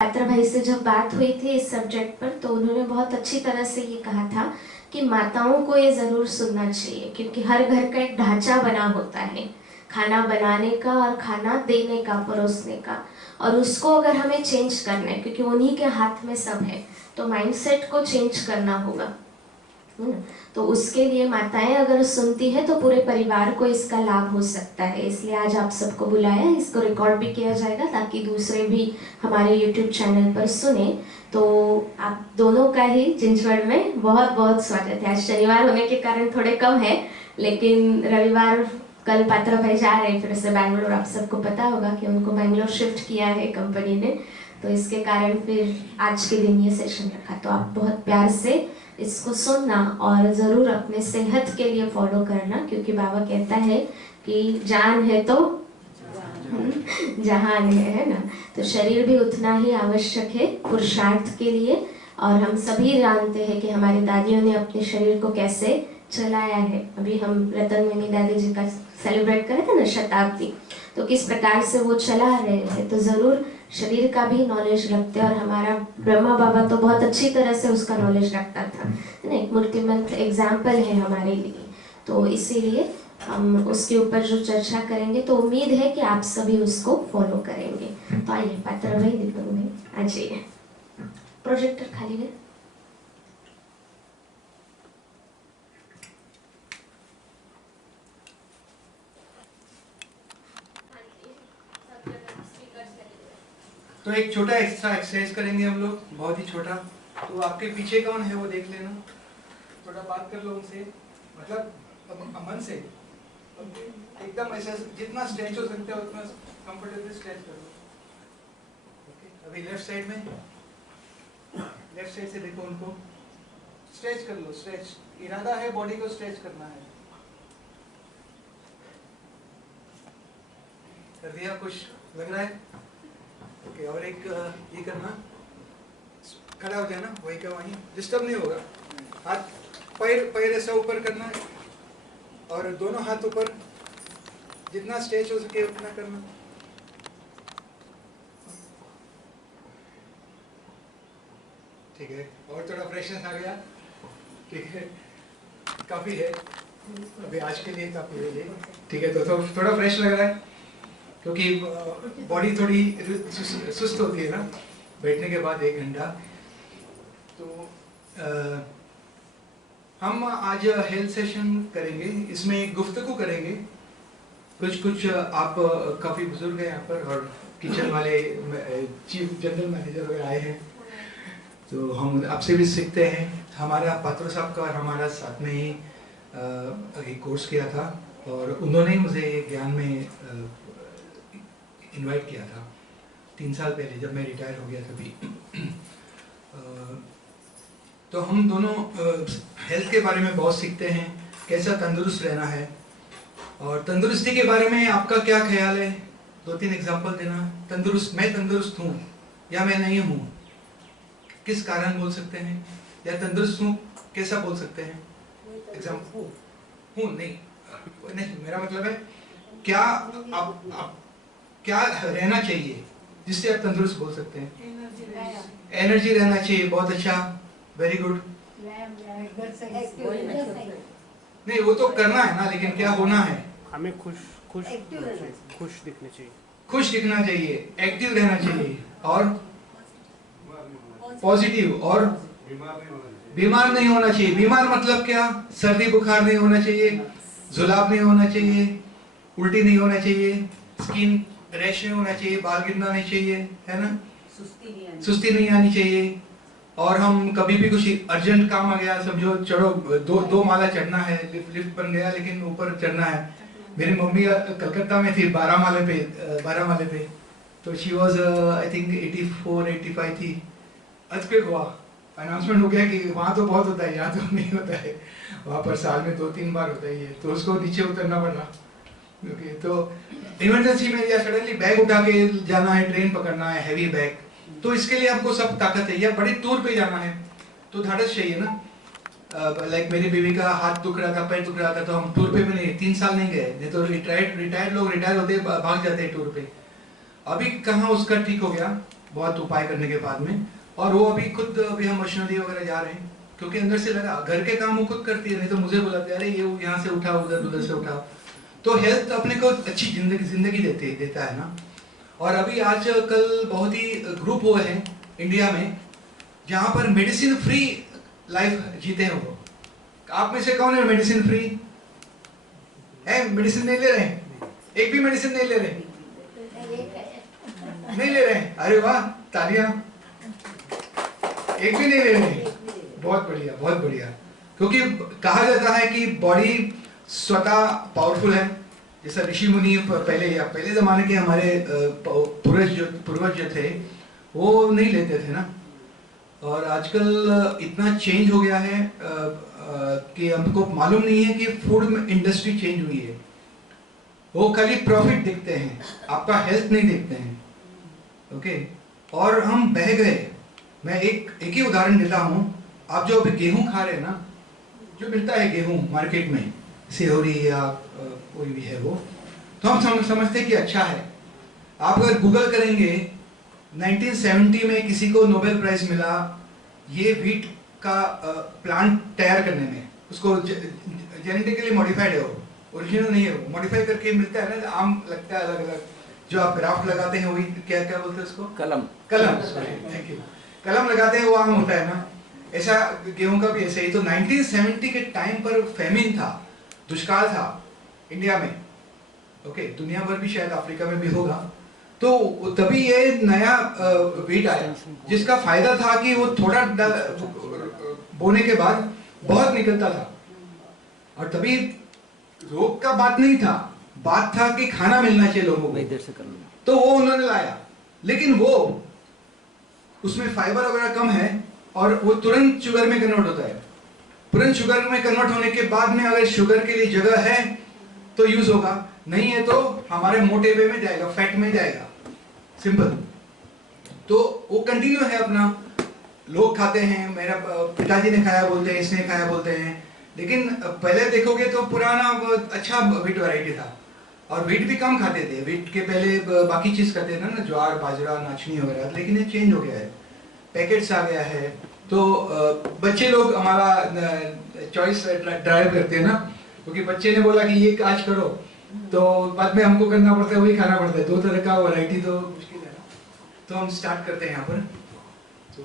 पात्रा भाई से जब बात हुई थी इस सब्जेक्ट पर तो उन्होंने बहुत अच्छी तरह से ये कहा था कि माताओं को ये ज़रूर सुनना चाहिए, क्योंकि हर घर का एक ढांचा बना होता है खाना बनाने का और खाना देने का, परोसने का। और उसको अगर हमें चेंज करना है, क्योंकि उन्हीं के हाथ में सब है, तो माइंडसेट को चेंज करना होगा। तो उसके लिए माताएं अगर सुनती है तो पूरे परिवार को इसका लाभ हो सकता है। इसलिए आज आप सबको बुलाया, इसको रिकॉर्ड भी किया जाएगा ताकि दूसरे भी हमारे यूट्यूब चैनल पर सुने। तो आप दोनों का ही जिंचवड़ में बहुत बहुत स्वागत है। आज शनिवार होने के कारण थोड़े कम है, लेकिन रविवार कल पात्रा भाई जा रहे हैं फिर से बैंगलोर। आप सबको पता होगा कि उनको बैंगलोर शिफ्ट किया है कंपनी ने, तो इसके कारण फिर आज के दिन ये सेशन रखा। तो आप बहुत प्यार से इसको सुनना और ज़रूर अपने सेहत के लिए फॉलो करना, क्योंकि बाबा कहता है कि जान है तो जहान है ना। तो शरीर भी उतना ही आवश्यक है पुरुषार्थ के लिए। और हम सभी जानते हैं कि हमारी दादियों ने अपने शरीर को कैसे चलाया है। अभी हम रतन मुनि दादी जी का सेलिब्रेट करे थे ना, शताब्दी, तो किस प्रकार से वो चला रहे हैं। तो ज़रूर शरीर का भी नॉलेज रखते हैं। और हमारा ब्रह्मा बाबा तो बहुत अच्छी तरह से उसका नॉलेज रखता था, है ना, एक मूर्तिमंत एग्जाम्पल है हमारे लिए। तो इसीलिए हम उसके ऊपर जो चर्चा करेंगे तो उम्मीद है कि आप सभी उसको फॉलो करेंगे। तो आइए पात्रा भाई, दीपक भाई आ जाइए। प्रोजेक्टर खाली है। तो एक छोटा एक्स्ट्रा एक्सरसाइज करेंगे हम लोग, बहुत ही छोटा। तो आपके पीछे कौन है वो देख लेना, थोड़ा बात कर लो उनसे, मतलब अमन से एकदम ऐसा जितना स्ट्रेच हो सकता है उतना कंफर्टेबली स्ट्रेच कर लो। ओके, अभी लेफ्ट साइड में, लेफ्ट साइड से देखो उनको, स्ट्रेच कर लो। स्ट्रेच इरादा है बॉडी को स्ट्रेच करना है। कर दिया, कुछ लग रहा है? ओके, और एक ये करना, खड़ा हो जाना, वही का वहीं, डिस्टर्ब नहीं होगा। हाथ पैर पैर ऐसा ऊपर करना है और दोनों हाथ ऊपर, जितना स्ट्रेच हो सके उतना करना। ठीक है, और थोड़ा फ्रेशनेस आ गया। ठीक है, काफी है अभी आज के लिए, काफी है ये। ठीक है, तो थोड़ा फ्रेश लग रहा है, क्योंकि बॉडी थोड़ी सुस्त होती है ना बैठने के बाद 1 घंटा। तो हम आज हेल्थ सेशन करेंगे, इसमें एक गुफ्तगू करेंगे। कुछ आप काफ़ी बुजुर्ग हैं यहाँ पर, और किचन वाले चीफ जनरल मैनेजर वगैरह आए हैं, तो हम आपसे भी सीखते हैं। हमारा पात्रो साहब का और हमारा साथ में ही एक कोर्स किया था, और उन्होंने मुझे ज्ञान में इनवाइट किया था 3 साल पहले, जब मैं रिटायर हो गया तभी। तो हम दोनों हेल्थ के बारे में बहुत सीखते हैं, कैसा तंदुरुस्त रहना है। और तंदुरुस्ती के बारे में आपका क्या ख्याल है? 2-3 एग्जांपल देना। तंदुरुस्त, मैं तंदुरुस्त हूँ या मैं नहीं हूँ, किस कारण बोल सकते हैं? या तंदुरुस्त हूँ कैसा बोल सकते हैं? एग्जाम्पल हूँ नहीं, मेरा मतलब है क्या आप क्या रहना चाहिए जिससे आप तंदुरुस्त बोल सकते हैं? एनर्जी रहना चाहिए, बहुत अच्छा, वेरी गुड। नहीं, वो तो करना है ना, लेकिन क्या होना है? हमें खुश दिखना चाहिए। खुश दिखना चाहिए, एक्टिव रहना चाहिए, और पॉजिटिव, और बीमार नहीं होना चाहिए। बीमार मतलब क्या? सर्दी बुखार नहीं होना चाहिए, जुलाब नहीं होना चाहिए, उल्टी नहीं होना चाहिए, स्किन रैश नहीं होना चाहिए, बाल गिरना नहीं चाहिए, है ना, सुस्ती नहीं आनी चाहिए। और हम कभी भी कुछ अर्जेंट काम आ गया, समझो चढ़ो, दो माला चढ़ना है, लिफ्ट बन गया लेकिन ऊपर चढ़ना है। मेरी मम्मी कलकत्ता में थी, 12 माले पे, तो शी वाज आई थिंक 84-85 थी। अर्थक्वेक हुआ, अनाउंसमेंट हो गया कि वहाँ तो बहुत होता है, यहाँ तो नहीं होता है, वहाँ पर साल में 2-3 बार होता है ये, तो उसको नीचे उतरना पड़ा। ओके, तो इमरजेंसी में या सडनली बैग उठा के जाना है, ट्रेन पकड़ना है, हैवी बैग, तो इसके लिए आपको सब ताकत है। या बड़े टूर पे जाना है तो धाड़स चाहिए ना। लाइक मेरी बीवी का हाथ दुख रहा था, पैर दुख रहा था, तो हम टूर पे भी नहीं, 3 साल नहीं गए, नहीं तो रिटायर्ड लोग रिटायर होते भाग जाते हैं टूर पे। अभी कहाँ उसका ठीक हो गया बहुत उपाय करने के बाद में, और वो अभी खुद अभी हम मशीनरी वगैरह जा रहे हैं क्योंकि अंदर से लगा घर के काम वो खुद करती है, नहीं तो मुझे बुलाते अरे ये यहाँ से उठाओ उधर से उठाओ। तो हेल्थ अपने को अच्छी जिंदगी देता है ना। और अभी आजकल बहुत ही ग्रुप हुए हैं इंडिया में जहाँ पर मेडिसिन फ्री लाइफ जीते हैं वो। आप में से कौन है मेडिसिन फ्री है? मेडिसिन नहीं ले रहे हैं? एक भी मेडिसिन नहीं ले रहे? नहीं ले रहे हैं? अरे वाह, तालियां। एक भी नहीं ले रहे हैं? बहुत बढ़िया, बहुत बढ़िया। क्योंकि कहा जाता है कि बॉडी स्वतः पावरफुल है। जैसा ऋषि मुनि पहले जमाने के हमारे पूर्वज जो थे वो नहीं लेते थे ना। और आजकल इतना चेंज हो गया है कि हमको मालूम नहीं है कि फूड इंडस्ट्री चेंज हुई है। वो खाली प्रॉफिट देखते हैं, आपका हेल्थ नहीं देखते हैं। ओके, और हम बह गए। मैं एक ही उदाहरण देता हूँ। आप जो अभी गेहूं खा रहे हैं ना, जो मिलता है गेहूं मार्केट में, सिरोरी या कोई भी है वो, तो हम समझते हैं कि अच्छा है। आप अगर गूगल करेंगे 1970 में किसी को नोबेल प्राइज मिला ये व्हीट का प्लांट तैयार करने में। उसको जेनेटिकली मॉडिफाइड है, वो ओरिजिनल नहीं है, वो मॉडिफाई करके मिलता है ना। आम लगता है अलग अलग, जो आप ग्राफ्ट लगाते हैं वही क्या बोलते हैं उसको? कलम। Thank you. कलम लगाते हैं वो आम होता है ना। ऐसा गेहूं का भी ऐसे ही। तो 1970 के टाइम पर फेमिन था, दुष्काल था इंडिया में। ओके, दुनिया भर भी शायद अफ्रीका में भी होगा। तो तभी ये नया व्हीट आया जिसका फायदा था कि वो थोड़ा बोने के बाद बहुत निकलता था। और तभी रोग का बात नहीं था, बात था कि खाना मिलना चाहिए लोगों को। तो वो उन्होंने लाया, लेकिन वो उसमें फाइबर वगैरह कम है और वो तुरंत शुगर में कन्वर्ट होता है। तुरंत शुगर में कन्वर्ट होने के बाद में अगर शुगर के लिए जगह है तो यूज होगा, नहीं है तो हमारे मोटे वे में जाएगा, फैट में जाएगा, सिंपल। तो वो कंटिन्यू है अपना, लोग खाते हैं। मेरा पिताजी ने खाया बोलते हैं, इसने खाया बोलते हैं। लेकिन पहले देखोगे तो पुराना अच्छा व्हीट वैरायटी था और व्हीट भी कम खाते थे। व्हीट के पहले बाकी चीज खाते थे ना, ज्वार बाजरा नाचनी वगैरह। लेकिन ये चेंज हो गया है, पैकेट्स आ गया है। तो बच्चे लोग हमारा चॉइस ड्राइव करते हैं ना, क्योंकि बच्चे ने बोला कि ये आज करो तो बाद में हमको करना पड़ता है, वही खाना पड़ता है। दो तरह का वैरायटी तो मुश्किल है ना। तो हम स्टार्ट करते हैं यहाँ पर। तो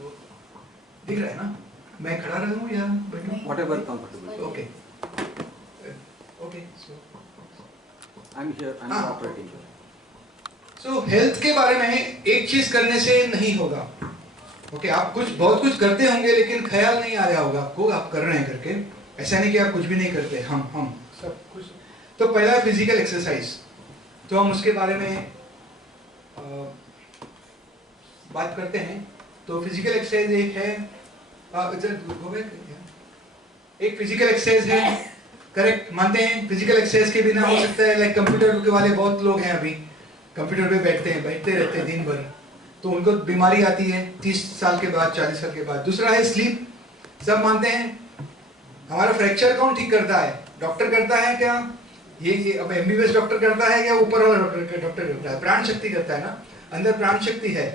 दिख रहा है ना, मैं खड़ा रहूं या बैठूं? Whatever comfortable. Okay okay. So I'm here. I'm हाँ, operating. सो हेल्थ के बारे में एक चीज करने से नहीं होगा। ओके, आप बहुत कुछ करते होंगे लेकिन ख्याल नहीं आ रहा होगा आपको आप कर रहे हैं करके। ऐसा नहीं कि आप कुछ भी नहीं करते, हम सब कुछ। तो पहला फिजिकल एक्सरसाइज, तो हम उसके बारे में बात करते हैं। तो फिजिकल एक्सरसाइज एक है, एक फिजिकल एक्सरसाइज है, करेक्ट मानते हैं। फिजिकल एक्सरसाइज के बिना हो सकता है, लाइक कंप्यूटर के वाले बहुत लोग हैं अभी कंप्यूटर पे बैठते रहते हैं दिन भर, तो उनको बीमारी आती है 30 साल के बाद, 40 साल के बाद। दूसरा है स्लीप, सब मानते हैं। हमारा फ्रैक्चर कौन ठीक करता है? डॉक्टर करता है क्या? ये अब एमबीबीएस डॉक्टर करता है या ऊपर वाला डॉक्टर करता है? प्राण शक्ति करता है ना, अंदर प्राण शक्ति है।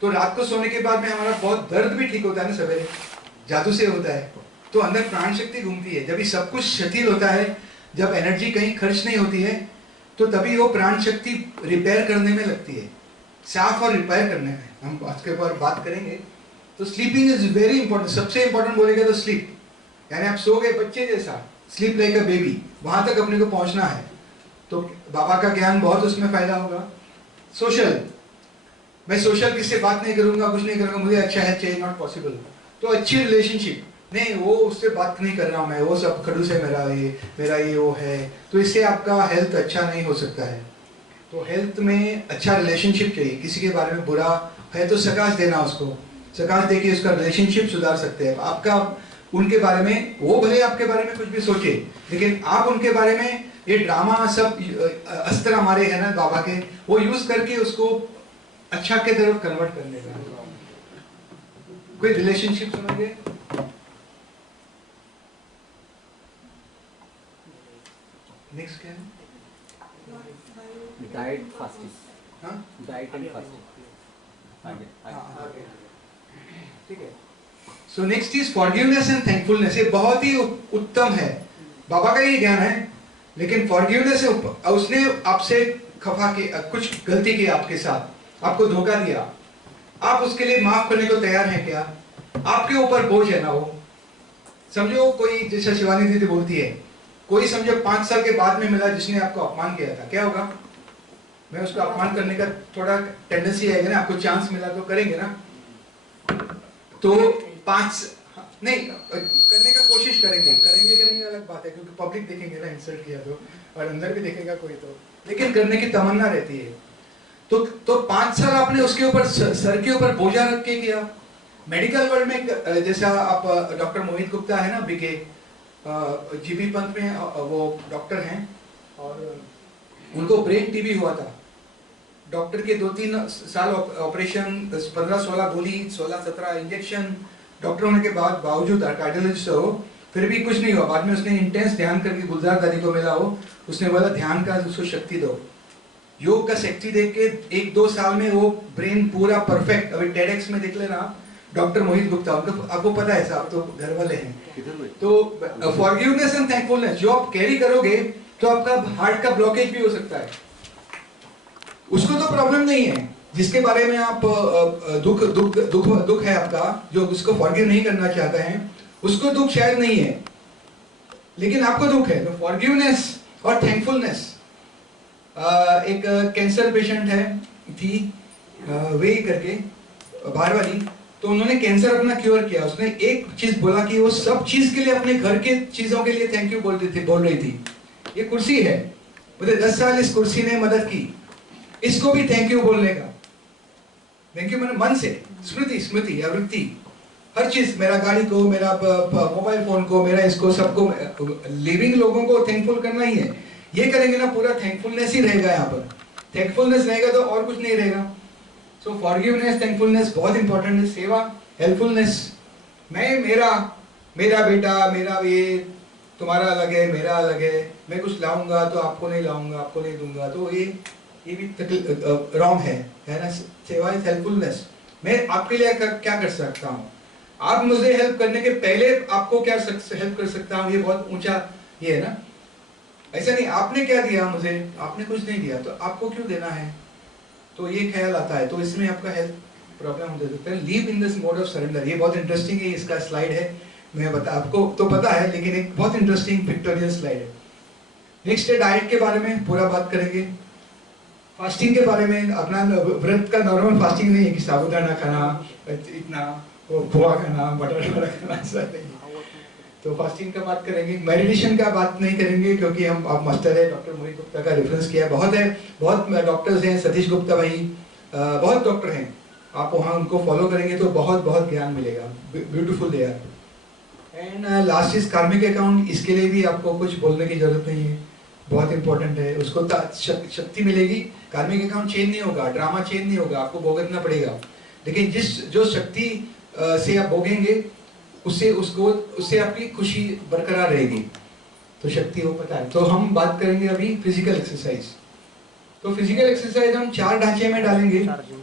तो रात को सोने के बाद में हमारा बहुत दर्द भी ठीक होता है ना, सवेरे जादू से होता है। तो अंदर प्राण शक्ति घूमती है। जब ये सब कुछ शिथिल होता है, जब एनर्जी कहीं खर्च नहीं होती है, तो तभी वो प्राण शक्ति रिपेयर करने में लगती है, साफ और रिपेयर करने में। हम आज के बाद बात करेंगे। तो स्लीपिंग इज वेरी इंपॉर्टेंट। सबसे इंपॉर्टेंट बोलेगा तो स्लीप, यानी आप सो गए बच्चे जैसा, स्लीप लाइक अ बेबी, वहां तक अपने को पहुंचना है। तो बाबा का ज्ञान बहुत उसमें फायदा होगा। सोशल, मैं सोशल किससे बात नहीं करूंगा, कुछ नहीं करूंगा, मुझे अच्छा है चाहिए, नॉट पॉसिबल। तो अच्छी रिलेशनशिप नहीं, वो उससे बात नहीं कर रहा हूं मैं, वो सब खड़ूस है मेरा ये वो है, तो इससे आपका हेल्थ अच्छा नहीं हो सकता है। तो हेल्थ में अच्छा रिलेशनशिप चाहिए। किसी के बारे में बुरा है तो सकाश देना, उसको सकाश देके उसका रिलेशनशिप सुधार सकते हैं। आपका उनके बारे में, वो भले आपके बारे में कुछ भी सोचे, लेकिन आप उनके बारे में ये ड्रामा सब अस्त्र हमारे है ना बाबा के, वो यूज करके उसको अच्छा के तरफ कन्वर्ट करने का। कोई रिलेशनशिप समझे? नेक्स्ट क्या है? Diet fasting. हाँ? डाइट एंड फास्टिंग आगे ठीक है। So next is forgiveness and thankfulness. ये बहुत ही उत्तम है, बाबा का ये ज्ञान है। लेकिन फॉरगिवनेस, उसने आपसे खफा की, कुछ गलती की आपके साथ, आपको धोखा दिया, आप उसके लिए माफ करने को तैयार हैं क्या? आपके ऊपर बोझ है ना वो। समझो कोई, जैसे शिवानी दीदी बोलती है, कोई समझो 5 साल के बाद में मिला जिसने आपको अपमान किया था, क्या होगा? मैं उसको अपमान करने का थोड़ा टेंडेंसी आएगा ना, आपको चांस मिला तो करेंगे ना। तो 5 नहीं करने का कोशिश करेंगे नहीं अलग बात है, क्योंकि पब्लिक देखेंगे ना इंसल्ट किया तो, और अंदर भी देखेगा कोई तो, लेकिन करने की तमन्ना रहती है। तो 5 साल आपने उसके ऊपर सर के ऊपर बोझा रख के किया। मेडिकल वर्ल्ड में जैसा आप डॉक्टर मोहित गुप्ता है ना, बीके जीबी पंत में वो डॉक्टर हैं, और उनको ब्रेन टीबी हुआ था। डॉक्टर के 2-3 साल ऑपरेशन, 15-16 गोली, 16-17 इंजेक्शन, डॉक्टर होने के बाद बावजूद, कार्डियोलॉजिस्ट हो, फिर भी कुछ नहीं हुआ। बाद में उसने इंटेंस ध्यान करके गुलजार दादी को मिला हो, उसने बोला ध्यान का उसको शक्ति दो, योग का शक्ति देख के 1-2 साल में वो ब्रेन पूरा परफेक्ट। अभी टेडेक्स में देख लेना, डॉक्टर मोहित गुप्ता, आपको पता है साहब, तो घर वाले हैं। तो फॉरगिवनेस एंड थैंकफुलनेस जो आप कैरी करोगे, तो आपका हार्ट का ब्लॉकेज भी हो सकता है। उसको तो प्रॉब्लम नहीं है, जिसके बारे में आप दुख है आपका, जो उसको फॉरगिव नहीं करना चाहते हैं, उसको दुख शायद नहीं है, लेकिन आपको दुख है। तो फॉरगिवनेस और थैंकफुलनेस। एक कैंसर पेशेंट है थी, वे करके, बाहर वाली, तो उन्होंने कैंसर अपना क्योर किया। उसने एक चीज बोला कि वो सब चीज के लिए, अपने घर के चीजों के लिए थैंक यू बोल रही थी। ये कुर्सी है, मुझे 10 साल इस कुर्सी ने मदद की, इसको भी थैंक यू बोलने का। थैंक यू मैंने मन से, स्मृति आवृत्ति, हर चीज, मेरा गाड़ी को, मेरा मोबाइल फोन को, मेरा इसको, सबको, लिविंग लोगों को थैंकफुल करना ही है। ये करेंगे ना, पूरा थैंकफुलनेस ही रहेगा। यहाँ पर थैंकफुलनेस रहेगा तो और कुछ नहीं रहेगा। सो फॉरगिवनेस, थैंकफुलनेस बहुत इंपॉर्टेंट है। सेवा, हेल्पफुलनेस, मेरा बेटा, मेरा ये, तुम्हारा अलग है, मेरा अलग है, मैं कुछ लाऊंगा तो आपको नहीं लाऊंगा, आपको नहीं दूंगा, तो ये भी रॉन्ग है ना। सेवा इज हेल्पफुलनेस। मैं आपके लिए क्या कर सकता हूँ, आप मुझे हेल्प करने के पहले आपको क्या हेल्प कर सकता हूँ, ये बहुत ऊंचा ये है ना। ऐसा नहीं आपने क्या दिया मुझे, आपने कुछ नहीं दिया तो आपको क्यों देना है, तो ये ख्याल आता है। तो इसमें आपका हेल्थ प्रॉब्लम हो सकता है। Leave in this mode of surrender, ये बहुत इंटरेस्टिंग है, इसका स्लाइड है, मैं बता, आपको तो पता है, लेकिन एक बहुत इंटरेस्टिंग पिक्टोरियल स्लाइड है। नेक्स्ट है डाइट के बारे में पूरा बात करेंगे। फास्टिंग के बारे में, अपना व्रत का नॉर्मल फास्टिंग नहीं है कि साबुदाना खाना, इतना पोहा खाना, बटर खाना, ऐसा नहीं। तो फास्टिंग का बात करेंगे। मेडिटेशन का बात नहीं करेंगे, क्योंकि हम आप मास्टर है, डॉक्टर मोहित गुप्ता का रेफरेंस किया, बहुत है, बहुत डॉक्टर्स हैं, सतीश गुप्ता भाई, बहुत डॉक्टर हैं, आप वहाँ उनको फॉलो करेंगे तो बहुत ज्ञान मिलेगा। Beautiful they are. And last is karmic account. इसके लिए भी आपको कुछ बोलने की जरूरत नहीं है, बहुत इंपॉर्टेंट है, उसको शक्ति मिलेगी। कार्मिक अकाउंट चेंज नहीं होगा, ड्रामा चेंज नहीं होगा, आपको भोगतना पड़ेगा, लेकिन जो शक्ति से आप भोगेंगे, उससे आपकी खुशी बरकरार रहेगी। तो शक्ति हो पता है। तो हम बात करेंगे अभी फिजिकल एक्सरसाइज। तो फिजिकल एक्सरसाइज हम 4 ढांचे में डालेंगे,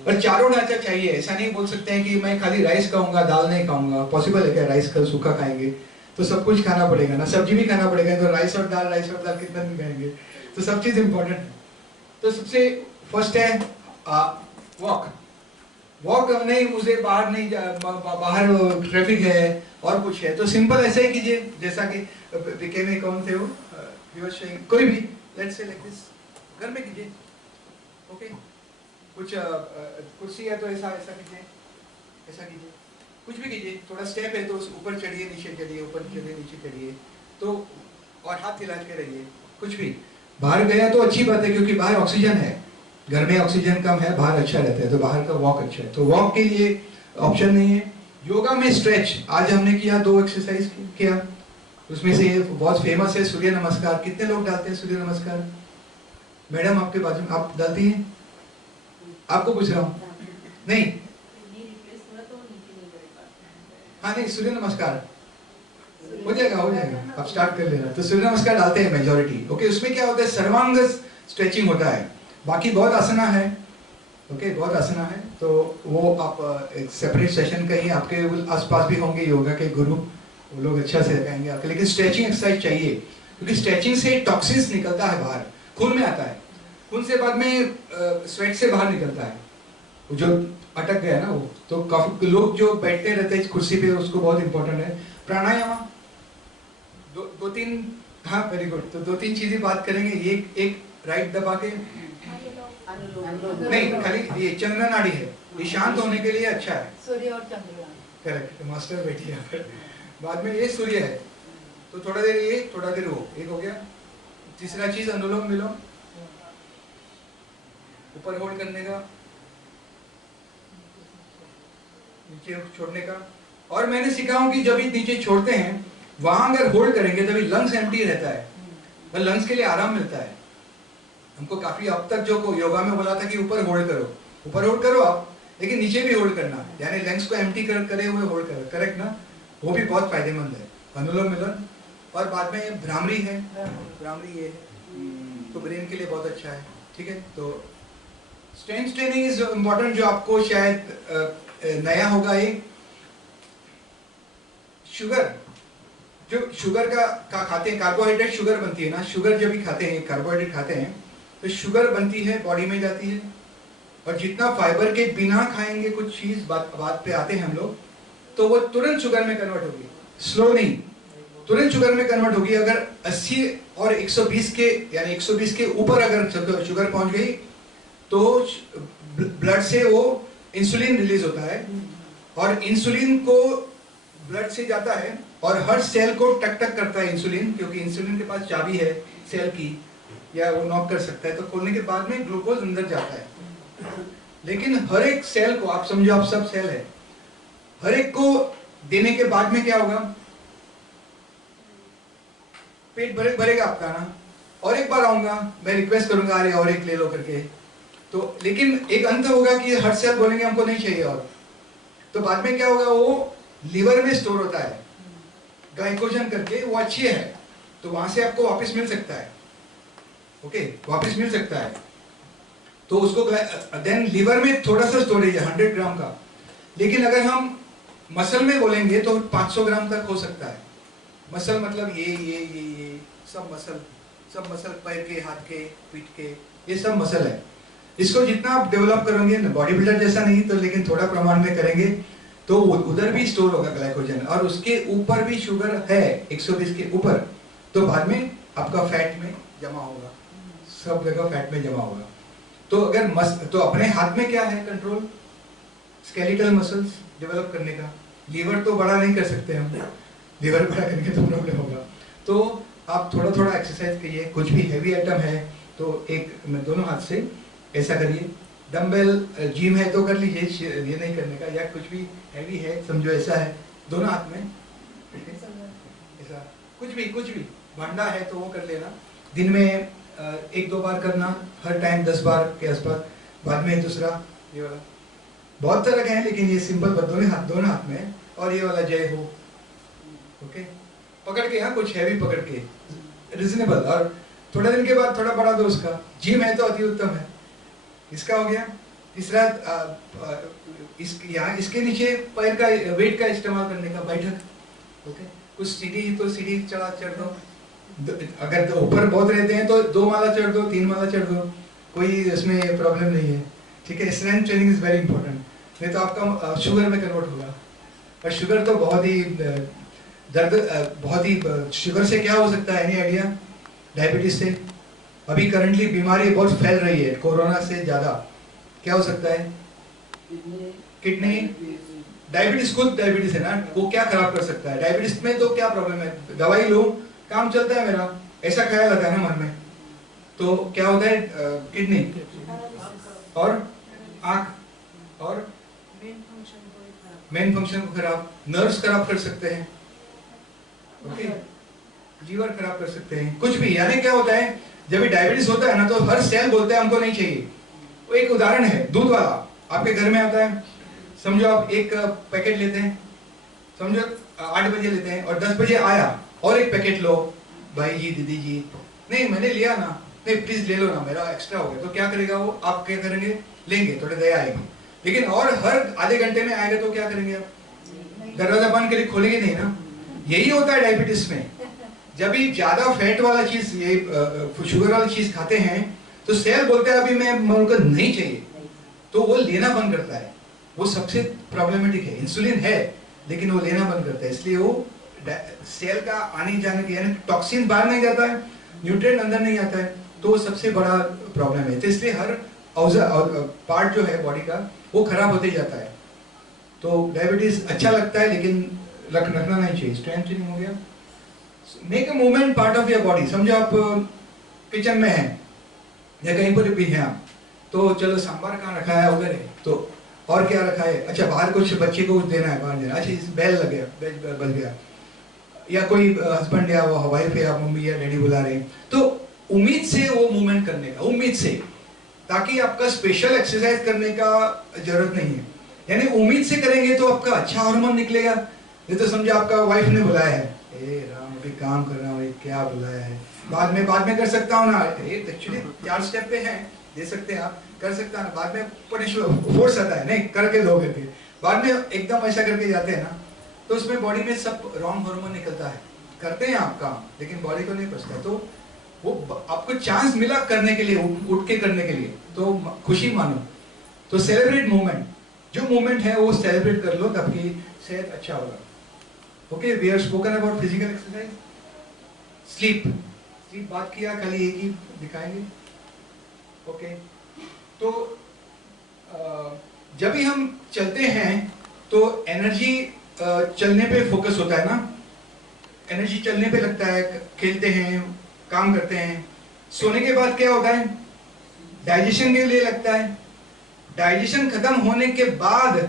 और चारों ढांचा चाहिए। ऐसा नहीं बोल सकते हैं कि मैं खाली राइस खाऊंगा, दाल नहीं खाऊंगा। पॉसिबल है क्या? राइस का सूखा खाएंगे तो सब कुछ खाना पड़ेगा ना, सब्जी भी खाना पड़ेगा, तो राइस और दाल कितना दिन खाएंगे? तो सब चीज इंपॉर्टेंट है। तो सबसे फर्स्ट है वॉक नहीं, मुझे बाहर नहीं बाहर ट्रैफिक है और कुछ है, तो सिंपल ऐसे ही कीजिए, जैसा कि पीके में कौन थे वो, कोई भी, लेट्स से लाइक दिस, घर में कीजिए, ओके। कुछ कुर्सी है तो ऐसा कीजिए, ऐसा कीजिए, कुछ भी कीजिए। थोड़ा स्टेप है तो ऊपर चढ़िए, नीचे चढ़िए, ऊपर चढ़िए, नीचे चढ़िए, तो और हाथ हिला के रहिए। कुछ भी बाहर गया तो अच्छी बात है, क्योंकि बाहर ऑक्सीजन है, घर में ऑक्सीजन कम है, बाहर अच्छा रहता है, तो बाहर का वॉक अच्छा है। तो वॉक के लिए ऑप्शन नहीं है। योगा में स्ट्रेच, आज हमने किया 2 एक्सरसाइज किया, उसमें से बहुत फेमस है सूर्य नमस्कार। कितने लोग डालते हैं सूर्य नमस्कार? मैडम आपके बाजू में, आप डालती हैं? आपको पूछ रहा हूँ, नहीं? हाँ नहीं, सूर्य नमस्कार हो जाएगा, आप स्टार्ट कर लेना। तो सूर्य नमस्कार डालते हैं मेजॉरिटी, ओके। उसमें क्या होता है, सर्वांग स्ट्रेचिंग होता है, बाकी बहुत आसना है, ओके, बहुत आसना है, तो वो आप एक सेपरेट सेशन कहीं आपके आसपास भी होंगे योगा के गुरु, वो लोग अच्छा से कहेंगे आपके। लेकिन स्ट्रेचिंग एक्सरसाइज चाहिए, क्योंकि स्ट्रेचिंग से टॉक्सिन्स निकलता है बाहर, खून में आता है, खून से बाद में स्वेट से बाहर निकलता है, जो अटक गया ना वो। तो काफी लोग जो बैठते रहते हैं कुर्सी पे, उसको बहुत इंपॉर्टेंट है। प्राणायाम दो तीन, हाँ वेरी गुड, तो 2-3 चीजें बात करेंगे। एक राइट दबा के, नहीं खाली ये चंद्र नाड़ी है, ये शांत होने के लिए अच्छा है। सूर्य और चंद्र, करेक्ट, मास्टर बैठिए यहाँ पर। बाद में ये सूर्य है, तो थोड़ा देर ये, थोड़ा देर वो, एक हो गया। तीसरा चीज अनुलोम विलोम, ऊपर होल्ड करने का, नीचे छोड़ने का। और मैंने सीखा हूं कि जब ये नीचे छोड़ते हैं, वहां अगर होल्ड करेंगे तभी लंग्स एम्प्टी रहता है, और लंग्स के लिए आराम मिलता है। हमको काफी अब तक जो योगा में बोला था कि ऊपर होल्ड करो, ऊपर होल्ड करो आप, लेकिन नीचे भी होल्ड करना, यानी लंग्स को एम्प्टी करे हुए होल्ड करो, करेक्ट ना? वो भी बहुत फायदेमंद है, अनुलोम विलोम। और बाद में भ्रामरी है, भ्रामरी ये है, तो ब्रेन के लिए बहुत अच्छा है, ठीक है। तो स्ट्रेंथ ट्रेनिंग इज इम्पोर्टेंट, जो आपको शायद नया होगा। ये शुगर, जो शुगर का खाते हैं, कार्बोहाइड्रेट शुगर बनती है ना, शुगर जब भी खाते हैं, कार्बोहाइड्रेट खाते हैं, तो शुगर बनती है, बॉडी में जाती है। और जितना फाइबर के बिना खाएंगे कुछ चीज, बात पे आते हैं हम लोग, तो वो तुरंत शुगर में कन्वर्ट होगी, स्लो नहीं, तुरंत शुगर में कन्वर्ट होगी। अगर 80 और 120 के, यानी 120 के ऊपर अगर शुगर पहुंच गई, तो ब्लड से वो इंसुलिन रिलीज होता है, और इंसुलिन को ब्लड से जाता है, और हर सेल को टक टक करता है इंसुलिन, क्योंकि इंसुलिन के पास चाबी है सेल की, या वो नॉक कर सकता है। तो खोलने के बाद में ग्लूकोज अंदर जाता है। लेकिन हर एक सेल को, आप समझो आप सब सेल है, हर एक को देने के बाद में क्या होगा? पेट भरेगा आपका ना। और एक बार आऊंगा, मैं रिक्वेस्ट करूंगा, अरे और एक ले लो करके, तो लेकिन एक अंत होगा कि हर सेल बोलेंगे हमको नहीं चाहिए और, तो बाद में क्या होगा? वो लीवर में स्टोर होता है ग्लाइकोजन करके, वो अच्छी है, तो वहां से आपको वापस मिल सकता है, ओके, वापस मिल सकता है। तो उसको देन लीवर में थोड़ा सा स्टोरेज है 100 ग्राम का। लेकिन अगर हम मसल में बोलेंगे तो 500 ग्राम तक हो सकता है। मसल मतलब ये सब मसल पैर के, हाथ के, पीठ के, ये सब मसल है। इसको जितना आप डेवलप करोगे, बॉडी बिल्डर जैसा नहीं तो, लेकिन थोड़ा प्रमाण में करेंगे, तो उधर भी स्टोर होगा ग्लाइकोजन, और उसके ऊपर भी शुगर है 120 के ऊपर, तो बाद में आपका फैट में जमा होगा, सब जगह फैट में जमा होगा। तो अगर तो अपने हाथ में क्या है कंट्रोल? स्केलेटल मसल्स डेवलप करने का। लीवर तो बड़ा नहीं कर सकते हम, लीवर बड़ा करके तो प्रॉब्लम होगा। तो आप थोड़ा थोड़ा एक्सरसाइज करिए, कुछ भी हैवी आइटम है तो एक दोनों हाथ से ऐसा करिए, डंबल जिम है तो कर लीजिए, ये नहीं करने का, या कुछ भी हैवी है समझो ऐसा है, दोनों हाथ में ऐसा, कुछ भी भांडा है तो वो कर लेना। दिन में 1-2 बार करना, हर टाइम 10 बार के आसपास। बाद में दूसरा ये वाला, बहुत तरह के हैं लेकिन ये सिंपल दोनों हाथ में, और ये वाला जय हो, ओके, पकड़ के, हाँ कुछ हैवी पकड़ के, रिजनेबल। और थोड़ा दिन के बाद थोड़ा बड़ा दो उसका। जिम है तो अति उत्तम है। इसका हो गया। तीसरा इसके नीचे पैर का वेट का इस्तेमाल करने का, बैठक, ओके। कुछ सीढ़ी तो सीढ़ी चढ़ दो, अगर ऊपर बहुत रहते हैं तो 2 माला चढ़ दो, 3 माला चढ़ दो, कोई इसमें प्रॉब्लम नहीं है, ठीक है। Strength training is very important, नहीं तो आपका शुगर में कन्वर्ट होगा। और शुगर तो बहुत ही दर्द, बहुत ही, शुगर से क्या हो सकता है, एनी आइडिया? डायबिटीज से अभी करंटली बीमारी बहुत फैल रही है, कोरोना से ज्यादा। क्या हो सकता है? किडनी, डायबिटीज, खुद डायबिटीज है ना, वो क्या खराब कर सकता है? डायबिटीज में तो क्या प्रॉब्लम है? दवाई लो, काम चलता है मेरा, ऐसा ख्याल आता है ना मन में, तो क्या होता है? किडनी और आंख और मेन फंक्शन को खराब, नर्व्स खराब कर सकते हैं, ओके, लीवर खराब कर सकते हैं, कुछ भी। यानी क्या होता है, जब ये डायबिटीज होता है ना, तो हर सेल बोलता है हमको नहीं चाहिए। वो एक उदाहरण है, दूध वाला आपके घर में आता है, समझो आप एक पैकेट लेते हैं, समझो 8 बजे लेते हैं, और 10 बजे आया और एक पैकेट लो, भाई जी, दीदी जी, नहीं मैंने लिया ना, नहीं प्लीज ले लो ना, मेरा एक्स्ट्रा हो गया, तो क्या करेगा वो, आप क्या करेंगे, लेंगे, थोड़ी दया आएगी। लेकिन और हर आधे घंटे में आएगा तो क्या करेंगे आप, दरवाजा बंद करके खोलेंगे नहीं ना। यही होता है डायबिटीज में, जब भी ज्यादा फैट वाला चीज, ये शुगर वाली चीज खाते हैं तो सेल बोलते हैं अभी मैं उनको नहीं चाहिए, तो वो लेना बंद करता है। वो सबसे प्रॉब्लमेटिक है, इंसुलिन है लेकिन वो लेना बंद करता है, इसलिए वो सेल का आने जाने के यानी टॉक्सिन बाहर नहीं जाता है, न्यूट्रिएंट अंदर नहीं आता है, तो वो सबसे बड़ा प्रॉब्लम है। तो इसलिए हर पार्ट जो है बॉडी का वो खराब होते ही जाता है। तो डायबिटीज अच्छा लगता है लेकिन रखना नहीं चाहिए। स्ट्रेंथनिंग हो गया, make a movement part of your body. समझो आप किचन में हैं या कहीं पर भी हैं आप, तो चलो सांभर कहाँ रखा है, उधर है, तो और क्या रखा है, अच्छा बाहर कुछ बच्चे को कुछ देना है, बाहर देना, अच्छा इस बेल लग गया, बेल बज गया, या कोई हस्बैंड या वाइफ या मम्मी या डैडी बुला रहे हैं, तो उम्मीद से वो मूवमेंट करने का, उम्मीद से, ताकि आपका स्पेशल एक्सरसाइज करने का जरूरत नहीं है, यानी उम्मीद से करेंगे तो आपका अच्छा हार्मोन निकलेगा। ये तो समझो आपका वाइफ ने बुलाया है, ए राम अभी काम कर रहा हूँ, क्या बुलाया है, बाद में कर सकता हूँ ना, एक्चुअली 4 स्टेप पे है, दे सकते हैं आप, कर सकता है, बाद में फोर्स आता है, नहीं करके दो करके, बाद में एकदम ऐसा करके जाते हैं ना, तो उसमें बॉडी में सब रॉन्ग हार्मोन निकलता है। करते हैं आप काम लेकिन बॉडी को नहीं पचता, तो वो आपको चांस मिला करने के लिए, उठ के करने के लिए, तो खुशी मानो। तो सेलिब्रेट मूवमेंट, जो मूवमेंट है वो सेलिब्रेट कर लो, तभी सेहत अच्छा होगा। Okay, we have spoken about physical exercise. Sleep बात किया, खाली एक ही दिखाएंगे। ओके, तो जब भी हम चलते हैं तो एनर्जी चलने पे फोकस होता है ना, एनर्जी चलने पे लगता है, खेलते हैं, काम करते हैं। सोने के बाद क्या होता है, डाइजेशन के लिए लगता है, डाइजेशन खत्म होने के बाद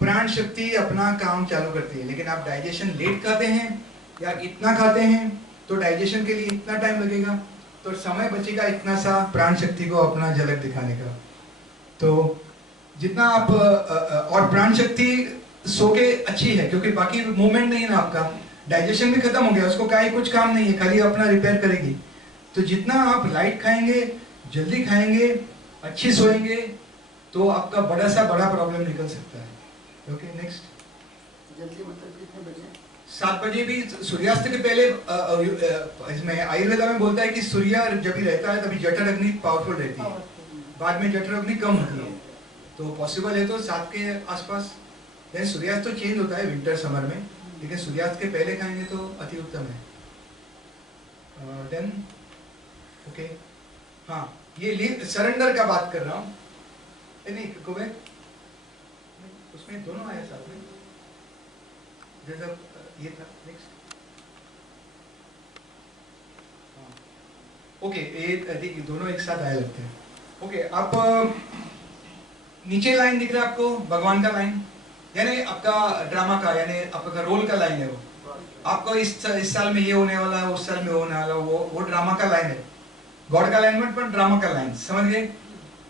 प्राण शक्ति अपना काम चालू करती है। लेकिन आप डाइजेशन लेट खाते हैं या इतना खाते हैं तो डाइजेशन के लिए इतना टाइम लगेगा, तो समय बचेगा इतना सा प्राण शक्ति को अपना झलक दिखाने का। तो जितना आप और प्राण शक्ति सो के अच्छी है, क्योंकि बाकी मूवमेंट नहीं है ना, आपका डाइजेशन भी खत्म हो गया, उसको का ही कुछ काम नहीं है, खाली अपना रिपेयर करेगी। तो जितना आप लाइट खाएंगे, जल्दी खाएंगे, अच्छी सोएंगे, तो आपका बड़ा प्रॉब्लम निकल सकता है। Okay, next. जल्दी मतलब कितने बजे? 7 बजे भी सूर्यास्त के पहले। इसमें आयुर्वेदा में बोलता है कि सूर्य जब भी रहता है तभी जठर अग्नि पावरफुल रहती है, बाद में जठर अग्नि कम होती है। तो पॉसिबल है तो 7 के आसपास। देन सूर्यास्त तो चेंज होता है विंटर समर में, लेकिन सूर्यास्त के पहले खाएंगे तो अति उत्तम है। देन ओके, हाँ, ये सरेंडर का बात कर रहा हूँ। नहीं कोबे, उसमें दोनों आए साथ में, जैसा ये था। नेक्स्ट। ओके, ये दोनों एक साथ आए लगते हैं। ओके, आप नीचे लाइन दिख रहा है आपको, भगवान का लाइन, यानी आपका ड्रामा का, यानी आपका रोल का लाइन है। वो आपको इस साल में ये होने वाला है, उस साल में होने वाला है, वो ड्रामा का लाइन है। गॉड का अलाइनमेंट पर ड्रामा का लाइन, समझ गए।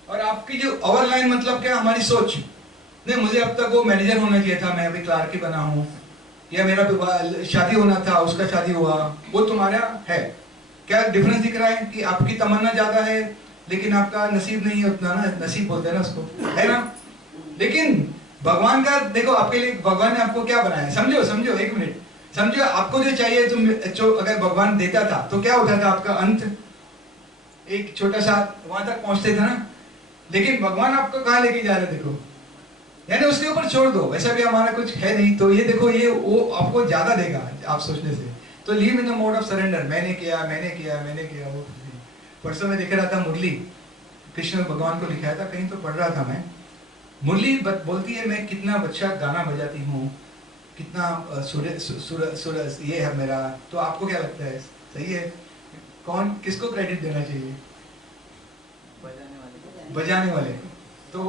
और आपकी जो अवर लाइन मतलब क्या, हमारी सोच, नहीं मुझे अब तक वो मैनेजर होना चाहिए था, मैं अभी क्लार्क ही बना हूँ, या मेरा शादी होना था, उसका शादी हुआ, वो तुम्हारा है। क्या डिफरेंस दिख रहा है कि आपकी तमन्ना ज्यादा है लेकिन आपका नसीब नहीं है उतना ना, नसीब बोलते हैं ना उसको, है ना। लेकिन भगवान का देखो, आपके लिए भगवान ने आपको क्या बनाया, समझो एक मिनट, समझो आपको जो चाहिए तुम, जो अगर भगवान देता था तो क्या होता था, आपका अंत एक छोटा सा वहां तक पहुंचते थे ना। लेकिन भगवान आपको कहाँ लेके जा रहे, देखो, यानी उसके ऊपर छोड़ दो, वैसा भी हमारा कुछ है नहीं, तो ये देखो, ये वो आपको ज्यादा देगा आप सोचने से। तो leave in the mode of surrender, मैंने किया। वो परसों में देख रहा था मुरली, कृष्ण भगवान को लिखाया था, कहीं तो पढ़ रहा था मैं, मुरली बोलती है मैं कितना अच्छा गाना बजाती हूँ, कितना सुर ये है मेरा। तो आपको क्या लगता है, सही है? कौन, किसको क्रेडिट देना चाहिए? बजाने वाले। तो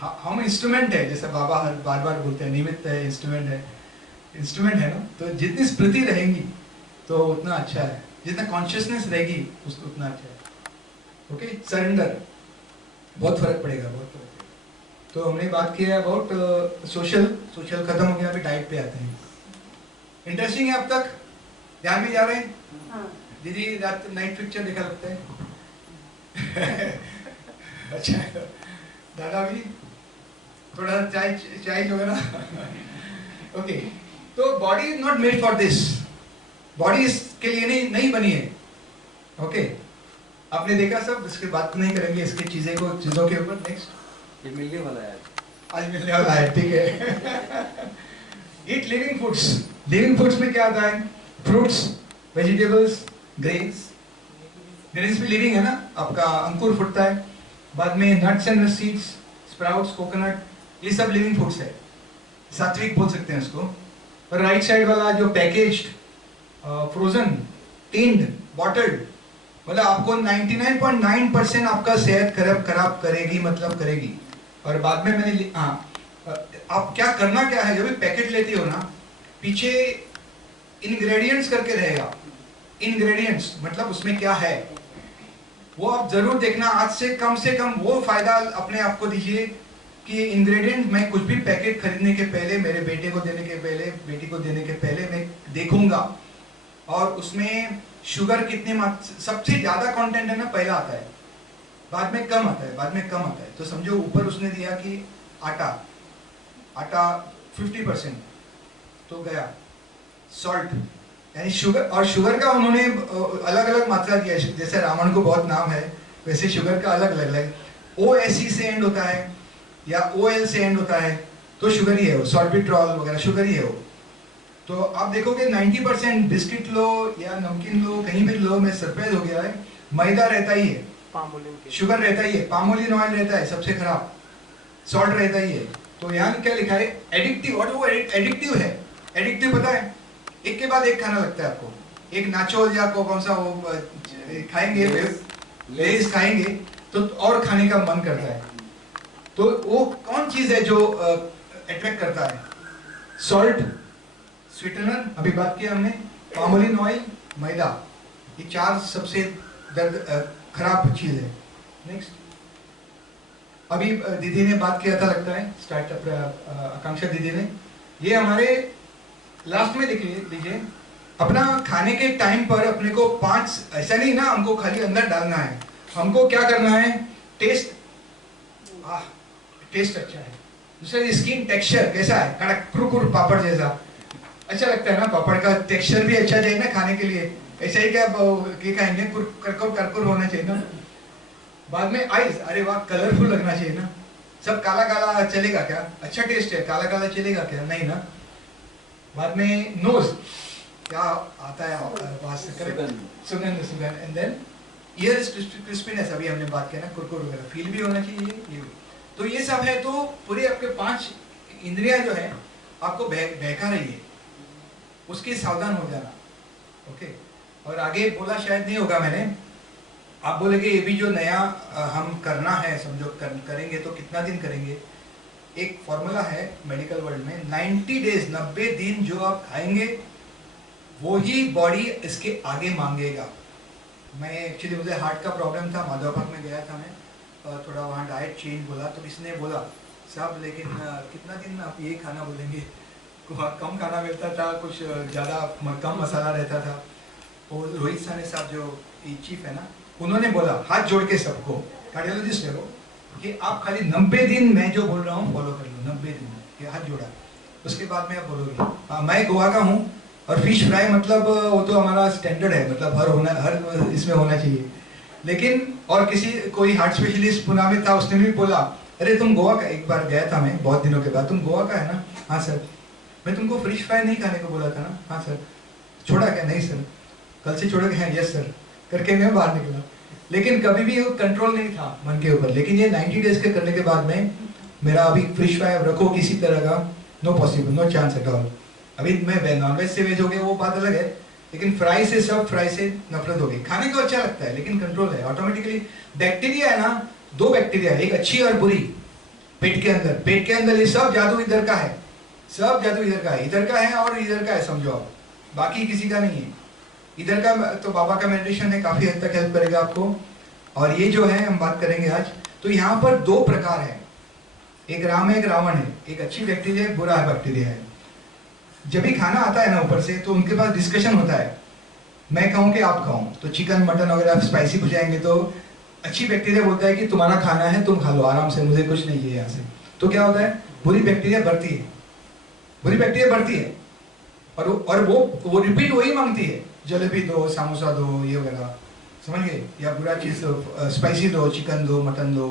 हम इंस्ट्रूमेंट है, जैसे बाबा हर बार बोलते हैं, निमित्त है, इंस्ट्रूमेंट है ना। तो जितनी स्मृति रहेंगी तो उतना अच्छा है, जितना कॉन्शियसनेस रहेगी उसको उतना अच्छा है। ओके, सरेंडर, बहुत फर्क पड़ेगा। तो हमने बात किया अबाउट सोशल खत्म हो गया, अभी डाइट पे आते हैं। इंटरेस्टिंग है अब तक, ध्यान में जा रहे हैं? हाँ। दीदी रात नाइट पिक्चर देखा लगता है, अच्छा दादा भी थोड़ा चाय चाय जो है ना ओके। तो body is not made for this, body इसके लिए नहीं बनी है। ओके आपने देखा सब, इसके बात नहीं करेंगे इसके चीजों के ऊपर। नेक्स्ट ये मिलने वाला है आज मिलने वाला है, ठीक है। ईट लिविंग फूड्स। लिविंग फूड्स में क्या आता है? Fruits, vegetables, grains. ग्रेन्स भी लिविंग है ना, आपका अंकुर फुटता है। बाद में nuts and seeds, sprouts, coconut, ये सब लिविंग फूड्स है, सात्विक बोल सकते हैं इसको। और राइट साइड वाला जो पैकेज्ड, फ्रोजन, टिन्ड, बॉटल्ड, मतलब आपको 99.9% आपका सेहत खराब करेगी, मतलब करेगी। और बाद में मैंने आप क्या करना क्या है, जब भी पैकेट लेती हो ना, पीछे इंग्रेडिएंट्स करके रहेगा। इंग्रेडिएंट्स मतलब उसमें क्या है वो आप जरूर देखना। आज से कम वो फायदा अपने आप को दीजिए कि इंग्रेडिएंट मैं कुछ भी पैकेट खरीदने के पहले, मेरे बेटे को देने के पहले, बेटी को देने के पहले मैं देखूंगा। और उसमें शुगर कितने सबसे ज्यादा कंटेंट है ना, पहला आता है, बाद में कम आता है, बाद में कम आता है। तो समझो ऊपर उसने दिया कि आटा 50% तो गया, सॉल्ट यानी शुगर, और शुगर का उन्होंने अलग अलग मात्रा दिया है। जैसे रामन को बहुत नाम है, वैसे शुगर का अलग अलग OSE से एंड होता है या OL से एंड होता है, तो शुगर ही है वो, सॉल्बिट्रॉल वगैरह शुगर ही है वो। तो आप देखोगे 90% बिस्किट लो या नमकीन लो, कहीं भी लो, मैं सरप्राइज हो गया है, मैदा रहता ही है, शुगर रहता ही है, पामोलिन ऑयल रहता है सबसे खराब, सॉल्ट रहता ही है। तो यहाँ क्या लिखा है? एडिक्टिव। और वो एडिक्टिव है। एडिक्टिव पता है, एक के बाद एक खाना लगता है आपको। एक नाचोस या कौन सा वो खाएंगे, लेस खाएंगे तो और खाने का मन करता है। तो वो कौन चीज है जो अट्रैक्ट करता है? सॉल्ट, स्वीटनर अभी बात किया हमने, पामोलिन ऑयल, मैदा, ये चार सबसे खराब चीज है। नेक्स्ट, अभी दीदी ने बात किया था लगता है, स्टार्टअप आकांक्षा दीदी ने, ये हमारे लास्ट में देख लीजिए, अपना खाने के टाइम पर अपने को 5, ऐसा नहीं ना हमको खाली अंदर डालना है, हमको क्या करना है? टेस्ट, टेस्ट अच्छा है। दूसरा स्किन टेक्सचर कैसा है? कड़क कुरकुर पापड़ जैसा अच्छा लगता है ना, पापड़ का टेक्सचर भी अच्छा चाहिए ना खाने के लिए। ऐसा ही क्या खाएंगे, करकुर होना चाहिए ना। बाद में आइज, अरे वाह कलरफुल लगना चाहिए ना। सब काला काला चलेगा क्या? अच्छा टेस्ट है, काला काला चलेगा क्या? नहीं ना। बाद में नोज, क्या आता है सुगंध, एंड देन ईयर्स क्रिस्पीनेस, अभी हमने बात किया ना, कुरकुर वगैरह फील भी होना चाहिए ये भी। तो ये सब है। तो पूरे आपके 5 इंद्रियां जो है आपको बहका रही है, उसकी सावधान हो जाना। ओके, और आगे बोला शायद नहीं होगा मैंने, आप बोलेगे ये भी जो नया हम करना है, समझो करेंगे तो कितना दिन करेंगे? एक फॉर्मूला है मेडिकल वर्ल्ड में, 90 डेज, 90 दिन जो आप खाएंगे वो ही बॉडी इसके आगे मांगेगा। मैं एक्चुअली, मुझे हार्ट का प्रॉब्लम था, माधवबाग में गया था मैं, थोड़ा वहाँ डाइट चेंज बोला, तो इसने बोला साहब लेकिन कितना दिन आप ये खाना बोलेंगे? कम खाना मिलता था, कुछ ज़्यादा कम मसाला रहता था। वो रोहित साने साहब जो चीफ है ना, उन्होंने बोला हाथ जोड़ के सबको, कार्डियोलॉजिस्ट है वो, कि आप खाली 90 दिन मैं जो बोल रहा हूँ फॉलो कर लो, 90 दिन ये हाथ जोड़ा, उसके बाद में आप बोलोगे। मैं गोवा का हूँ, और फिश फ्राई मतलब वो तो हमारा स्टैंडर्ड है, मतलब हर इसमें होना चाहिए। लेकिन और किसी कोई हार्ट स्पेशलिस्ट पुणे में था, उसने भी बोला अरे तुम गोवा का, एक बार गया था मैं बहुत दिनों के बाद, तुम गोवा का है ना? हाँ सर। मैं तुमको फिश फ्राई नहीं खाने को बोला था ना? हाँ सर। छोड़ा क्या? नहीं सर। कल से छोड़ोगे? हाँ यस सर करके मैं बाहर निकला। लेकिन कभी भी वो कंट्रोल नहीं था मन के ऊपर। लेकिन ये 90 डेज के करने के बाद में मेरा अभी फिश फ्राई रखो किसी तरह का, no possible, no chance at all. अभी मैं नॉनवेज से वेज हो गया वो बात अलग है, लेकिन फ्राई से नफरत हो गई। खाने को अच्छा लगता है लेकिन कंट्रोल है ऑटोमेटिकली। बैक्टीरिया है ना, 2 बैक्टीरिया, एक अच्छी और बुरी पेट के अंदर ये सब जादू इधर का है, सब जादू इधर का है, इधर का है और इधर का है, समझो आप, बाकी किसी का नहीं है। इधर का तो बाबा का मेडिटेशन है, काफी हद तक हेल्प करेगा आपको। और ये जो है हम बात करेंगे आज। तो यहाँ पर 2 प्रकार है, एक राम है एक रावण है, एक अच्छी बैक्टीरिया है, बुरा बैक्टीरिया है। जब भी खाना आता है ना ऊपर से, तो उनके पास डिस्कशन होता है, मैं कहूँ कि आप खाऊं, तो चिकन मटन वगैरह स्पाइसी हो जाएंगे तो अच्छी बैक्टीरिया बोलता है कि तुम्हारा खाना है, तुम खा लो आराम से, मुझे कुछ नहीं है यहाँ से। तो क्या होता है, बुरी बैक्टीरिया बढ़ती है, बुरी बैक्टीरिया बढ़ती है, और वो रिपीट वही मांगती है, जलेबी दो, समोसा दो, ये वगैरह, समझ गए, या बुरा चीज़ दो, स्पाइसी दो, चिकन दो, मटन दो,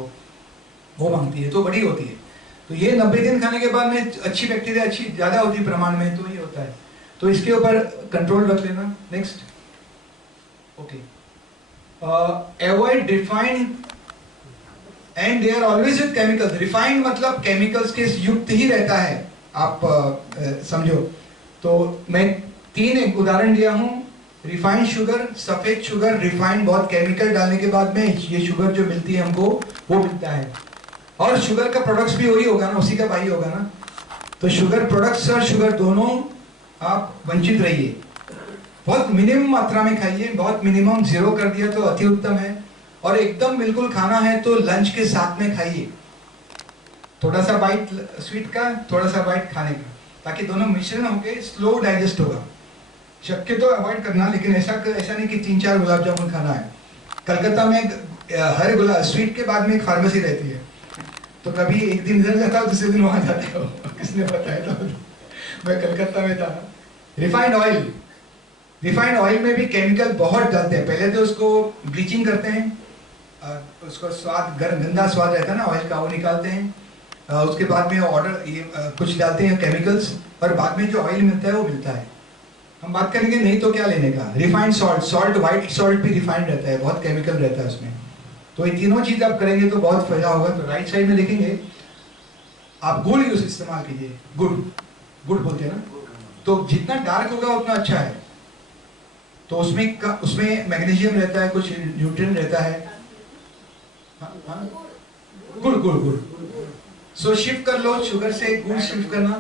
वो मांगती है, तो बड़ी होती है। तो ये 90 दिन खाने के बाद में अच्छी बैक्टीरिया अच्छी ज़्यादा होती है प्रमाण में, तो ये होता है। तो इसके ऊपर कंट्रोल रख लेना। Next, okay, avoid refined and they are always with chemicals. Refined मतलब केमिकल्स के युक्त ही रहता है, आप समझो। तो मैं 3 एक उदाहरण दिया हूँ, रिफाइंड शुगर, सफेद शुगर, रिफाइंड बहुत केमिकल डालने के बाद में ये शुगर जो मिलती है हमको, वो मिलता है। और शुगर का प्रोडक्ट्स भी वही होगा ना, उसी का भाई होगा ना। तो शुगर प्रोडक्ट्स और शुगर दोनों आप वंचित रहिए, बहुत मिनिमम मात्रा में खाइए, बहुत मिनिमम 0 कर दिया तो अति उत्तम है। और एकदम बिल्कुल खाना है तो लंच के साथ में खाइए, थोड़ा सा बाइट स्वीट का, थोड़ा सा बाइट खाने का, ताकि दोनों मिश्रण होके स्लो डाइजेस्ट होगा। शक्य तो अवॉइड करना, लेकिन ऐसा नहीं कि 3-4 गुलाब जामुन खाना है। कलकत्ता में हर स्वीट के बाद में एक फार्मेसी रहती है, तो कभी एक दिन इधर जाता हो, दूसरे दिन वहां जाते हो, किसने बताया था? मैं कलकत्ता में था। रिफाइंड ऑयल में भी केमिकल बहुत डालते हैं। पहले तो उसको ब्लीचिंग करते हैं, उसको स्वाद गंदा स्वाद रहता है ना ऑयल का, वो निकालते हैं। उसके बाद में कुछ डालते हैं केमिकल्स, और बाद में जो ऑयल मिलता है वो मिलता है। हम बात करेंगे नहीं तो क्या लेने का। रिफाइंड सॉल्ट, व्हाइट सॉल्ट भी रिफाइंड रहता है, बहुत केमिकल रहता है उसमें। तो ये तीनों चीज आप करेंगे तो बहुत फायदा होगा। तो राइट साइड में देखेंगे आप गुड़ यूज इस्तेमाल कीजिए, गुड़ बोलते हैं ना, तो जितना डार्क होगा उतना अच्छा है। तो उसमें मैग्नीशियम रहता है, कुछ न्यूट्रिएंट रहता है। गुड़ सो शिफ्ट कर लो, शुगर से गुड़ शिफ्ट करना।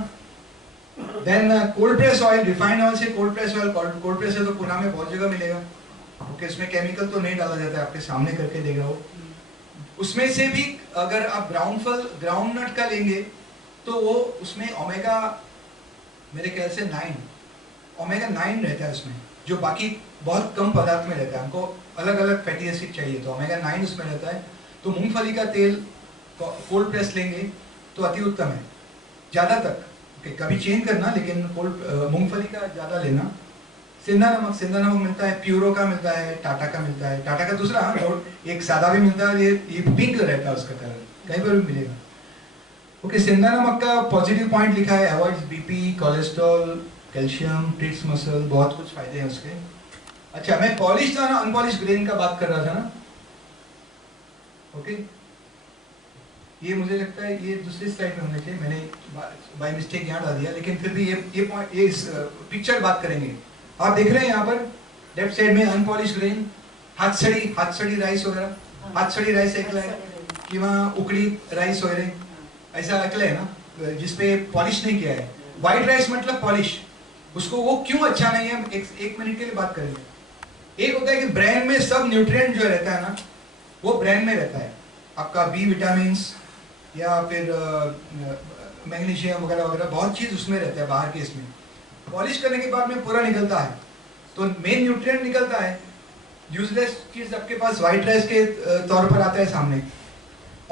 Then cold press oil, refined oil से cold press oil, cold press है तो पुणे में बहुत जगह मिलेगा। ओके, इसमें केमिकल तो नहीं डाला जाता है, आपके सामने करके देगा वो। उसमें से भी अगर आप ग्राउंड नट का लेंगे तो वो उसमें ओमेगा, मेरे ख्याल से 9 रहता है उसमें, जो बाकी बहुत कम पदार्थ में रहता है। हमको अलग अलग फैटी एसिड चाहिए, तो ओमेगा 9 उसमें रहता है। तो मूंगफली का तेल कोल्ड प्रेस लेंगे तो अति उत्तम है, ज़्यादा तक। कभी चेंज करना, लेकिन मूंगफली का ज़्यादा लेना। सेंधा नमक मिलता है, प्यूरो का मिलता है, टाटा का मिलता है। टाटा का दूसरा, एक सादा भी मिलता है, ये पिंक रहता है उसका कलर, कहीं पर भी मिलेगा। ओके, सेंधा नमक का पॉजिटिव पॉइंट लिखा है, avoids BP, cholesterol, calcium, treats muscle, बहुत कुछ फायदे हैं उसके। अच्छा, मैं पॉलिश था ना, अनपॉलिश ग्रेन का बात कर रहा था ना। ओके, ये मुझे लगता है ये दूसरी स्लाइड में होना चाहिए, मैंने बाय मिस्टेक यहाँ डाल दिया, लेकिन फिर भी ये पॉइंट, ये पिक्चर बात करेंगे। आप देख रहे हैं यहाँ पर लेफ्ट साइड में अनपॉलिश ग्रेन, हाथ सड़ी राइस वगैरह, हाथ सड़ी राइस ऐकलं है कि वहाँ उकड़ी राइस वगैरह, ऐसा ऐकलं है ना, जिसपे पॉलिश नहीं किया है। व्हाइट राइस मतलब पॉलिश, उसको वो क्यों अच्छा नहीं है, एक मिनट के लिए बात करेंगे। एक होता है कि ब्रेन में सब न्यूट्रिएंट जो रहता है ना, वो ब्रेन में रहता है। आपका बी विटामिन या फिर मैग्नीशियम वगैरह वगैरह, बहुत चीज़ उसमें रहता है बाहर के। इसमें पॉलिश करने के बाद में पूरा निकलता है, तो मेन न्यूट्रिएंट निकलता है। यूजलेस चीज़ आपके पास व्हाइट राइस के तौर पर आता है सामने।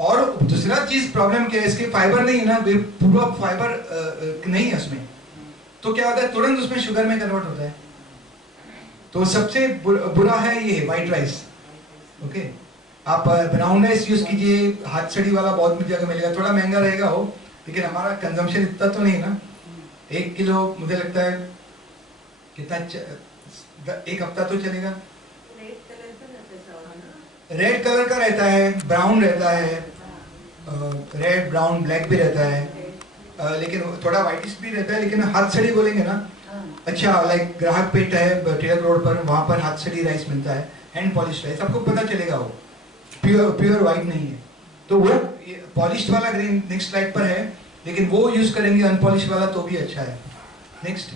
और दूसरा चीज़ प्रॉब्लम क्या है, इसके फाइबर नहीं है ना, पूरा फाइबर नहीं है उसमें। तो क्या होता है, तुरंत उसमें शुगर में कन्वर्ट होता है। तो सबसे बुरा है ये व्हाइट राइस। ओके, आप ब्राउन राइस यूज कीजिए, हाथ छड़ी वाला बहुत जगह मिलेगा, थोड़ा महंगा रहेगा वो, लेकिन हमारा कंजम्पशन इतना तो नहीं ना। 1 किलो मुझे लगता है कितना, 1 हफ्ता तो चलेगा। रेड कलर का रहता है, ब्राउन रहता है, रेड ब्राउन ब्लैक भी रहता है, लेकिन थोड़ा व्हाइटिश भी रहता है। लेकिन हाथ छड़ी बोलेंगे ना, अच्छा, लाइक ग्राहक पेट है टिलक रोड पर, वहाँ पर हाथ छड़ी राइस मिलता है, हैंड पॉलिश राइस, आपको पता चलेगा वो प्योर व्हाइट नहीं है। तो वो पॉलिश वाला ग्रेन नेक्स्ट स्लाइड पर है, लेकिन वो यूज करेंगे अनपॉलिश वाला तो भी अच्छा है। नेक्स्ट,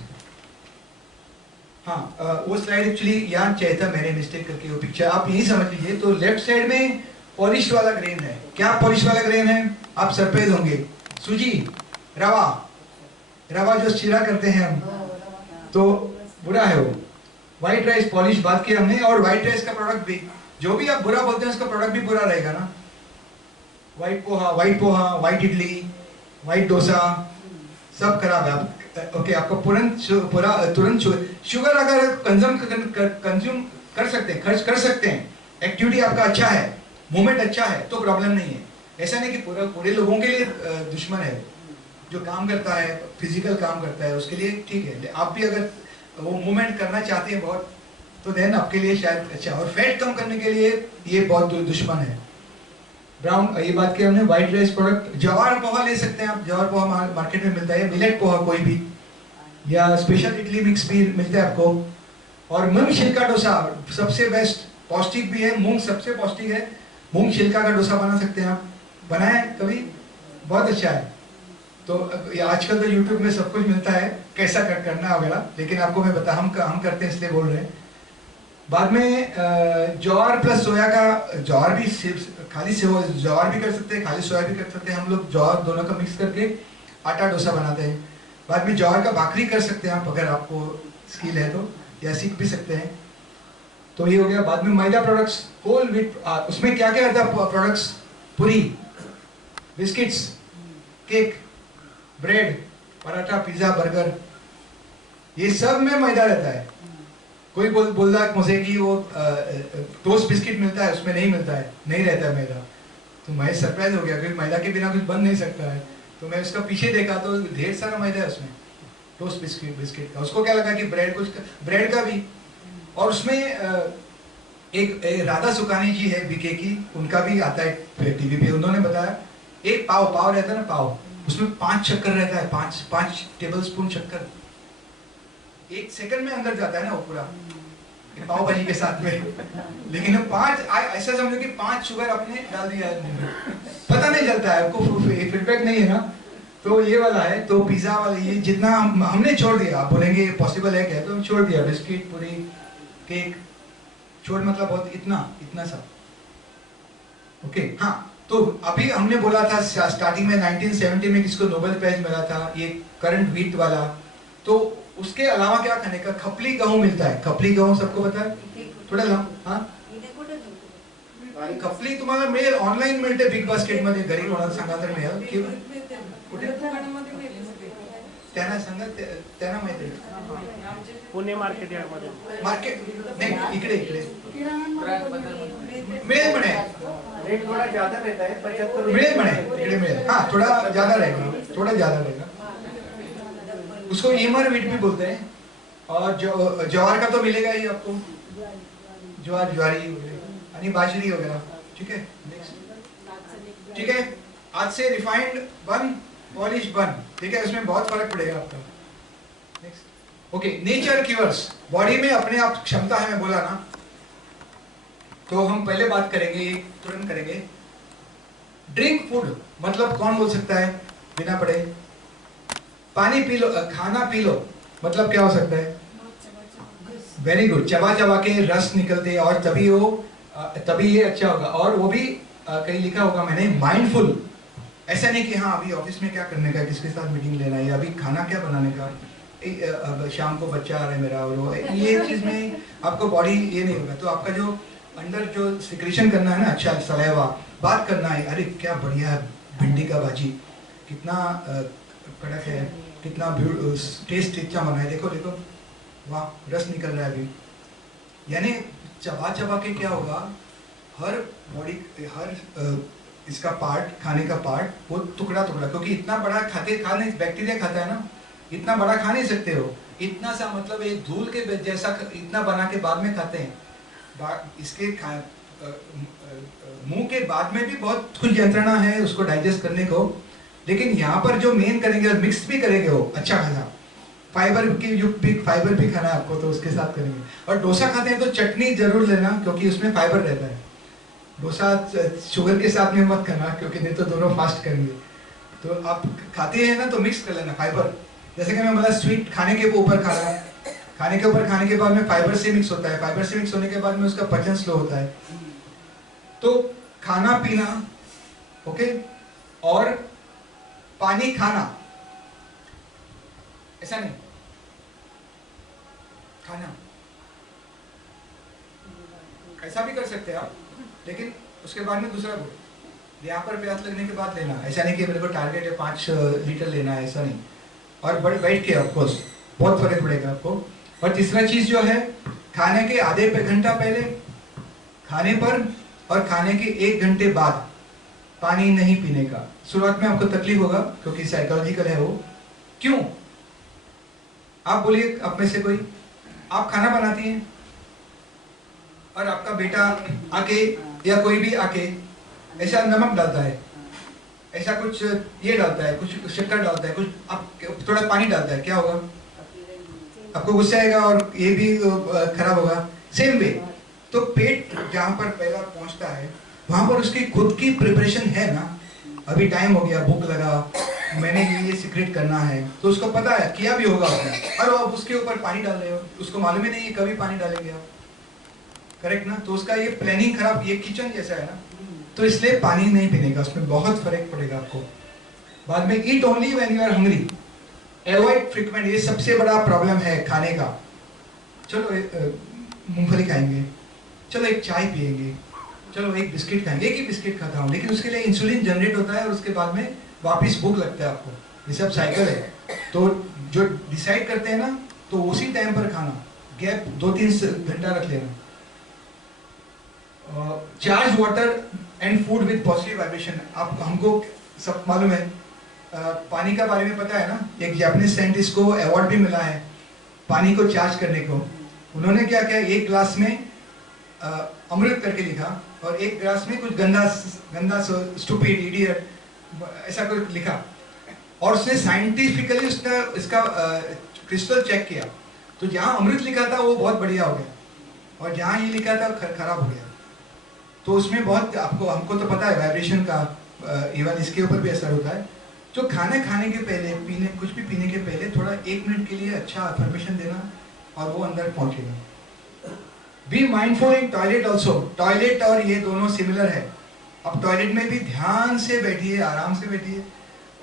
हाँ, वो स्लाइड एक्चुअली यहाँ चाहिए था, मैंने मिस्टेक करके वो पिक्चर आप यही समझ लीजिए। तो लेफ्ट साइड में पॉलिश वाला ग्रेन है। क्या पॉलिश वाला ग्रेन है, आप सरप्राइज होंगे। सूजी, रवा जो शीरा करते हैं हम, तो बुरा है वो। व्हाइट राइस पॉलिश बात की हमने, और व्हाइट राइस का प्रोडक्ट भी जो भी आप बुरा बोलते हैं उसका प्रोडक्ट भी बुरा रहेगा ना। White poha, white idli, white dosa, सब खराब है। आप ओके, आपको तुरंत शुगर अगर कंज्यूम कर सकते हैं, खर्च कर सकते हैं, एक्टिविटी आपका अच्छा है, मूवमेंट अच्छा है, तो प्रॉब्लम नहीं है। ऐसा नहीं कि पूरे लोगों के लिए दुश्मन है। जो काम करता है, फिजिकल काम करता है, उसके लिए ठीक है। आप भी अगर वो मूवमेंट करना चाहते हैं बहुत, तो देन आपके लिए शायद अच्छा। और फैट कम करने के लिए ये बहुत दुश्मन है। ब्राउन, ये बात की हमने व्हाइट राइस प्रोडक्ट। जवार पोहा ले सकते हैं आप, जवार पोहा मार्केट में मिलता है, मिलेट पोहा कोई भी, या स्पेशल इडली मिक्स भी मिलता है आपको। और मूंग छिलका डोसा सबसे बेस्ट, पौष्टिक भी है, मूंग सबसे पौष्टिक है। मूंग छिलका का डोसा बना सकते हैं आप, बनाए कभी, बहुत अच्छा है। तो आजकल तो YouTube में सब कुछ मिलता है कैसा करना वगैरह, लेकिन आपको मैं बता, हम करते हैं इसलिए बोल रहे हैं। बाद में ज्वार प्लस सोया का, ज्वार भी खाली ज्वार भी कर सकते हैं, खाली सोया भी कर सकते हैं। हम लोग ज्वार दोनों का मिक्स करके आटा डोसा बनाते हैं। बाद में ज्वार का भाकरी कर सकते हैं आप, अगर आपको स्किल है तो, या सीख भी सकते हैं। तो ये हो गया। बाद में मैदा प्रोडक्ट्स, होल व्हीट, उसमें क्या क्या रहता है प्रोडक्ट्स? पूरी, biscuits, cake, bread, paratha, pizza, burger, ये सब में मैदा रहता है। कोई बोल रहा है मुझे कि वो टोस्ट बिस्किट मिलता है, उसमें नहीं मिलता है, नहीं रहता है मैदा। तो मैं सरप्राइज हो गया, क्योंकि मैदा के बिना कुछ बन नहीं सकता है। तो मैं उसका पीछे देखा तो ढेर सारा मैदा है उसमें, टोस्ट बिस्किट का। उसको क्या लगा कि ब्रेड का भी। और उसमें एक राधा सुकानी जी है बीके की, उनका भी आता है टीवी पे। उन्होंने बताया एक पाव रहता है ना, पाव, उसमें 5 शक्कर रहता है, 5 टेबल स्पून शक्कर। 1 सेकंड में अंदर जाता है ना वो पूरा पाव भाजी के साथ में। लेकिन 5, ऐसा समझो कि 5 शुगर आपने डाल दिया है, पता नहीं चलता है आपको, फीडबैक नहीं है ना। तो ये वाला है। तो पिज्जा वाला ये जितना हमने छोड़ दिया, आप बोलेंगे पॉसिबल है क्या, तो हम छोड़ दिया। बिस्किट, पूरी, केक छोड़, मतलब बहुत इतना सा। ओके, हाँ। तो अभी हमने बोला था स्टार्टिंग में 1970 में किसको नोबेल प्राइज मिला था, ये करंट व्हीट वाला। तो उसके अलावा क्या खाने का, खपली गेहूं मिलता है। खपली गेहूं सबको पता है? थोड़ा हाँ, खपली तुम्हाला मिळेल, ऑनलाइन मिळते बिग बास्केट मध्ये, घरी कोणाला सांगा तर मिळेल. कुठे त्यांना सांगा, त्यांना माहिती पुणे मार्केट यार्ड मध्ये. मार्केट नाही, इकडे मिळेल म्हणे, रेट थोड़ा ज्यादा रहता है, 75 मिळेल म्हणे, इकडे मिळेल. हाँ, थोड़ा ज्यादा रहेगा, उसको ईमर व्हीट भी बोलते हैं। और ज्वार का तो मिलेगा ही आपको, ज्वारी आणि बाजरी वगैरह, ठीक है। नेक्स्ट, ठीक है। आज से रिफाइंड बन, पॉलिश बन, ठीक है, उसमें बहुत फर्क पड़ेगा आपका। Next, okay. Nature cures, body में अपने आप क्षमता है, मैं बोला ना। तो हम पहले बात करेंगे, तुरंत करेंगे। ड्रिंक फूड मतलब कौन बोल सकता है बिना पढ़े? पानी पी लो, खाना पी लो, मतलब क्या हो सकता है? वेरी गुड, चबा के रस निकलते, और तभी ये अच्छा होगा। और वो भी कहीं लिखा होगा मैंने, माइंडफुल। ऐसा नहीं कि हाँ अभी ऑफिस में क्या करने का, किसके साथ मीटिंग लेना है, अभी खाना क्या बनाने का, शाम को बच्चा आ रहा है मेरा, और वो ये चीज में आपको बॉडी ये नहीं होगा। तो आपका जो अंदर जो सिक्रेशन करना है ना, अच्छा सलाइवा, बात करना है, अरे क्या बढ़िया है भिंडी का भाजी, कितना कड़क है, कितना टेस्ट अच्छा बना है, देखो वाह, रस निकल रहा है अभी। यानी चबा के क्या होगा, हर बॉडी, हर इसका पार्ट, खाने का पार्ट, वो टुकड़ा, क्योंकि इतना बड़ा खाने बैक्टीरिया खाता है ना, इतना बड़ा खा नहीं सकते हो। इतना सा मतलब एक धूल के जैसा इतना बना के बाद में खाते हैं। इसके मुंह के बाद में भी बहुत कुछ यंत्रणा है उसको डाइजेस्ट करने को। लेकिन यहाँ पर जो मेन करेंगे, और मिक्स भी करेंगे वो अच्छा खासा, फाइबर भी खाना है आपको, तो उसके साथ करेंगे। और डोसा खाते हैं तो चटनी जरूर लेना, क्योंकि उसमें फाइबर रहता है। डोसा शुगर के साथ में मत खाना, क्योंकि नहीं तो दोनों फास्ट करेंगे। तो आप खाते हैं ना, तो मिक्स कर लेना फाइबर। जैसे कि मैं बोला, स्वीट खाने के ऊपर खाना, खाने के बाद में फाइबर से मिक्स होता है, फाइबर से मिक्स होने के बाद में उसका पचन स्लो होता है। तो खाना पीना, ओके, और पानी खाना, ऐसा नहीं खाना, ऐसा भी कर सकते हैं आप, लेकिन उसके बाद में दूसरा घूट यहाँ पर प्यास लगने के बाद लेना। ऐसा नहीं कि मेरे को टारगेट है 5 लीटर लेना है, ऐसा नहीं। और बड़े बैठ के ऑफकोर्स बहुत फर्क पड़ेगा आपको। और तीसरा चीज जो है, खाने के आधे घंटा पहले, खाने पर और खाने के 1 घंटे बाद पानी नहीं पीने का। शुरुआत में आपको तकलीफ होगा क्योंकि साइकोलॉजिकल है वो। क्यों? आप बोलिए, आप में से कोई, आप खाना बनाती हैं और आपका बेटा आके या कोई भी आके ऐसा नमक डालता है, ऐसा कुछ ये डालता है, कुछ शक्कर डालता है, कुछ आप थोड़ा पानी डालता है, क्या होगा? आपको गुस्सा आएगा और ये भी खराब होगा। सेम वे, तो पेट जहाँ पर पहला पहुँचता है वहाँ पर उसकी खुद की प्रिपरेशन है ना। अभी टाइम हो गया, भूख लगा, मैंने ये सीक्रेट करना है, तो उसको पता है, किया भी होगा उसने, और आप उसके ऊपर पानी डाल रहे हो, उसको मालूम ही नहीं है कभी पानी डालेंगे आप, करेक्ट ना? तो उसका ये प्लानिंग खराब, ये किचन जैसा है ना, तो इसलिए पानी नहीं पीने का, उसमें बहुत फर्क पड़ेगा आपको। बाद में eat only when you are hungry, avoid frequent, ये सबसे बड़ा प्रॉब्लम है खाने का। चलो मूंगफली खाएंगे, चलो एक चाय पिएंगे, चलो एक बिस्किट खाएंगे, एक ही बिस्किट खाता हूँ, लेकिन उसके लिए इंसुलिन जनरेट होता है और उसके बाद में वापस भूख लगता है आपको। ये सब साइकिल है। तो जो डिसाइड करते हैं ना, तो उसी टाइम पर खाना, गैप 2-3 घंटा रख लेना। Charge water and food with positive vibration, आप हमको सब मालूम है, पानी का बारे में पता है ना। एक जापानीज साइंटिस्ट को अवार्ड भी मिला है पानी को चार्ज करने को। उन्होंने क्या किया, एक ग्लास में अमृत करके लिखा और एक ग्लास में कुछ गंदा स्टूपिड इडियट ऐसा कुछ लिखा, और उसने साइंटिफिकली इसका क्रिस्टल चेक किया। तो जहाँ अमृत लिखा था वो बहुत बढ़िया हो गया और जहाँ ये लिखा था खराब हो गया। तो उसमें बहुत हमको तो पता है वाइब्रेशन का, इवन इसके ऊपर भी असर होता है। तो खाना खाने के पहले, कुछ भी पीने के पहले थोड़ा 1 मिनट के लिए अच्छा अफर्मेशन देना और वो अंदर पहुंचेगा। Be mindful in toilet also, toilet और ये दोनों सिमिलर है। अब टॉयलेट में भी ध्यान से बैठिए, आराम से बैठिए।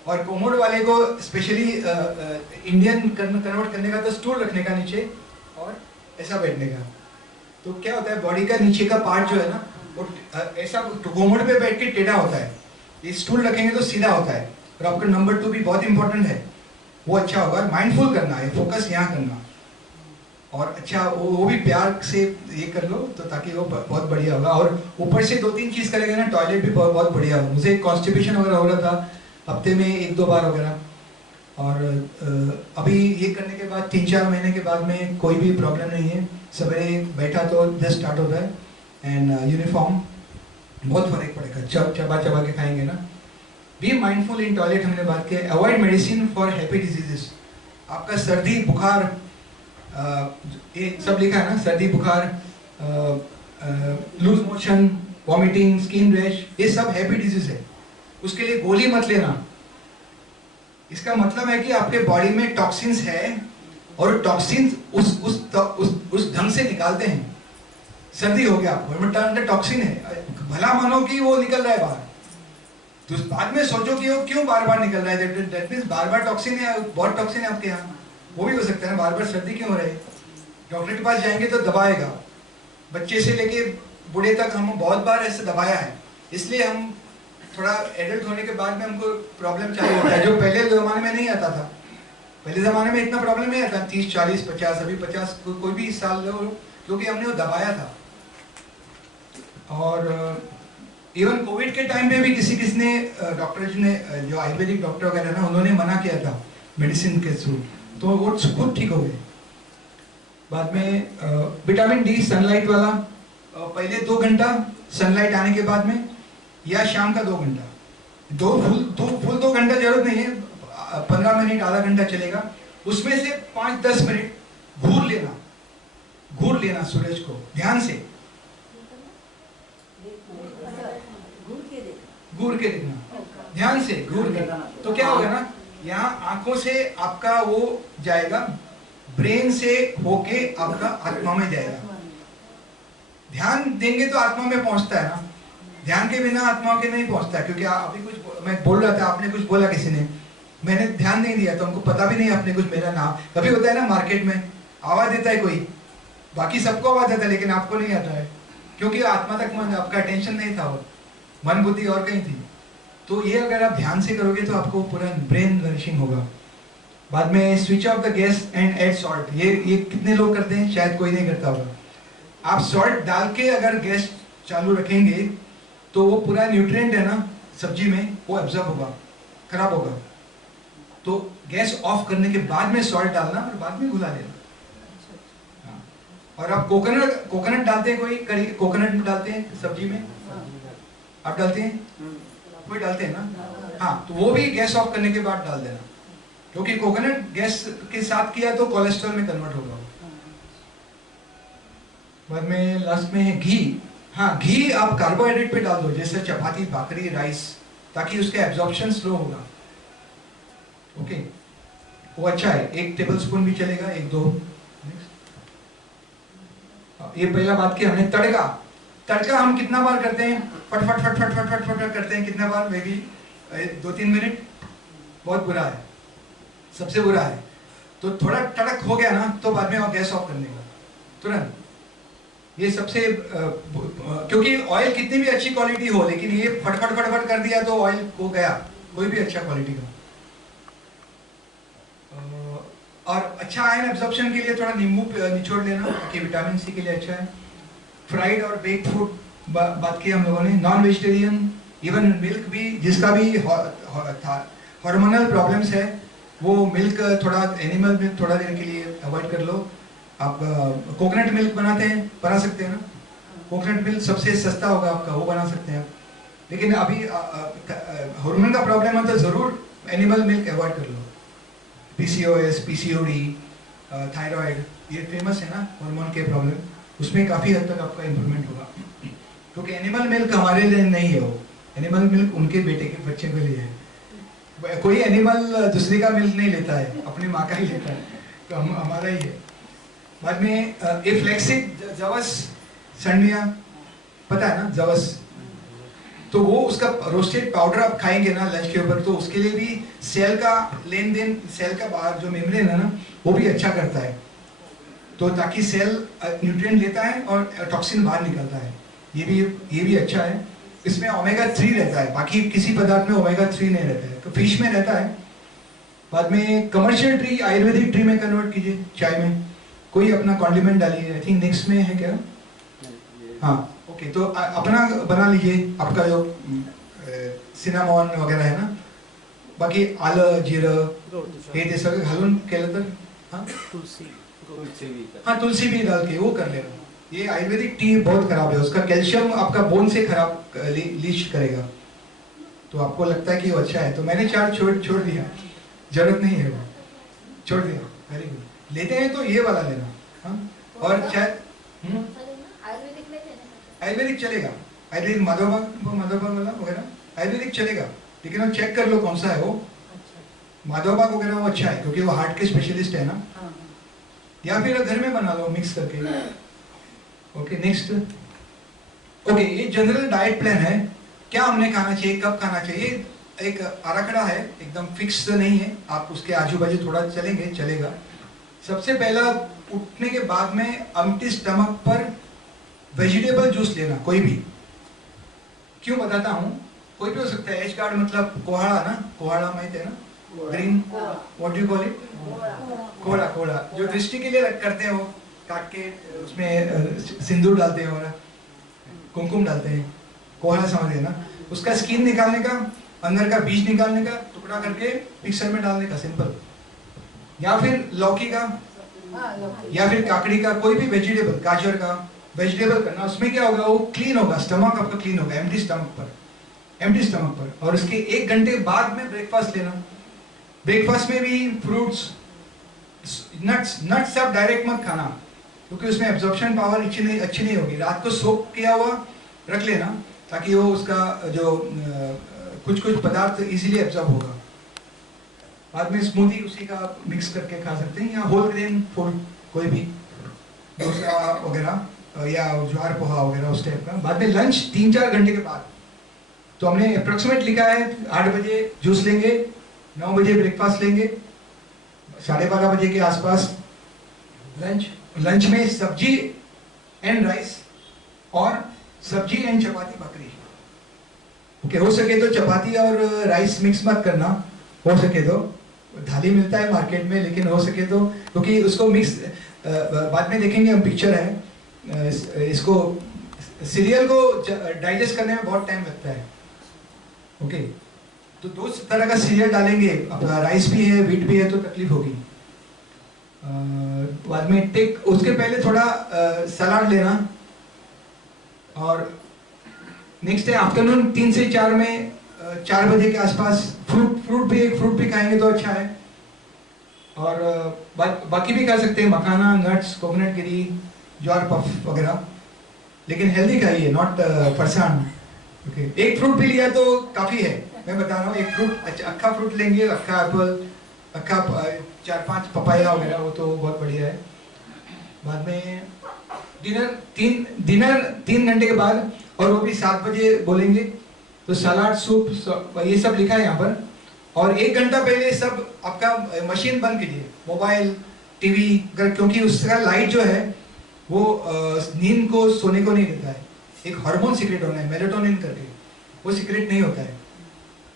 और कोमोड वाले को स्पेशली इंडियन कन्वर्ट करने का, तो स्टूल रखने का नीचे और ऐसा बैठने का। तो क्या होता है, बॉडी का नीचे का पार्ट जो है ना, वो ऐसा कोमोड पे बैठ के टेढ़ा होता है। ये स्टूल रखेंगे तो सीधा होता है। और आपका नंबर 2 भी बहुत इंपॉर्टेंट है, वो अच्छा होगा। माइंडफुल करना है, फोकस यहाँ करना, और अच्छा वो भी प्यार से ये कर लो, तो ताकि वो बहुत बढ़िया होगा। और ऊपर से 2-3 चीज करेंगे ना, टॉयलेट भी बहुत बढ़िया होगा। मुझे कॉन्स्टिपेशन वगैरह हो रहा था हफ्ते में 1-2 बार वगैरह, और अभी ये करने के बाद 3-4 महीने के बाद में कोई भी प्रॉब्लम नहीं है। सवेरे बैठा तो जस्ट स्टार्ट होता है, एंड यूनिफॉर्म बहुत फर्क पड़ेगा। चबा के खाएंगे ना। बी माइंडफुल इन टॉयलेट, हमने बात की। Avoid medicine for happy diseases, आपका सर्दी बुखार, ये सब लिखा है ना, सर्दी बुखार, loose motion, vomiting, skin rash, ये सब हैप्पी डिजीज है। उसके लिए गोली मत लेना। इसका मतलब है कि आपके बॉडी में टॉक्सिन्स है और टॉक्सिन्स उस ढंग से निकालते हैं। सर्दी हो गया आपको, टॉक्सिन है, भला मानो कि वो निकल रहा है बाहर, तो बाद में सोचो कि वो क्यों बार बार निकल रहा है। That means bar bar toxin है, बहुत टॉक्सिन है आपके यहाँ। वो भी हो सकता है, बार बार सर्दी क्यों हो रही है। डॉक्टर के पास जाएंगे तो दबाएगा। बच्चे से लेके बूढ़े तक हम बहुत बार ऐसे दबाया है, इसलिए हम थोड़ा एडल्ट होने के बाद में हमको प्रॉब्लम चालू होता है, जो पहले ज़माने में नहीं आता था। पहले ज़माने में इतना प्रॉब्लम नहीं आता, 30, 40, 50, अभी 50 कोई भी साल लो, क्योंकि हमने वो दबाया था। और इवन कोविड के टाइम पे भी किसी ने डॉक्टर ने, जो आयुर्वेदिक डॉक्टर वगैरह ना, उन्होंने मना किया था मेडिसिन के थ्रू, तो वो खुद ठीक हो गए। बाद में विटामिन डी सनलाइट वाला, पहले 2 घंटा सनलाइट आने के बाद में, या शाम का 2 घंटा, फुल 2 घंटा जरूरत नहीं है, 15 मिनट आधा घंटा चलेगा। उसमें से 5-10 मिनट घूर लेना सूरज को ध्यान से, घूर के देखना, ध्यान से घूर के। तो क्या होगा ना, यहाँ आंखों से आपका वो जाएगा, ब्रेन से होके आपका आत्मा में जाएगा। ध्यान देंगे तो आत्मा में पहुंचता है ना, ध्यान के बिना आत्मा के नहीं पहुंचता है। क्योंकि अभी कुछ मैं बोल रहा था, आपने कुछ बोला किसी ने, मैंने ध्यान नहीं दिया, तो हमको पता भी नहीं आपने कुछ मेरा नाम। कभी होता है ना मार्केट में आवाज देता है कोई, बाकी सबको आवाज आता है लेकिन आपको नहीं आता है, क्योंकि आत्मा तक मन, आपका अटेंशन नहीं था, वो मन बुद्धि और कहीं थी। तो ये अगर आप ध्यान से करोगे तो आपको पूरा ब्रेन नरिशिंग होगा। बाद में switch off the gas and add salt, ये कितने लोग करते हैं? शायद कोई नहीं करता होगा। आप सॉल्ट डाल के अगर गैस चालू रखेंगे तो वो पूरा न्यूट्रिएंट है ना सब्जी में, वो एब्जॉर्ब होगा, खराब होगा। तो गैस ऑफ करने के बाद में सॉल्ट डालना और बाद में घुला देना। हाँ। और आप कोकोनट डालते हैं, कोई करी कोकोनट डालते हैं सब्जी में? आप डालते हैं? कोई डालते हैं ना? हाँ, तो वो भी गैस ऑफ करने के बाद डाल देना, क्योंकि कोकोनट गैस के साथ किया तो कोलेस्ट्रॉल में कन्वर्ट होगा। बाद में लास्ट में है घी। हाँ, घी आप कार्बोहाइड्रेट पे डाल दो, जैसे चपाती, भाकरी, राइस, ताकि उसका एब्जॉर्प्शन स्लो होगा। ओके, वो अच्छा है, 1 टेबलस्पून भी चलेगा, 1-2। ये पहला बात की हमने। तड़का हम कितना बार करते हैं? फट फट करते हैं। कितना बार? May be 2-3 minute. बहुत बुरा है, सबसे बुरा है। तो थोड़ा तड़क हो गया ना तो बाद में गैस ऑफ करने का तुरंत। ये सबसे क्योंकि ऑयल कितनी भी अच्छी क्वालिटी हो, लेकिन ये फटफट कर दिया तो ऑयल हो गया, कोई भी अच्छा क्वालिटी का। और अच्छा आयन एब्जॉर्प्शन के लिए थोड़ा नींबू निचोड़ लेना, ताकि विटामिन सी के लिए अच्छा है। फ्राइड और बेक्ड फूड बात की हम लोगों ने। नॉन वेजिटेरियन, इवन मिल्क भी, जिसका भी हार्मोनल प्रॉब्लम्स है, वो मिल्क थोड़ा, एनिमल मिल्क थोड़ा देर के लिए अवॉइड कर लो। आप कोकोनट मिल्क बना सकते हैं ना? कोकोनट मिल्क सबसे सस्ता होगा आपका, वो बना सकते हैं आप। लेकिन अभी हार्मोन का प्रॉब्लम है तो जरूर एनिमल मिल्क अवॉइड कर लो। PCOS, PCOD, थायराइड, ये फेमस है ना हार्मोन के प्रॉब्लम, उसमें काफ़ी हद तक आपका इम्प्रूवमेंट होगा। क्योंकि एनिमल मिल्क हमारे लिए नहीं है, वो एनिमल मिल्क उनके बेटे के बच्चे के लिए है। कोई एनिमल दूसरे का मिल्क नहीं लेता है, अपनी माँ का ही लेता है, तो हम हमारा ही है। बाद में फ्लेक्सिड, जवस, संडिया, पता है ना जवस? तो वो उसका रोस्टेड पाउडर आप खाएंगे ना लंच के ऊपर, तो उसके लिए भी सेल का लेन देन, सेल का बाहर जो मेम्ब्रेन है ना, वो भी अच्छा करता है। तो ताकि सेल न्यूट्रिएंट लेता है और टॉक्सिन बाहर निकलता है, ये भी अच्छा है। इसमें ओमेगा 3 रहता है, बाकी किसी पदार्थ में ओमेगा 3 नहीं रहता है, तो फिश में रहता है। बाद में कमर्शियल ट्री आयुर्वेदिक ट्री में कन्वर्ट कीजिए, चाय में कोई अपना कॉन्डिमेंट डालिए। आई थिंक नेक्स्ट में है क्या? हाँ, ओके, तो अपना बना लीजिए, आपका जो सिनामॉन वगैरह है ना, बाकी आलं, जिरं हे ते सगळं घालून केलं तर, हाँ तुलसी भी डाल के वो कर लेना। ये आयुर्वेदिक टी बहुत खराब है, उसका कैल्शियम आपका बोन से खराब लीच करेगा। तो आपको लगता है कि वो अच्छा है, तो मैंने 4 छोड़ दिया, जरूरत नहीं है, वो छोड़ दिया। Very good. लेते हैं तो ये वाला लेना। हाँ, और शायद आयुर्वेदिक चलेगा, आयुर्वेदिक माधवबाग वाला वगैरह आयुर्वेदिक चलेगा, लेकिन आप चेक कर लो कौन सा है वो। माधवबाग वगैरह वो अच्छा है, क्योंकि वो हार्ट के स्पेशलिस्ट है ना। या फिर घर में बना लो मिक्स करके। Okay, next. ओके, ये जनरल डाइट प्लान है, क्या हमने खाना चाहिए, कब खाना चाहिए, एक आराखड़ा है, एकदम फिक्स नहीं है, आप उसके आजू बाजू थोड़ा चलेंगे, चलेगा। सबसे पहला, उठने के बाद में एम्प्टी स्टमक पर वेजिटेबल जूस लेना, कोई भी। क्यों बताता हूँ, कोई भी हो सकता है। एच कार्ड मतलब कोहड़ा ना, कोहड़ा माहित है ना, green, what you call it, कोहड़ा, जो दृष्टि के लिए करते हैं, वो काट के उसमें सिंदूर डालते हैं और कुमकुम डालते हैं, कोहड़ा समझ ना। उसका स्किन निकालने का, अंदर का बीज निकालने का, टुकड़ा करके मिक्सर में डालने का, सिंपल। या फिर लौकी का, या फिर काकड़ी का, कोई भी वेजिटेबल, गाजर का वेजिटेबल करना। उसमें क्या होगा, वो क्लीन होगा, स्टमक आपका क्लीन होगा, एम्प्टी स्टमक पर। और उसके 1 घंटे बाद में ब्रेकफास्ट लेना। ब्रेकफास्ट में भी फ्रूट्स, नट्स आप डायरेक्ट मत खाना, क्योंकि उसमें एब्जॉर्प्शन पावर अच्छी नहीं होगी। रात को सोक किया हुआ रख लेना, ताकि वो उसका जो कुछ पदार्थ इजीली एब्जॉर्ब होगा। बाद में स्मूदी उसी का आप मिक्स करके खा सकते हैं, या होल ग्रेन फूड कोई भी, डोसा वगैरह या ज्वार पोहा वगैरह उस टाइप का। बाद में लंच 3-4 घंटे के बाद। तो हमने अप्रोक्सीमेट लिखा है 8 बजे जूस लेंगे, 9 बजे ब्रेकफास्ट लेंगे, 12:30 बजे के आसपास लंच में सब्जी एंड राइस, और सब्जी एंड चपाती भाकरी। ओके, हो सके तो चपाती और राइस मिक्स मत करना, हो सके तो। थाली मिलता है मार्केट में, लेकिन हो सके तो, क्योंकि उसको मिक्स बाद में देखेंगे हम, पिक्चर है, इसको सीरियल को डाइजेस्ट करने में बहुत टाइम लगता है। ओके, तो दो तरह का सीरियल डालेंगे, अपना राइस भी है व्हीट भी है, तो तकलीफ होगी। बाद में टेक, उसके पहले थोड़ा सलाद लेना, और नेक्स्ट डे आफ्टरनून 3 से 4 में 4 बजे के आसपास फ्रूट भी खाएंगे तो अच्छा है। और बाकी भी खा सकते हैं, मखाना, नट्स, कोकोनट गिरी, ज्वार पफ वगैरह, लेकिन हेल्दी खाइए, नॉट फरसान। ओके, एक फ्रूट भी लिया तो काफ़ी है, मैं बता रहा हूँ। एक फ्रूट, अच्छा अक्खा फ्रूट लेंगे, अक्खा एप्पल, अक्खा 4-5 पपाया वगैरह, वो तो बहुत बढ़िया है। बाद में डिनर 3 घंटे के बाद, और वो भी 7 बजे बोलेंगे, तो सलाद, सूप, ये सब लिखा है यहाँ पर। और 1 घंटा पहले सब आपका मशीन बंद कीजिए, मोबाइल, टीवी, क्योंकि उसका लाइट जो है वो नींद को, सोने को नहीं देता है। एक हार्मोन सीक्रेट होना है, मेलाटोनिन करके, वो सीक्रेट नहीं होता है।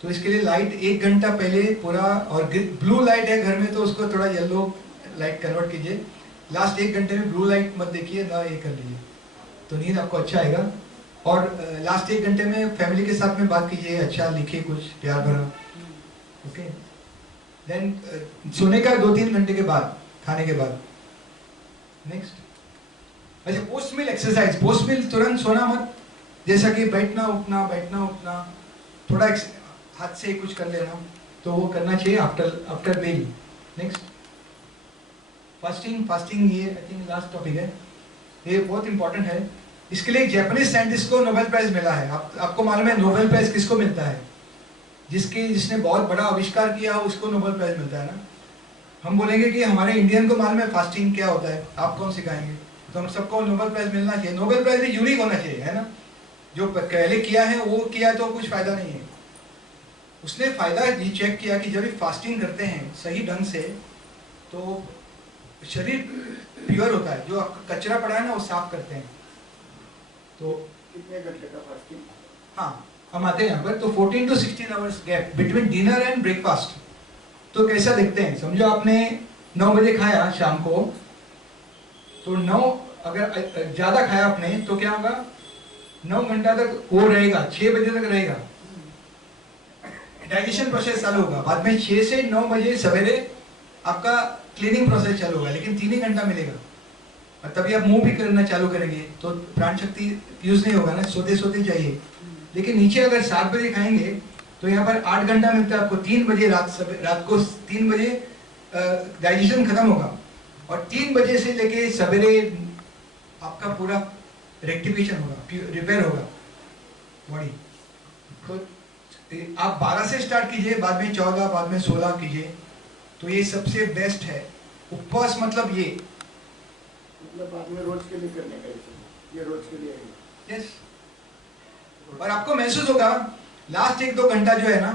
तो इसके लिए लाइट 1 घंटा पहले पूरा, और ब्लू लाइट है घर में तो उसको थोड़ा येलो लाइट कन्वर्ट कीजिए। लास्ट 1 घंटे में ब्लू लाइट मत देखिए ना, ये कर लीजिए, तो नींद आपको अच्छा आएगा। और लास्ट 1 घंटे में फैमिली के साथ में बात कीजिए, अच्छा लिखिए कुछ प्यार भरा। ओके, देन सोने का 2-3 घंटे के बाद, खाने के बाद। नेक्स्ट, अच्छा पोस्ट मील एक्सरसाइज। पोस्ट मील तुरंत सोना मत, जैसा कि बैठना उठना, थोड़ा हाथ से कुछ कर लेना, तो वो करना चाहिए आफ्टर मील। नेक्स्ट, फास्टिंग ये आई थिंक लास्ट टॉपिक है, ये बहुत इंपॉर्टेंट है। इसके लिए एक जापानीज साइंटिस्ट को नोबेल प्राइज मिला है। आपको मालूम है नोबेल प्राइज किसको मिलता है? जिसने बहुत बड़ा आविष्कार किया हो उसको नोबेल प्राइज मिलता है ना। हम बोलेंगे कि हमारे इंडियन को मालूम है फास्टिंग क्या होता है, आप कौन सिखाएंगे? तो हम सबको नोबेल प्राइज मिलना चाहिए। नोबेल प्राइज भी यूनिक होना चाहिए, है ना। जो पहले किया है वो किया तो कुछ फायदा नहीं है। उसने फायदा ये चेक किया कि जब भी फास्टिंग करते हैं सही ढंग से तो शरीर प्योर होता है, जो आपका कचरा पड़ा है ना वो साफ करते हैं। तो कितने घंटे का फास्टिंग? हाँ, हम आते हैं यहाँ पर। तो 14 to 16 hours gap between dinner and breakfast. तो कैसा देखते हैं, समझो आपने 9 बजे खाया शाम को, तो 9 अगर ज्यादा खाया आपने तो क्या होगा, 9 घंटा तक वो रहेगा, 6 बजे तक रहेगा, डाइजेशन प्रोसेस चालू होगा। बाद में 6 से 9 बजे सवेरे आपका क्लीनिंग प्रोसेस चालू होगा, लेकिन 3 ही घंटा मिलेगा। और तभी आप मुंह भी करना चालू करेंगे तो प्राण शक्ति यूज नहीं होगा ना, सोते सोते चाहिए। लेकिन नीचे अगर 7 बजे खाएंगे तो यहाँ पर 8 घंटा मिलता है आपको। 3 बजे रात को 3 बजे डाइजेशन खत्म होगा, और 3 बजे से लेके सवेरे आपका पूरा रेक्टिफिकेशन होगा, रिपेयर होगा बॉडी। तो आप 12 से स्टार्ट कीजिए, बाद में 14, बाद में 16 कीजिए, तो ये सबसे बेस्ट है। उपवास मतलब ये मतलब बाद में रोज के लिए करने का, ये रोज के लिए है। यस। और आपको महसूस होगा लास्ट 1-2 घंटा जो है ना,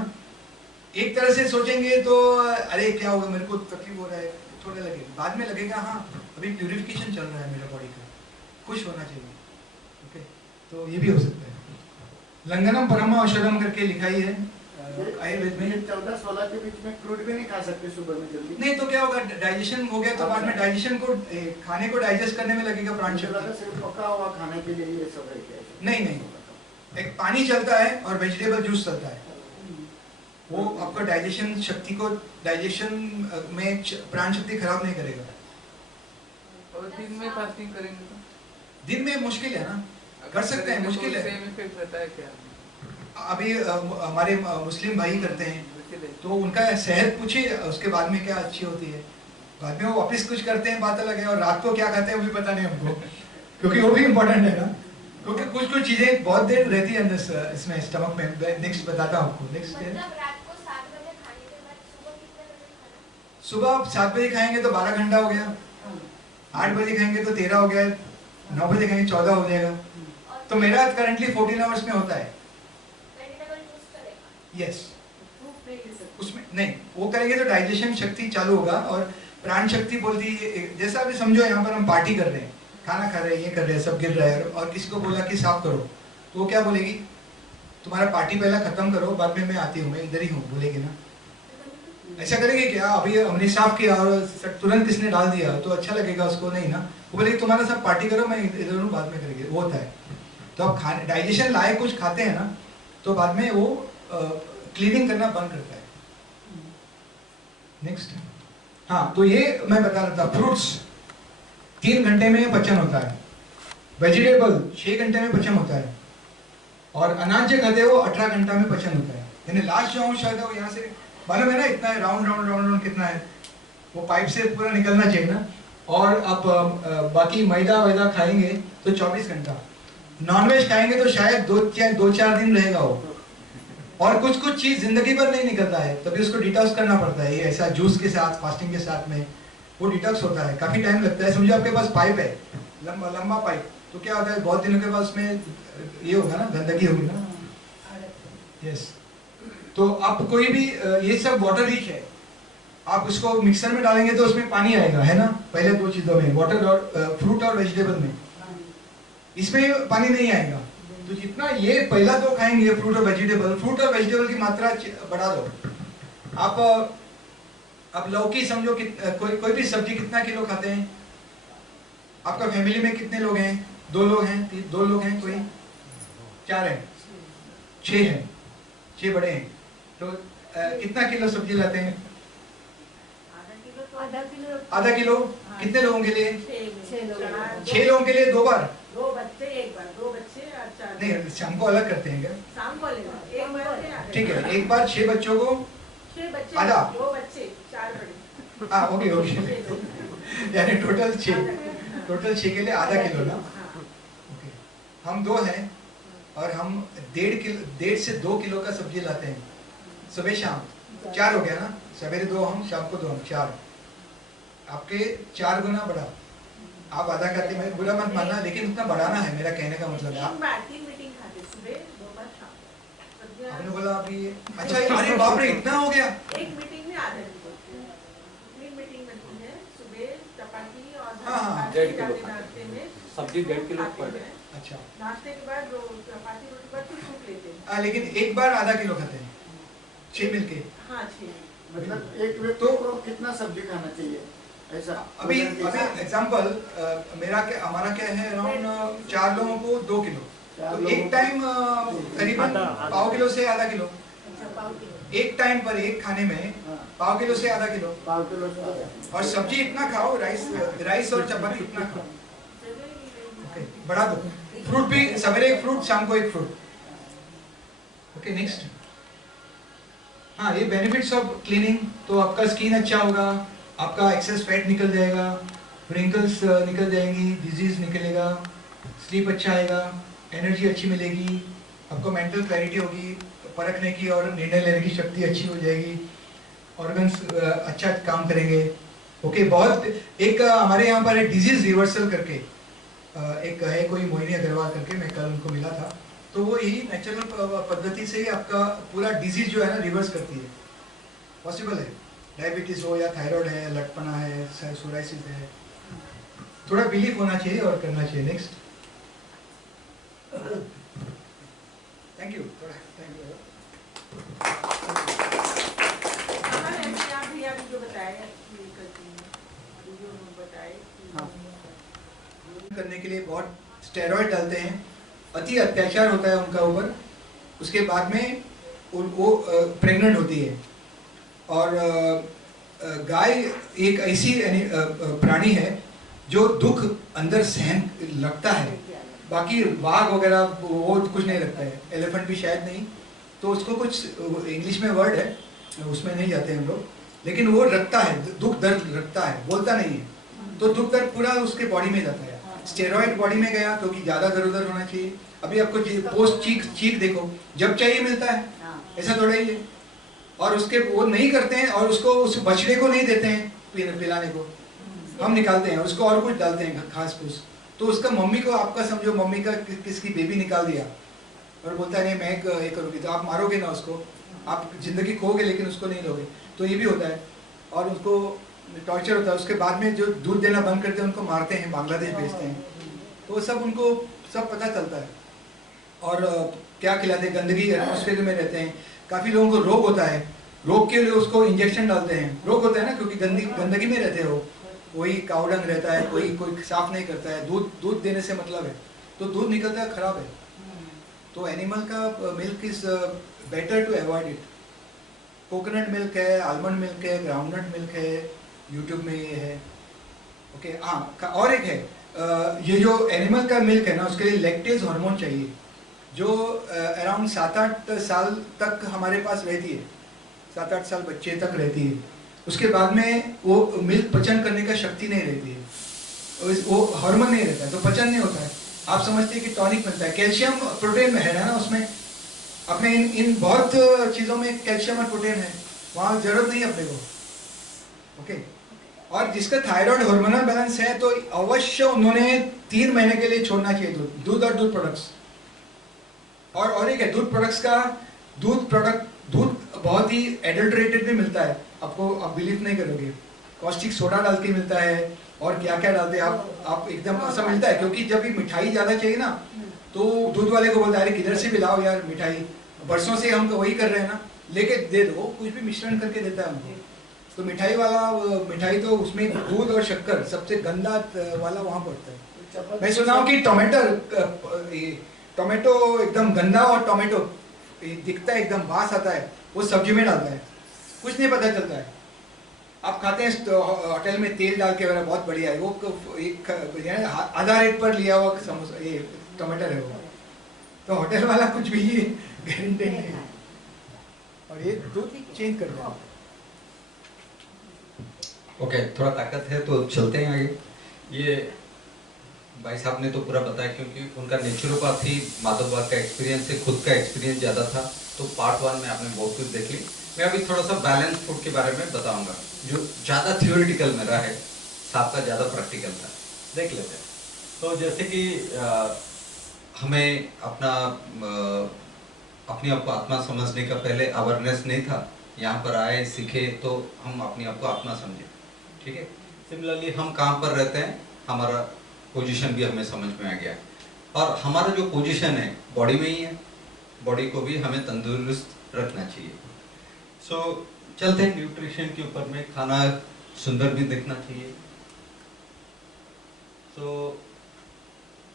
एक तरह से सोचेंगे तो अरे क्या होगा, मेरे को तकलीफ हो रहा है, थोड़ा लगेगा, बाद में लगेगा हाँ अभी प्यूरिफिकेशन चल रहा है मेरा बॉडी का, खुश होना चाहिए। ओके, तो ये भी हो सकता है। लंगनम परम औषधम करके लिखा ही है आयुर्वेद में। 14-16 के बीच में फ्रूट भी नहीं खा सकते सुबह में जल्दी? नहीं तो क्या होगा, डाइजेशन हो गया तो बाद में डाइजेशन को, खाने को डाइजेस्ट करने में लगेगा प्राण शक्ति। सिर्फ पका हुआ खाने के लिए ये सब है क्या? नहीं, एक पानी चलता है और वेजिटेबल जूस चलता है, वो आपका डाइजेशन शक्ति को, डाइजेशन में प्राण शक्ति खराब नहीं करेगा। और दिन में फास्टिंग करेंगे तो दिन में मुश्किल है ना, कर सकते हैं, मुश्किल है। सेम इफेक्ट रहता है क्या? अभी हमारे मुस्लिम भाई करते हैं तो उनका सेहत पूछिए, उसके बाद में क्या अच्छी होती है, बाद में वो वापस कुछ करते हैं, बात अलग है। और रात को क्या खाते हैं वो भी पता नहीं हमको, क्योंकि वो भी इम्पोर्टेंट है ना, क्योंकि कुछ चीजें बहुत देर रहती है अंदर इसमें, स्टमक में। नेक्स्ट बताता हूँ आपको। नेक्स्ट है, रात को 7 बजे खाने के बाद सुबह कितने बजे खाना? सुबह आप 7 बजे खाएंगे तो 12 घंटा हो गया, 8 बजे खाएंगे तो 13 हो गया, 9 बजे खाएंगे 14 हो जाएगा। तो मेरा करंटली 14 आवर्स में होता है। यस, उसमें नहीं, वो करेंगे तो डाइजेशन शक्ति चालू होगा और प्राण शक्ति बोलती है। जैसा अभी समझो यहाँ पर हम पार्टी कर रहे हैं, खाना खा रहे हैं, ये कर रहे हैं, सब गिर रहा है, और किसी को बोला कि साफ करो, तो वो क्या बोलेगी? तुम्हारा पार्टी पहला खत्म करो, बाद में मैं आती हूँ, मैं इधर ही हूँ, बोलेगी ना? ऐसा करेगी क्या? अभी हमने साफ किया और तुरंत इसने डाल दिया तो अच्छा लगेगा उसको? नहीं ना। वो बोलेगी तुम्हारा सब पार्टी करो, मैं इधर हूँ, बाद में करेंगे। वो होता है। तो आप खाने डाइजेशन लायक कुछ खाते हैं ना, तो बाद में वो क्लीनिंग करना बंद करता है। नेक्स्ट, हाँ, तो ये मैं बता रहा था, फ्रूट्स 3 घंटे में पचन होता है, वेजिटेबल 6 घंटे में पचन होता है, और अनाज जो खाते हैं वो 18 घंटा में पचन होता है। यानी लास्ट जो शायद वो यहाँ से मालूम है ना, इतना है, राउंड राउंड राउंड राउंड कितना है, वो पाइप से पूरा निकलना चाहिए ना। और आप बाकी मैदा वैदा खाएंगे तो 24 घंटा, नॉनवेज खाएंगे तो शायद 2-4 दिन रहेगा वो, और कुछ कुछ चीज जिंदगी भर नहीं निकलता है, तभी उसको डिटॉक्स करना पड़ता है। ये ऐसा जूस के साथ, फास्टिंग के साथ में वो डिटॉक्स होता है, काफी टाइम लगता है। समझो आपके पास पाइप है, लंबा पाइप, तो क्या होता है, बहुत दिनों के बाद उसमें ये होगा ना, गंदगी होगी ना। यस, तो आप कोई भी ये सब वाटर रिच है, आप उसको मिक्सर में डालेंगे तो उसमें पानी आएगा, है ना। पहले 2 चीजों में, वाटर और फ्रूट और वेजिटेबल में, इसमें पानी नहीं आएगा। तो जितना ये पहला 2 खाएंगे, फ्रूट और वेजिटेबल की मात्रा बढ़ा दो। आप लौकी समझो कि कोई भी सब्जी कितना किलो खाते हैं? आपका फैमिली में कितने लोग हैं? 2 लोग हैं, 2 लोग हैं, कोई 4 हैं, 6 हैं, 6 बड़े हैं, तो कितना किलो सब्जी लाते हैं? आधा किलो। कितने लोगों के लिए? 6 लोगों के लिए 2 बार। 2 बच्चे 1 बार, 2 बच्चे और 4। नहीं, शाम को अलग करते हैं क्या? शाम को लेना, 1 बार। ठीक है, एक बार 6 बच्चों को 6 बच्चे, आधा। 2 बच्चे 4 बड़े। हाँ, ओके यानी टोटल 6 के लिए आधा किलो ना। ओके, हम 2 हैं और हम 1.5 से 2 किलो का सब्जी लाते हैं सुबह शाम। 4 हो गया ना, सवेरे 2 हम, शाम को 2 हम, 4। आपके 4 गुना बड़ा। आप आधा खाते, मैं बुरा मत मानना, लेकिन उतना बढ़ाना है, मेरा कहने का मतलब है। 3 मीटिंग खाते, सुबह 2 बार शाम। आपने बोला अभी, अच्छा, अरे बाप रे, इतना हो गया। एक मीटिंग में आधा किलो, 3 मीटिंग बनती है, सुबह चपाती और हाँ, 1.5 किलो नाश्ते में, सब्जी 1.5 किलो पर है। अच्छा, नाश्ते के बाद चपाती रोटी पर फिर सूप लेते हैं। लेकिन एक बार आधा किलो खाते हैं 6 मिलके। हाँ, 6। मतलब एक व्यक्ति को कितना सब्जी खाना चाहिए ऐसा? अभी एग्जांपल हमारा क्या है, अराउंड 4 लोगों को 2 किलो, तो एक टाइम करीबन पाव किलो से आधा किलो, एक टाइम पर एक खाने में पाव किलो से आधा किलो। पाव किलो से आधा। और सब्जी इतना खाओ, राइस और चपाती इतना खाओ। ओके, बढ़ा दो। फ्रूट भी, सवेरे 1 फ्रूट, शाम को 1 फ्रूट। ओके, नेक्स्ट, हाँ, ये बेनिफिट्स ऑफ क्लीनिंग। तो आपका स्किन अच्छा होगा, आपका एक्सेस फैट निकल जाएगा, रिंकल्स निकल जाएंगी, डिजीज निकलेगा, स्लीप अच्छा आएगा, एनर्जी अच्छी मिलेगी, आपको मेंटल क्लैरिटी होगी, परखने की और निर्णय लेने की शक्ति अच्छी हो जाएगी, ऑर्गन्स अच्छा काम करेंगे। ओके, बहुत एक हमारे यहाँ पर डिजीज रिवर्सल करके एक है, कोई मोहिनी अग्रवाल करके, मैं कल उनको मिला था, तो वो यही नेचुरल पद्धति से ही आपका पूरा डिजीज जो है ना रिवर्स करती है। पॉसिबल है, डायबिटीज हो या थायराइड है, लटपना है, सोराइसिस है, थोड़ा बिलीव होना चाहिए और करना चाहिए। Next, thank you, thank you. भैया जो बताया करने के लिए बहुत स्टेरॉइड डालते हैं, अति अत्याचार होता है उनका ऊपर, उसके बाद में वो प्रेग्नेंट होती है। और गाय एक ऐसी प्राणी है जो दुख अंदर सहन लगता है, बाकी बाघ वगैरह वो कुछ नहीं लगता है, एलिफेंट भी शायद नहीं, तो उसको कुछ इंग्लिश में वर्ड है, उसमें नहीं जाते हम लोग, लेकिन वो रखता है, दुख दर्द रखता है, बोलता नहीं है, तो दुख दर्द पूरा उसके बॉडी में जाता है। स्टेरॉइड बॉडी में गया तो कि ज़्यादा दर उधर होना चाहिए। अभी आपको पोस्ट चीख देखो, जब चाहिए मिलता है, ऐसा थोड़ा ही है। और उसके वो नहीं करते हैं, और उसको उस बछड़े को नहीं देते हैं पिलाने को, हम निकालते हैं उसको और कुछ डालते हैं घास फूस, तो उसका मम्मी को, आपका समझो मम्मी का किसकी बेबी निकाल दिया और बोलता है नहीं मैं ये करूँगी, तो आप मारोगे ना उसको, आप जिंदगी खोगे लेकिन उसको नहीं लोगे, तो ये भी होता है। और उसको टॉर्चर होता है। उसके बाद में जो दूध देना बंद करते हैं उनको मारते हैं, बांग्लादेश भेजते हैं, तो सब उनको सब पता चलता है। और क्या खिलाते हैं, गंदगी एटमॉस्फेयर में रहते हैं। काफ़ी लोगों को रोग होता है, रोग के लिए उसको इंजेक्शन डालते हैं। रोग होता है ना, क्योंकि गंदगी में रहते हो, कोई कावडंग रहता है, कोई साफ नहीं करता है, दूध देने से मतलब है, तो दूध निकलता है खराब है। तो एनिमल का milk is better to avoid it. Coconut milk है, आलमंड मिल्क है, ग्राउंडनट मिल्क है, यूट्यूब में ये है। ओके, हाँ, और एक है, ये जो एनिमल का मिल्क है ना, उसके लिए लैक्टेज हार्मोन चाहिए, जो अराउंड 7-8 साल तक हमारे पास रहती है, 7-8 साल बच्चे तक रहती है। उसके बाद में वो मिल्क पचन करने का शक्ति नहीं रहती है, वो हार्मोन नहीं रहता है, तो पचन नहीं होता है। आप समझते हैं कि टॉनिक मिलता है, कैल्शियम प्रोटीन में है ना उसमें, अपने इन बहुत चीज़ों में कैल्शियम और प्रोटीन है, वहाँ जरूरत नहीं है अपने को। ओके, और जिसका थायराइड हार्मोनल बैलेंस है तो अवश्य उन्होंने 3 महीने के लिए छोड़ना चाहिए दूध और दूध प्रोडक्ट्स। और एक है दूध प्रोडक्ट्स का, दूध बहुत ही एडल्ट्रेटेड भी मिलता है, आपको आप बिलीव नहीं करोगे, कॉस्टिक सोडा डाल के मिलता है, और क्या क्या डालते हैं आप एकदम ऐसा मिलता है। क्योंकि जब भी मिठाई ज़्यादा चाहिए ना, तो दूध वाले को बोलता है अरे किधर से भी लाओ यार मिठाई, बरसों से हम वही कर रहे हैं ना, लेके दे दो, कुछ भी मिश्रण करके देता है हमको। तो मिठाई तो उसमें दूध और शक्कर सबसे गंदा वाला वहाँ पड़ता है। मैं सुना हूँ कि टोमेटो एकदम गंदा, और टोमेटो दिखता है एकदम बास आता है, वो सब्जी में डालता है, कुछ नहीं पता चलता है। आप खाते हैं तो होटल में तेल डाल के, मेरा बहुत बढ़िया है वो, एक आधा रेट पर लिया हुआ समोसा, ये टमाटर है वो, तो होटल वाला कुछ भी गारंटी नहीं है। और ये दूध चेंज कर रहा है। ओके, थोड़ा ताकत है तो चलते हैं आगे। ये भाई साहब ने तो पूरा बताया, क्योंकि उनका नेचुरोपैथी माधवबाग का एक्सपीरियंस है, खुद का एक्सपीरियंस ज़्यादा था, तो पार्ट 1 में आपने बहुत कुछ देख ली। मैं अभी थोड़ा सा बैलेंस फूड के बारे में बताऊंगा, जो ज़्यादा थियोरिटिकल मेरा है, साहब का ज़्यादा प्रैक्टिकल था। देख लेते हैं। तो जैसे कि हमें अपने आप को आत्मा समझने का पहले अवेयरनेस नहीं था, यहाँ पर आए सीखे तो हम अपने आप को आत्मा समझे, ठीक है। सिमिलरली हम कहाँ पर रहते हैं, हमारा पोजीशन भी हमें समझ में आ गया, और हमारा जो पोजीशन है बॉडी में ही है, बॉडी को भी हमें तंदुरुस्त रखना चाहिए। सो चलते हैं न्यूट्रिशन के ऊपर में। खाना सुंदर भी दिखना चाहिए, सो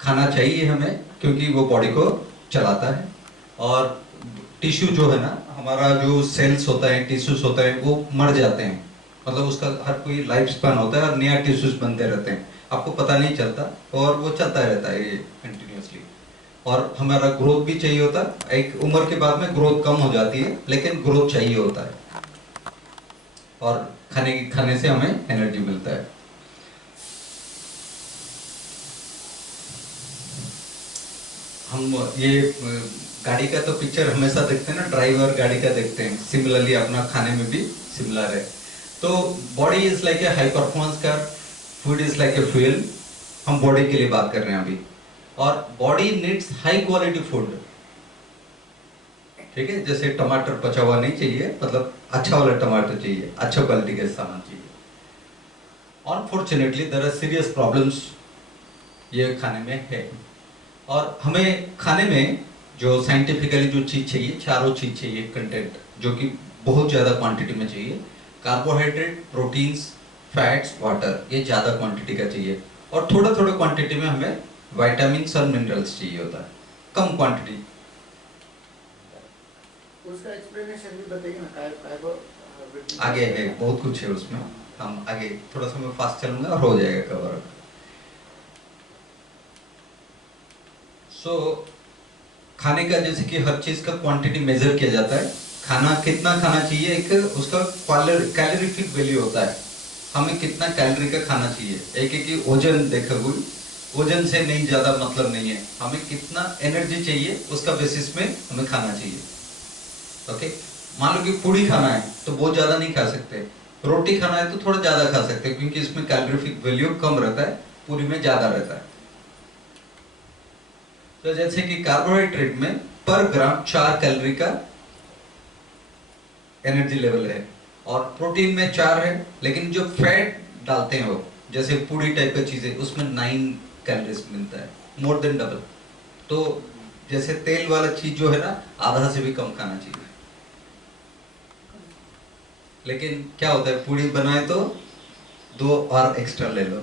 खाना चाहिए हमें, क्योंकि वो बॉडी को चलाता है। और टिश्यू जो है ना, हमारा जो सेल्स होता है, टिश्यूज होता है, वो मर जाते हैं, मतलब उसका हर कोई लाइफ स्पैन होता है और नया टिश्यूज बनते रहते हैं, आपको पता नहीं चलता, और वो चलता रहता है ये कंटिन्यूसली। और हमारा ग्रोथ भी चाहिए होता है, एक उम्र के बाद में ग्रोथ कम हो जाती है, लेकिन ग्रोथ चाहिए होता है, और खाने से हमें एनर्जी मिलता है। हम ये गाड़ी का तो पिक्चर हमेशा देखते हैं ना, ड्राइवर गाड़ी का देखते हैं, सिमिलरली अपना खाने में भी सिमिलर है। तो body is like a high performance car, food is like a fuel. हम बॉडी के लिए बात कर रहे हैं अभी, और body needs high quality food, ठीक है। जैसे टमाटर पचा हुआ नहीं चाहिए, मतलब अच्छा वाला टमाटर चाहिए, अच्छा क्वालिटी का सामान चाहिए। Unfortunately there are serious problems ये खाने में है, और हमें खाने में जो साइंटिफिकली जो चीज चाहिए, चारों चीज चाहिए कंटेंट, जो कि बहुत ज्यादा क्वांटिटी में चाहिए। कार्बोहाइड्रेट, प्रोटीन्स, फैट्स, वाटर, ये ज्यादा क्वांटिटी का चाहिए, और थोड़ा थोड़ा क्वांटिटी में हमें विटामिन्स और मिनरल्स चाहिए होता है, कम क्वांटिटी। उसका एक्सप्लेनेशन भी बताइए ना, आगे है, बहुत कुछ है उसमें, हम आगे थोड़ा सा मैं फास्ट चलूंगा और हो जाएगा कवर। सो खाने का जैसे कि हर चीज का क्वांटिटी मेजर किया जाता है, खाना कितना खाना चाहिए, एक उसका कैलोरीफिक वैल्यू होता है, हमें कितना कैलोरी का खाना चाहिए। एक वजन देखा हुई, वजन से नहीं ज्यादा मतलब नहीं है, हमें कितना एनर्जी चाहिए उसका बेसिस में हमें खाना चाहिए। ओके, मान लो कि पूड़ी खाना है तो बहुत ज्यादा नहीं खा सकते, रोटी खाना है तो थोड़ा ज्यादा खा सकते हैं, क्योंकि इसमें कैलोरीफिक वैल्यू कम रहता है, पूरी में ज्यादा रहता है। तो जैसे कि कार्बोहाइड्रेट में पर ग्राम 4 कैलोरी का एनर्जी लेवल है, और प्रोटीन में 4 है, लेकिन जो फैट डालते हैं वो जैसे पूरी टाइप का चीजें उसमें 9 कैलोरीज मिलता है, मोर देन डबल। तो जैसे तेल वाला चीज जो है ना, आधा से भी कम खाना चाहिए। लेकिन क्या होता है, पूरी बनाए तो 2 और एक्स्ट्रा ले लो।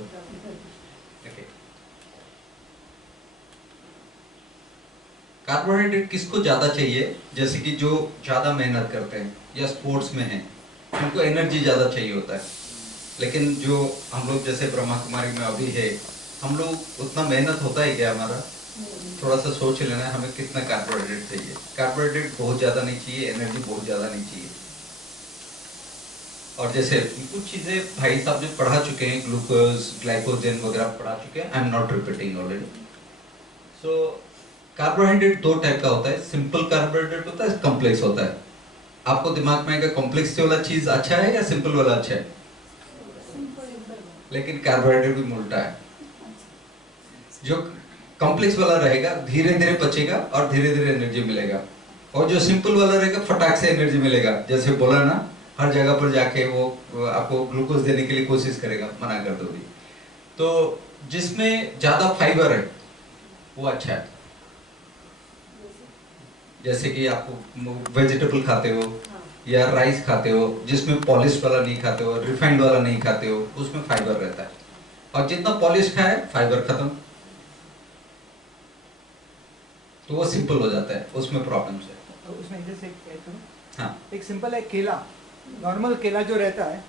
कार्बोहाइड्रेट किसको ज्यादा चाहिए? जैसे कि जो ज्यादा मेहनत करते हैं या स्पोर्ट्स में हैं, उनको एनर्जी ज्यादा चाहिए होता है। लेकिन जो हम लोग जैसे ब्रह्मा कुमारी में अभी है, हम लोग उतना मेहनत होता है क्या हमारा? थोड़ा सा सोच लेना है हमें कितना कार्बोहाइड्रेट चाहिए। कार्बोहाइड्रेट बहुत ज्यादा नहीं चाहिए, एनर्जी बहुत ज्यादा नहीं चाहिए। और जैसे कुछ चीजें भाई साहब जो पढ़ा चुके हैं, ग्लूकोज, ग्लाइकोजन वगैरह पढ़ा चुके हैं, आई am not repeating already. So carbohydrate 2 type का होता है, सिंपल कार्बोहाइड्रेट होता है, कॉम्प्लेक्स होता है। आपको दिमाग में आएगा कॉम्प्लेक्स वाला चीज अच्छा है या सिंपल वाला अच्छा है? लेकिन कार्बोहाइड्रेट भी उल्टा है। जो कॉम्प्लेक्स वाला रहेगा धीरे धीरे पचेगा और धीरे धीरे एनर्जी मिलेगा, और जो सिंपल वाला रहेगा फटाक से एनर्जी मिलेगा। जैसे बोला ना, हर जगह पर जाके वो आपको ग्लूकोज देने के लिए कोशिश करेगा, मना कर दोगे। तो जिसमें ज्यादा फाइबर है वो अच्छा है। जैसे कि आपको वेजिटेबल खाते हो या राइस खाते हो, जिसमें पॉलिश वाला नहीं खाते हो, रिफाइंड वाला नहीं खाते हो, उसमें फाइबर रहता है। और जितना पॉलिश खाए फाइबर खत्म, तो वो सिंपल हो जाता है, उसमें प्रॉब्लम्स है। तो उसमें जैसे एक हाँ, एक सिंपल है केला, नॉर्मल केला जो रहता है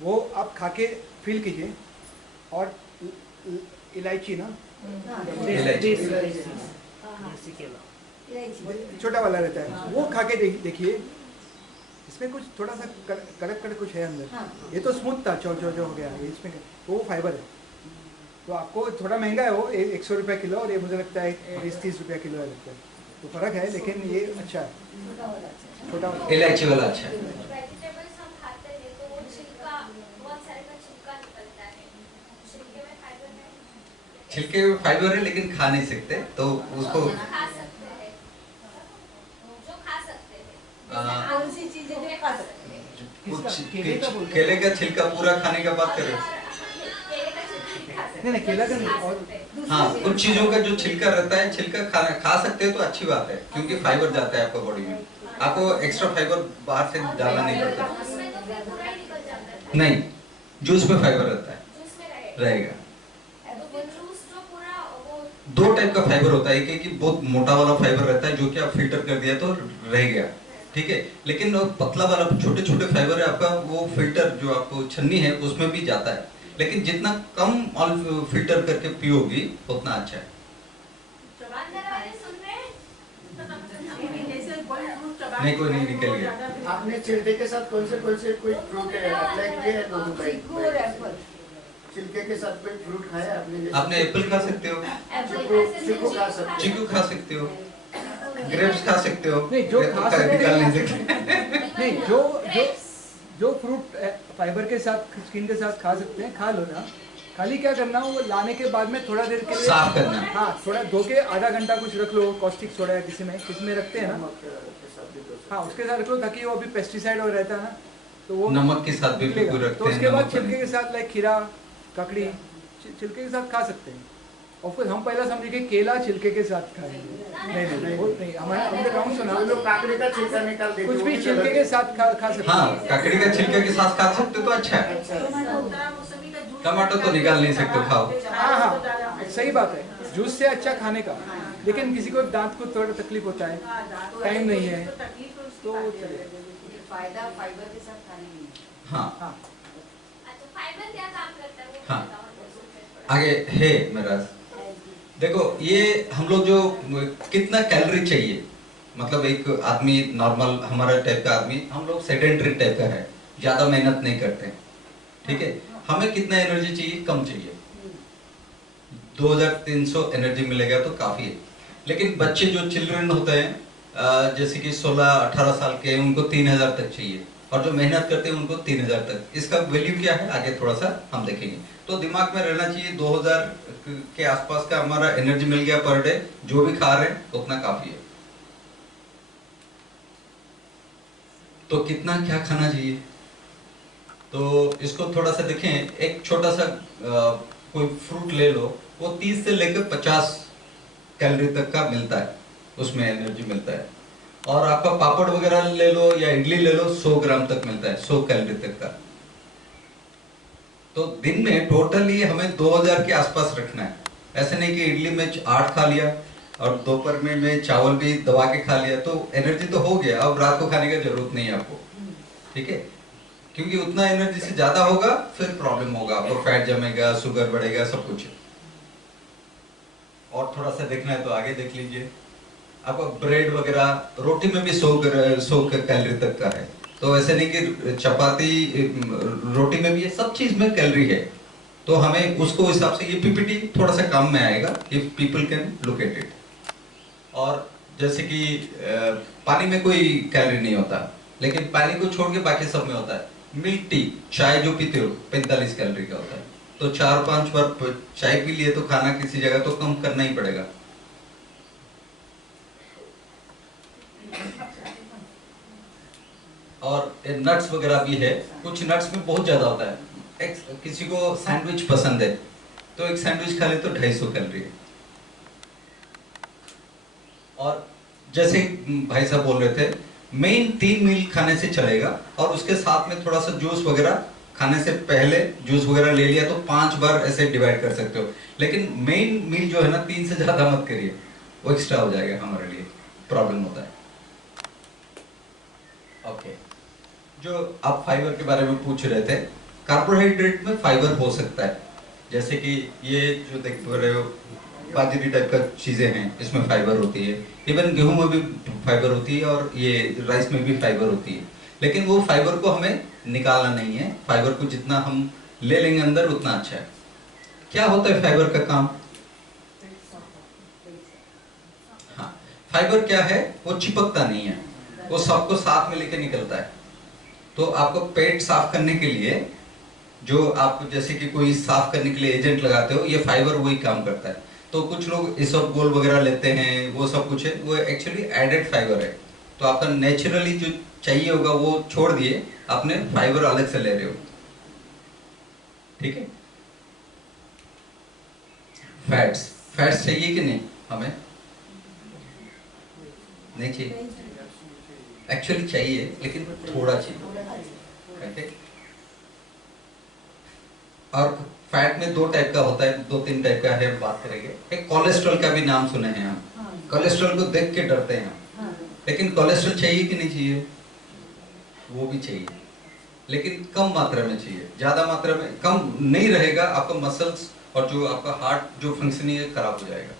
वो आप खा के फील कीजिए, और इलायची ना, इलायची। देसी केला छोटा वाला रहता है, वो खा के देखिए, इसमें कुछ थोड़ा सा कड़क कड़क कुछ है अंदर। ये तो स्मूथ था, चौ चौ हो गया, इसमें वो फाइबर है। तो आपको थोड़ा महंगा है वो, 100 रुपये किलो, और ये मुझे लगता है 20-30 रुपये किलो है लगता है। तो फर्क है, लेकिन ये अच्छा है, छोटा वाला इलायची वाला अच्छा है। वेजिटेबल्स हम खाते हैं तो वो छिलका, बहुत सारे का छिलका निकलता है, छिलके में फाइबर है। छिलके में फाइबर है लेकिन खा नहीं सकते, तो उसको खा सकते हैं, जो खा सकते हैं। कौन सी चीजें जो खा सकते हैं? कुछ केले का छिलका पूरा खाने का बात करें। नहीं केला का नहीं, और हाँ, कुछ चीजों का जो छिलका रहता है, छिलका खा सकते हो तो अच्छी बात है, क्योंकि फाइबर जाता है आपको बॉडी में। आपको एक्स्ट्रा फाइबर बाहर से डालना नहीं पड़ता। उसमें तो फिर पूरा ही निकल जाता है। नहीं, जूस में फाइबर रहता है, जूस में रहेगा। तो फिर जूस जो पूरा वो 2 टाइप का फाइबर होता है, एक कि बहुत मोटा वाला फाइबर रहता है जो कि आप फिल्टर कर दिया तो रह गया, ठीक है। लेकिन वो पतला वाला छोटे छोटे फाइबर है आपका, वो फिल्टर जो आपको छन्नी है उसमें भी जाता है। लेकिन जितना कम फिल्टर करके पियोगी उतना अच्छा है। चबाने वाले सुन रहे हैं? जैसे कोई फ्रूट चबाने नहीं, कोई नहीं निकल गया। आपने छिलके के साथ कौन से कोई फ्रूट अप्लाई किए हैं दोनों भाई? छिलके के साथ कोई फ्रूट खाया आपने? आपने एप्पल खा सकते हो, चीकू खा सकते हो, चीकू खा सकते हो, ग्रेप्स खा सकते हो। नहीं, जो खा सकते निकाल हैं। नहीं सकते। नहीं, जो फ्रूट फाइबर के साथ, स्किन के साथ खा सकते हैं, खा लो ना। खाली क्या करना, वो लाने के बाद में थोड़ा देर के लिए साफ करना। हाँ, थोड़ा धो के आधा घंटा कुछ रख लो, कॉस्टिक सोडा या किसी में रखते हैं ना, नमक के साथ भी दो। हाँ उसके साथ रख लो, ताकि वो अभी पेस्टिसाइड और रहता है ना, तो वो नमक के साथ भी निकलेगा। बिल्कुल रखते तो हैं। उसके बाद नमक छिलके वाले। के साथ लाइक खीरा, ककड़ी, छिलके के साथ खा सकते हैं। और फिर हम पहला समझे कि केला छिलके के साथ खाएंगे, नहीं, वो नहीं, हमारा हमने राउंड सुना, हम लोग काकड़ी का छिलका निकाल देते कुछ हैं, भी वो छिलके के साथ खा सकते हाँ, हैं। ककड़ी का छिलके के साथ खा सकते हो तो अच्छा है। अच्छा है। मौसमी का जूस टमाटर तो निकाल नहीं सकते, खाओ। हाँ, सही बात है, जूस से अच्छा खाने का। लेकिन किसी को दांत को थोड़ा तकलीफ होता है, टाइम नहीं है, तो फायदा फाइबर के साथ खाने में। हाँ, हाँ, अच्छा, फाइबर क्या काम करता है वो हाँ। बताओ। आगे है मेरा। देखो, ये हम लोग जो कितना कैलोरी चाहिए, मतलब एक आदमी नॉर्मल हमारा टाइप का आदमी, हम लोग सेडेंटरी टाइप का है, ज्यादा मेहनत नहीं करते, ठीक है। हमें कितना एनर्जी चाहिए? कम चाहिए, 2300 एनर्जी मिलेगा तो काफी है। लेकिन बच्चे जो चिल्ड्रन होते हैं, जैसे कि 16-18 साल के, उनको 3000 तक चाहिए, और जो मेहनत करते हैं उनको 3000 तक। इसका वैल्यू क्या है आगे थोड़ा सा हम देखेंगे। तो दिमाग में रहना चाहिए 2000 के आसपास का हमारा एनर्जी मिल गया पर डे, जो भी खा रहे हैं उतना काफी है। तो कितना क्या खाना चाहिए? तो इसको थोड़ा सा देखें, एक छोटा सा कोई फ्रूट ले लो, वो 30 से लेकर 50 कैलोरी तक का मिलता है, उसमें एनर्जी मिलता है। और आपका पापड़ वगैरह ले लो या इडली ले लो, 100 ग्राम तक मिलता है, 100 कैलोरी तक का। तो दिन में टोटली हमें 2000 के आसपास रखना है। ऐसे नहीं कि इडली में 8 खा लिया और दोपहर में चावल भी दबा के खा लिया, तो एनर्जी तो हो गया, अब रात को खाने की जरूरत नहीं है आपको, ठीक है? क्योंकि उतना एनर्जी से ज्यादा होगा फिर प्रॉब्लम होगा, आपको फैट जमेगा, शुगर बढ़ेगा, सब कुछ। और थोड़ा सा देखना है तो आगे देख लीजिए, आपको ब्रेड वगैरह, रोटी में भी 100 कैलोरी तक का है। तो ऐसे नहीं कि चपाती रोटी में भी है, सब चीज में कैलोरी है। तो हमें उसको हिसाब से, ये पीपीटी थोड़ा सा कम में आएगा if people can look at it. और जैसे कि पानी में कोई कैलोरी नहीं होता, लेकिन पानी को छोड़ के बाकी सब में होता है। मिल्क टी, चाय जो पीते हो 45 कैलोरी का होता है, तो 4-5 बार चाय पी लिए तो खाना किसी जगह तो कम करना ही पड़ेगा। और नट्स वगैरह भी है, कुछ नट्स में बहुत ज्यादा होता है। किसी को सैंडविच पसंद है तो एक सैंडविच खा ले तो 250 कैलोरी है। और जैसे भाई साहब बोल रहे थे, मेन 3 मील खाने से चलेगा, और उसके साथ में थोड़ा सा जूस वगैरह खाने से पहले जूस वगैरह ले लिया तो 5 बार ऐसे डिवाइड कर सकते हो। लेकिन मेन मील जो है ना, 3 से ज्यादा मत करिए, वो एक्स्ट्रा हो जाएगा, हमारे लिए प्रॉब्लम होता है। ओके, जो आप फाइबर के बारे में पूछ रहे थे, कार्बोहाइड्रेट में फाइबर हो सकता है, जैसे कि ये जो देख रहे हो बाजरी टाइप का चीजें हैं, इसमें फाइबर होती है। इवन गेहूं में भी फाइबर होती है और ये राइस में भी फाइबर होती है। लेकिन वो फाइबर को हमें निकालना नहीं है, फाइबर को जितना हम ले लेंगे अंदर उतना अच्छा है। क्या होता है फाइबर का काम? हाँ, फाइबर क्या है, वो चिपकता नहीं है, वो सबको साथ में लेके निकलता है। तो आपको पेट साफ करने के लिए जो आप जैसे कि कोई साफ करने के लिए एजेंट लगाते हो, ये फाइबर वही काम करता है। तो कुछ लोग इसबगोल वगैरह लेते हैं, वो सब कुछ है, वो एक्चुअली एडेड फाइबर है। तो आपका नेचुरली जो चाहिए होगा वो छोड़ दिए, आपने फाइबर अलग से ले रहे हो, ठीक है? फैट्स चाहिए कि नहीं? हमें नहीं चाहिए, एक्चुअली चाहिए लेकिन थोड़ा चाहिए, ठीक? और फैट में 2 टाइप का होता है, 2-3 टाइप का है, बात करेंगे। एक कोलेस्ट्रॉल का भी नाम सुने हैं हम, कोलेस्ट्रॉल को देख के डरते हैं हम, लेकिन कोलेस्ट्रॉल चाहिए कि नहीं चाहिए? वो भी चाहिए, लेकिन कम मात्रा में चाहिए। ज्यादा मात्रा में कम नहीं रहेगा, आपका मसल्स और जो आपका हार्ट जो फंक्शनिंग है खराब हो जाएगा,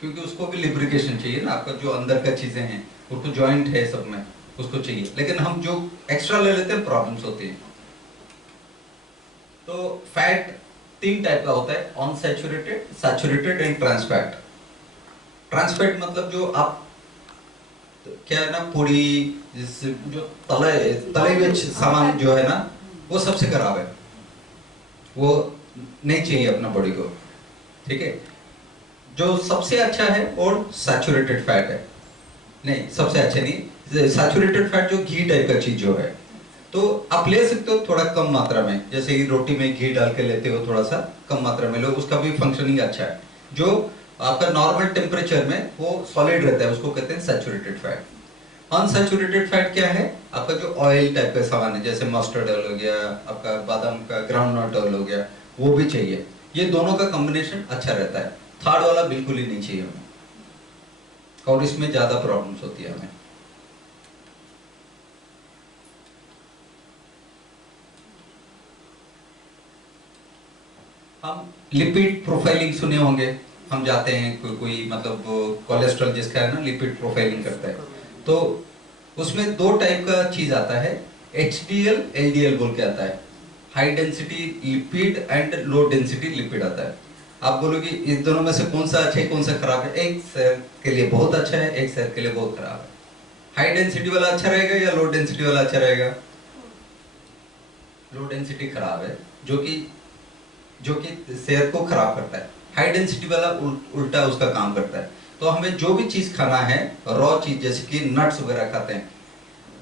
क्योंकि उसको भी लिब्रिकेशन चाहिए ना, आपका जो अंदर का चीजें हैं, उसको जॉइंट है सब में, उसको चाहिए। लेकिन हम जो एक्स्ट्रा ले लेते हैं, प्रॉब्लम्स होती है। तो फैट 3 टाइप का होता है, unsaturated, saturated and trans fat. Trans fat मतलब जो आप क्या है ना, पूरी जो तले हुए सामान जो है ना, वो सबसे खराब है, वो नहीं चाहिए अपना बॉडी को, ठीक है? जो सबसे अच्छा है और सैचुरेटेड फैट है। नहीं, सबसे अच्छा नहीं, सैचुरेटेड फैट जो घी टाइप का चीज जो है, तो आप ले सकते हो थोड़ा कम मात्रा में, जैसे कि रोटी में घी डाल के लेते हो, थोड़ा सा कम मात्रा में लो, उसका भी फंक्शनिंग अच्छा है। जो आपका नॉर्मल टेम्परेचर में वो सॉलिड रहता है, उसको कहते हैं सैचुरेटेड फैट। अनसैचुरेटेड फैट क्या है? आपका जो ऑयल टाइप का सामान है, जैसे मस्टर्ड ऑयल हो गया, आपका बादाम का ग्राउंडनट ऑयल हो गया, वो भी चाहिए। ये दोनों का कॉम्बिनेशन अच्छा रहता है। थर्ड वाला बिल्कुल ही नहीं चाहिए हमें, और इसमें ज्यादा प्रॉब्लम्स होती है हमें। हम लिपिड प्रोफाइलिंग सुने होंगे, हम जाते हैं कोई मतलब कोलेस्ट्रॉल जिसका है ना, लिपिड प्रोफाइलिंग करता है, तो उसमें 2 टाइप का चीज आता है, HDL LDL बोल के आता है, high density lipid and low density lipid आता है। आप बोलोगे इस दोनों में से कौन सा अच्छा है, कौन सा खराब है? एक सेल के लिए बहुत अच्छा है, एक सेल के लिए बहुत खराब है। हाई डेंसिटी वाला अच्छा रहेगा या लो डेंसिटी वाला अच्छा रहेगा? लो डेंसिटी खराब है, जो कि सेहत को खराब करता है। हाई डेंसिटी वाला उल्टा उसका काम करता है। तो हमें जो भी चीज खाना है, रॉ चीज, जैसे कि नट्स वगैरह खाते हैं,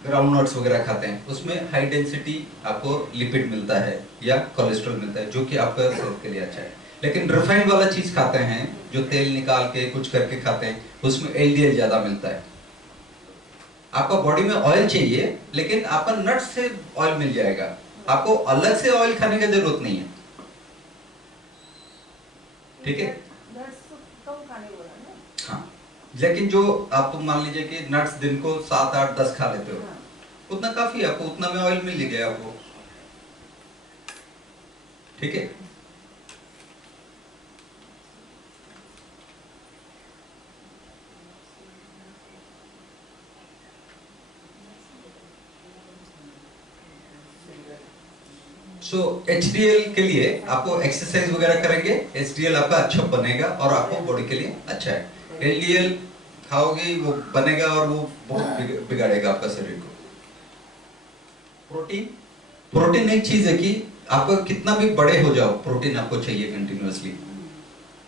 ग्राउंड नट्स वगैरह खाते हैं, उसमें हाई डेंसिटी आपको लिपिड मिलता है या कोलेस्ट्रॉल मिलता है, जो कि आपका सेहत के लिए अच्छा है। लेकिन रिफाइंड वाला चीज खाते हैं, जो तेल निकाल के कुछ करके खाते हैं, उसमें एलडीएल ज्यादा मिलता है। आपका बॉडी में ऑयल चाहिए, लेकिन आपका नट से ऑयल मिल जाएगा, आपको अलग से ऑयल खाने की जरूरत नहीं है। ठीक है, हाँ। लेकिन जो आप मान लीजिए कि नट्स दिन को 7, 8, 10 खा लेते हो, उतना काफी है आपको, उतना में ऑयल मिल गया आपको। ठीक है, सो HDL के लिए आपको एक्सरसाइज वगैरह करेंगे, HDL आपका अच्छा बनेगा और आपको बॉडी के लिए अच्छा है। LDL खाओगे वो बनेगा और वो बहुत बिगाड़ेगा आपका शरीर को। प्रोटीन एक चीज है कि आपको कितना भी बड़े हो जाओ, प्रोटीन आपको चाहिए कंटिन्यूअसली।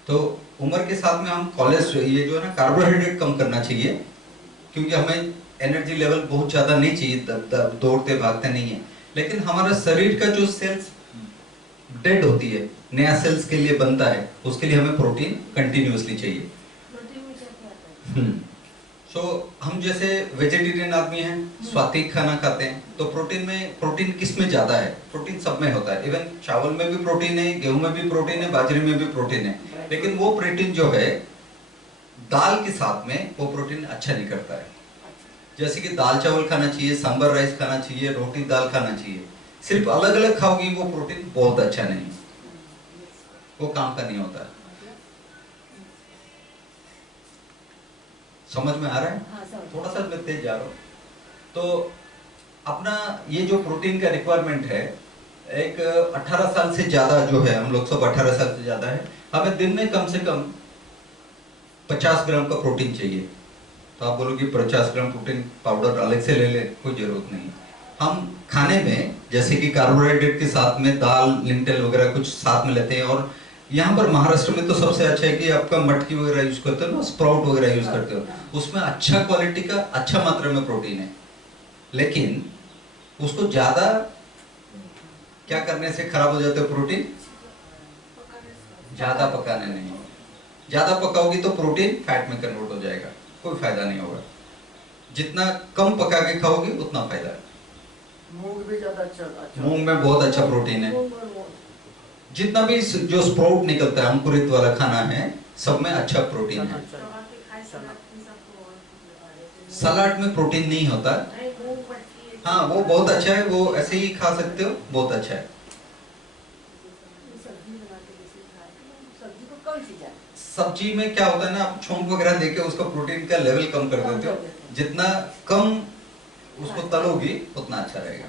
तो उम्र के साथ में हम कोलेस्ट्रॉल, ये जो है ना, कार्बोहाइड्रेट कम करना चाहिए, क्योंकि हमें एनर्जी लेवल बहुत ज्यादा नहीं चाहिए, दौड़ते भागते नहीं है। लेकिन हमारा शरीर का जो सेल्स डेड होती है, नया सेल्स के लिए बनता है, उसके लिए हमें प्रोटीन कंटिन्यूअसली चाहिए। सो हम जैसे वेजिटेरियन आदमी हैं, सात्विक खाना खाते हैं, तो प्रोटीन किस में ज्यादा है? प्रोटीन सब में होता है। इवन चावल में भी प्रोटीन है, गेहूं में भी प्रोटीन है, बाजरे में भी प्रोटीन है। लेकिन वो प्रोटीन जो है दाल के साथ में वो प्रोटीन अच्छा नहीं करता है। जैसे कि दाल चावल खाना चाहिए, सांबर राइस खाना चाहिए, रोटी दाल खाना चाहिए। सिर्फ अलग अलग खाओगी वो प्रोटीन बहुत अच्छा नहीं, वो काम का नहीं होता है। समझ में आ रहा है? थोड़ा सा मैं तेज जा रहा हूँ। तो अपना ये जो प्रोटीन का रिक्वायरमेंट है, एक 18 साल से ज्यादा जो है, हम लोग सब 18 साल से ज्यादा है, हमें दिन में कम से कम 50 ग्राम का प्रोटीन चाहिए। तो आप बोलोगे 50 ग्राम प्रोटीन पाउडर अलग से ले ले, कोई जरूरत नहीं। हम खाने में जैसे कि कार्बोहाइड्रेट के साथ में दाल, लिंटल वगैरह कुछ साथ में लेते हैं। और यहाँ पर महाराष्ट्र में तो सबसे अच्छा है कि आपका मटकी वगैरह यूज करते हो ना, स्प्राउट वगैरह यूज करते हो, उसमें अच्छा क्वालिटी का अच्छा मात्रा में प्रोटीन है। लेकिन उसको ज्यादा क्या करने से खराब हो जाते हो प्रोटीन? ज्यादा पकाने नहीं। ज्यादा पकाओगी तो प्रोटीन फैट में कन्वर्ट हो जाएगा, कोई फायदा नहीं होगा। जितना कम पका के खाओगे उतना फायदा है। मूंग भी ज्यादा अच्छा, मूंग में बहुत अच्छा प्रोटीन है। जितना भी जो स्प्राउट निकलता है, अंकुरित वाला खाना है, सब में अच्छा प्रोटीन है। सलाद में प्रोटीन नहीं होता। हाँ, वो बहुत अच्छा है, वो ऐसे ही खा सकते हो, बहुत अच्छा है। सब्जी में क्या होता है ना, आप छोंक वगैरह देके उसका प्रोटीन का लेवल कम कर देते हो। जितना कम उसको तलोगी उतना अच्छा रहेगा।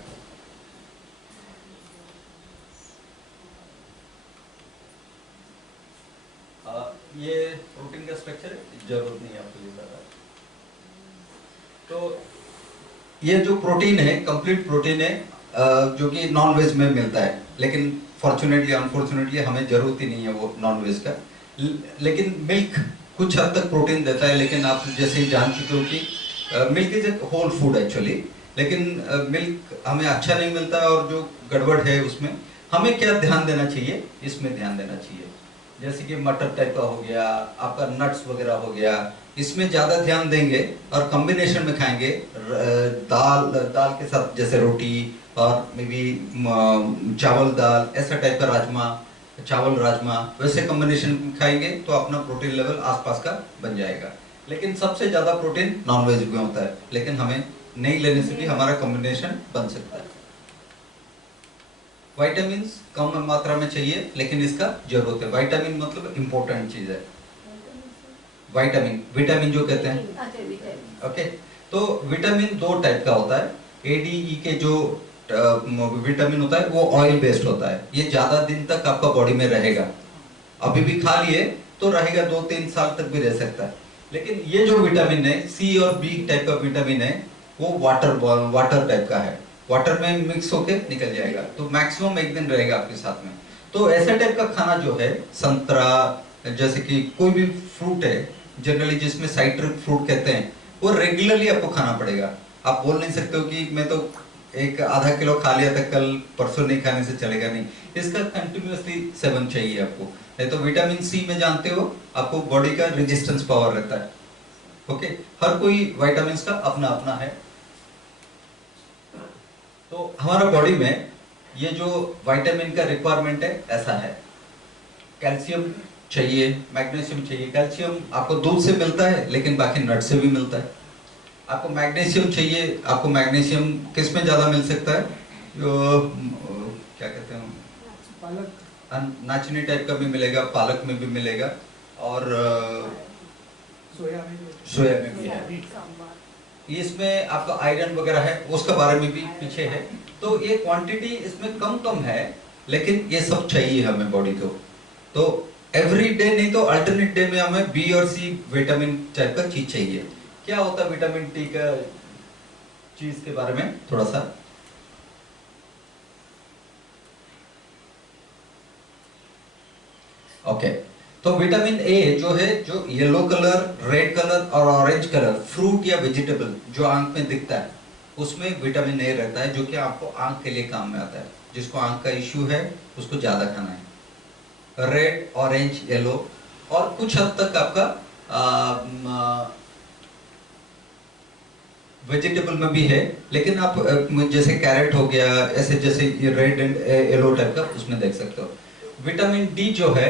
ये प्रोटीन का स्ट्रक्चर है, जरूरत नहीं है आपको ये सारा। तो ये जो प्रोटीन है, कंप्लीट प्रोटीन है, जो कि नॉन वेज में मिलता है। लेकिन फॉर्चुनेटली अनफॉर्चुनेटली हमें जरूरत ही नहीं है वो नॉन वेज का। लेकिन मिल्क कुछ हद तक प्रोटीन देता है। लेकिन आप जैसे ही जान चुके हो कि milk is a whole food actually. लेकिन मिल्क हमें अच्छा नहीं मिलता, और जो गड़बड़ है उसमें हमें क्या ध्यान देना चाहिए, इसमें ध्यान देना चाहिए। जैसे कि मटर टाइप का हो गया, आपका नट्स वगैरह हो गया, इसमें ज्यादा ध्यान देंगे और कॉम्बिनेशन में खाएंगे। दाल के साथ जैसे रोटी और मे बी चावल दाल, ऐसा टाइप का राजमा, चावल राजमा, वैसे कॉम्बिनेशन खाएंगे तो अपना प्रोटीन लेवल आसपास का बन जाएगा। लेकिन सबसे ज्यादा प्रोटीन नॉन वेज में होता है, लेकिन हमें नहीं लेने से भी हमारा कॉम्बिनेशन बन सकता है। विटामिन्स कम मात्रा में चाहिए, लेकिन इसका जरूरत है। विटामिन मतलब इम्पोर्टेंट चीज है। विटामिन जो कहते हैं, ओके। तो विटामिन 2 टाइप का होता है। ADE के जो विटामिन होता है वो ऑयल बेस्ड होता है। ये ज्यादा दिन तक आपका बॉडी में रहेगा। अभी भी खा लिए तो रहेगा, 2-3 साल तक भी रह सकता है। लेकिन ये जो विटामिन है, C और B टाइप का विटामिन है, वो वाटर टाइप का है। वाटर में मिक्स होके निकल जाएगा, तो मैक्सिमम 1 दिन रहेगा आपके साथ में। तो ऐसा टाइप का खाना जो है, संतरा, जैसे कि कोई भी फ्रूट है जनरली जिसमें साइट्रिक फ्रूट कहते हैं, वो रेगुलरली आपको खाना पड़ेगा। आप बोल नहीं सकते हो कि मैं तो एक आधा किलो खा लिया था कल, परसों नहीं खाने से चलेगा नहीं। इसका कंटिन्यूअसली सेवन चाहिए आपको। नहीं तो विटामिन सी में जानते हो आपको बॉडी का रेजिस्टेंस पावर रहता है। ओके, हर कोई विटामिन का अपना अपना है। तो हमारा बॉडी में ये जो विटामिन का रिक्वायरमेंट है ऐसा है। कैल्शियम चाहिए, मैग्नीशियम चाहिए। कैल्शियम आपको दूध से मिलता है लेकिन बाकी नट से भी मिलता है। आपको मैग्नीशियम चाहिए, आपको मैग्नीशियम किस में ज्यादा मिल सकता है? क्या कहते हैं, पालक, नाचनी टाइप का भी मिलेगा, पालक में भी मिलेगा और सोया में भी है। इसमें आपका आयरन वगैरह है, उसके बारे में भी पीछे है। तो ये क्वांटिटी इसमें कम कम है लेकिन ये सब चाहिए हमें बॉडी को। तो एवरी डे नहीं तो अल्टरनेट डे में हमें बी और सी विटामिन टाइप का चीज चाहिए। क्या होता है विटामिन टी का चीज के बारे में थोड़ा सा? ओके, तो विटामिन ए जो है, जो येलो कलर, रेड कलर और ऑरेंज कलर फ्रूट या वेजिटेबल जो आंख में दिखता है उसमें विटामिन ए रहता है, जो कि आपको आंख के लिए काम में आता है। जिसको आंख का इश्यू है उसको ज्यादा खाना है। रेड, ऑरेंज, येलो और कुछ हद तक आपका वेजिटेबल में भी है, लेकिन आप जैसे कैरेट हो गया, ऐसे जैसे ये रेड एंड येलो टाइप का उसमें देख सकते हो। विटामिन डी जो है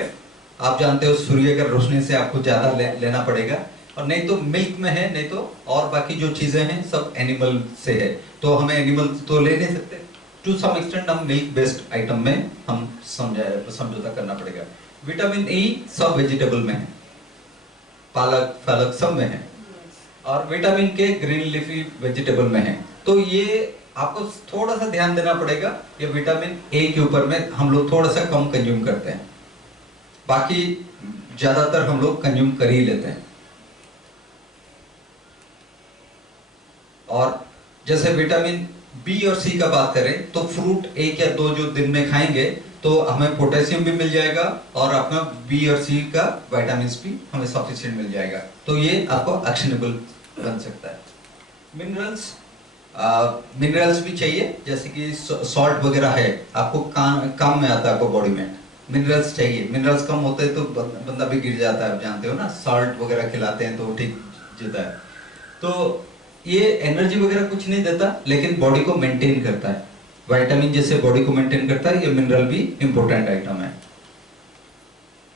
आप जानते हो सूर्य की रोशनी से आपको ज्यादा लेना पड़ेगा, और नहीं तो मिल्क में है, नहीं तो और बाकी जो चीजें हैं सब एनिमल से है। तो हमें एनिमल तो ले नहीं सकते, टू सम एक्सटेंट हम मिल्क बेस्ड आइटम में हम समझौता करना पड़ेगा। विटामिन ई सब वेजिटेबल में है, पालक फालक सब में है, और विटामिन के ग्रीन लीफी वेजिटेबल में है। तो ये आपको थोड़ा सा ध्यान देना पड़ेगा, ये विटामिन ए के ऊपर में हम लोग थोड़ा सा कम कंज्यूम करते हैं, बाकी ज्यादातर हम लोग कंज्यूम कर ही लेते हैं। और जैसे विटामिन बी और सी का बात करें तो फ्रूट 1 या 2 जो दिन में खाएंगे तो हमें पोटेशियम भी मिल जाएगा और अपना बी और सी का विटामिन भी हमें सफिशिएंट मिल जाएगा। तो ये आपको एक्शनेबल बन सकता है। मिनरल्स भी चाहिए, जैसे कि सॉल्ट वगैरह है, आपको काम में आता है आपको बॉडी में। मिनरल्स चाहिए, मिनरल्स कम होते हैं तो बंदा भी गिर जाता है, आप जानते हो ना। सॉल्ट वगैरह खिलाते हैं तो ठीक जाता है। तो ये एनर्जी वगैरह कुछ नहीं देता लेकिन बॉडी को मेंटेन करता है। विटामिन जैसे बॉडी को मेंटेन करता है, ये मिनरल भी इंपॉर्टेंट आइटम है।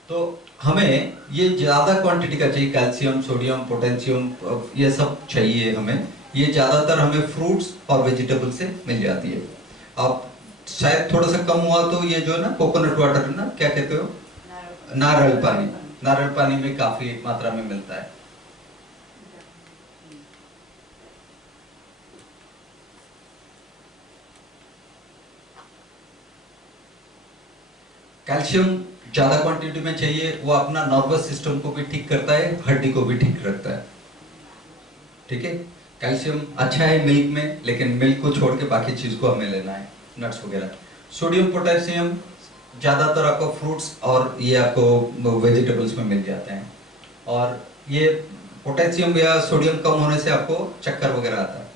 तो हमें ये ज्यादा क्वांटिटी का चाहिए, कैल्शियम, सोडियम, पोटेशियम, ये सब चाहिए हमें। ये ज्यादातर हमें फ्रूट्स और वेजिटेबल से मिल जाती है। अब शायद थोड़ा सा कम हुआ तो ये जो है ना कोकोनट वाटर ना, क्या कहते हो, नारियल पानी, नारियल पानी में काफी मात्रा में मिलता है। कैल्शियम ज्यादा क्वांटिटी में चाहिए, वो अपना नर्वस सिस्टम को भी ठीक करता है, हड्डी को भी ठीक रखता है। ठीक है, कैल्शियम अच्छा है मिल्क में, लेकिन मिल्क को छोड़ के बाकी चीज को हमें लेना है, नट्स वगैरह। सोडियम पोटेशियम ज्यादातर आपको फ्रूट्स और ये आपको वेजिटेबल्स में मिल जाते हैं। और ये पोटेशियम या सोडियम कम होने से आपको चक्कर वगैरह आता है।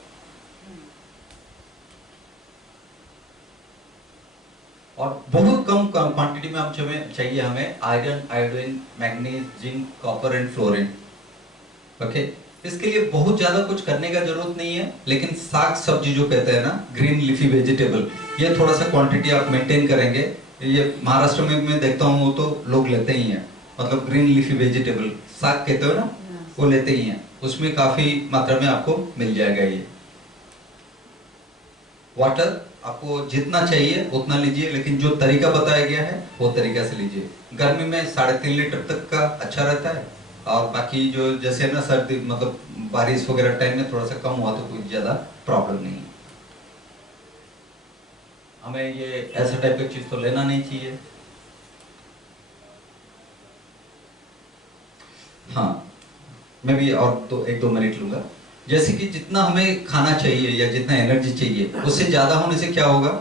और बहुत कम क्वांटिटी में हम चाहिए हमें iron, iodine, manganese, zinc, copper and fluorine. Okay, इसके लिए बहुत ज्यादा कुछ करने का जरूरत नहीं है, लेकिन साग सब्जी जो कहते हैं ना, ग्रीन लीफी वेजिटेबल, ये थोड़ा सा क्वांटिटी आप मेंटेन करेंगे। ये महाराष्ट्र में मैं देखता हूँ तो लोग लेते ही हैं, मतलब ग्रीन लीफी वेजिटेबल साग कहते हो ना, वो लेते ही हैं, उसमें काफी मात्रा में आपको मिल जाएगा। ये वाटर आपको जितना चाहिए उतना लीजिए, लेकिन जो तरीका बताया गया है वो तरीका से लीजिए। गर्मी में 3.5 लीटर तक का अच्छा रहता है, और बाकी जो जैसे ना सर्दी मतलब बारिश वगैरह टाइम में थोड़ा सा कम हुआ तो कोई ज्यादा प्रॉब्लम नहीं है। हमें ये ऐसा टाइप की चीज तो लेना नहीं चाहिए। हाँ, मैं भी और 1-2 मिनट लूंगा। जैसे कि जितना हमें खाना चाहिए या जितना एनर्जी चाहिए उससे ज्यादा होने से क्या होगा,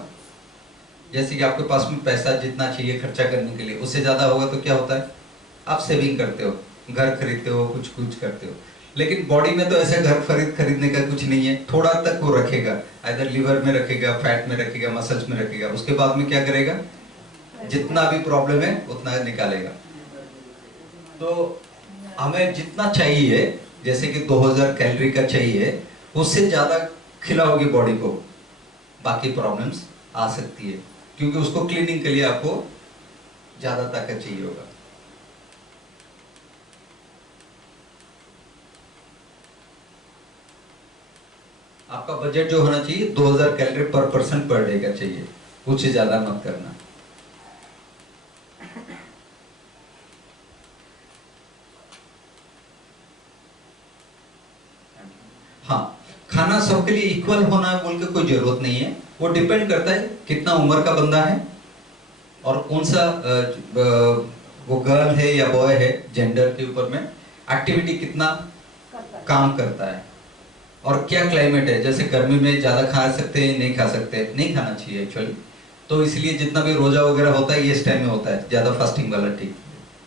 जैसे कि आपके पास में पैसा जितना चाहिए खर्चा करने के लिए, उससे ज्यादा होगा तो क्या होता है, आप सेविंग करते हो, घर खरीदते हो, कुछ कुछ करते हो। लेकिन बॉडी में तो ऐसे घर खरीदने का कुछ नहीं है, थोड़ा तक वो रखेगा, इधर लिवर में रखेगा, फैट में रखेगा, मसल्स में रखेगा, उसके बाद में क्या करेगा, जितना भी प्रॉब्लम है उतना निकालेगा। तो हमें जितना चाहिए, जैसे कि 2000 कैलोरी का चाहिए, उससे ज्यादा खिलाओगे बॉडी को, बाकी प्रॉब्लम्स आ सकती है, क्योंकि उसको क्लीनिंग के लिए आपको ज्यादा ताकत चाहिए होगा। आपका बजट जो होना चाहिए 2000 कैलोरी पर पर्सन पर डे का चाहिए, उससे ज्यादा मत करना। हाँ, खाना सबके लिए इक्वल होना है बोल के कोई जरूरत नहीं है, वो डिपेंड करता है कितना उम्र का बंदा है और कौन सा वो गर्ल है या बॉय है, जेंडर के ऊपर में एक्टिविटी कितना काम करता है और क्या क्लाइमेट है। जैसे गर्मी में ज्यादा खा सकते हैं, नहीं खा सकते, नहीं खाना चाहिए एक्चुअली। तो इसलिए जितना भी रोजा वगैरह होता है ये इस टाइम में होता है, ज्यादा फास्टिंग वाला ठीक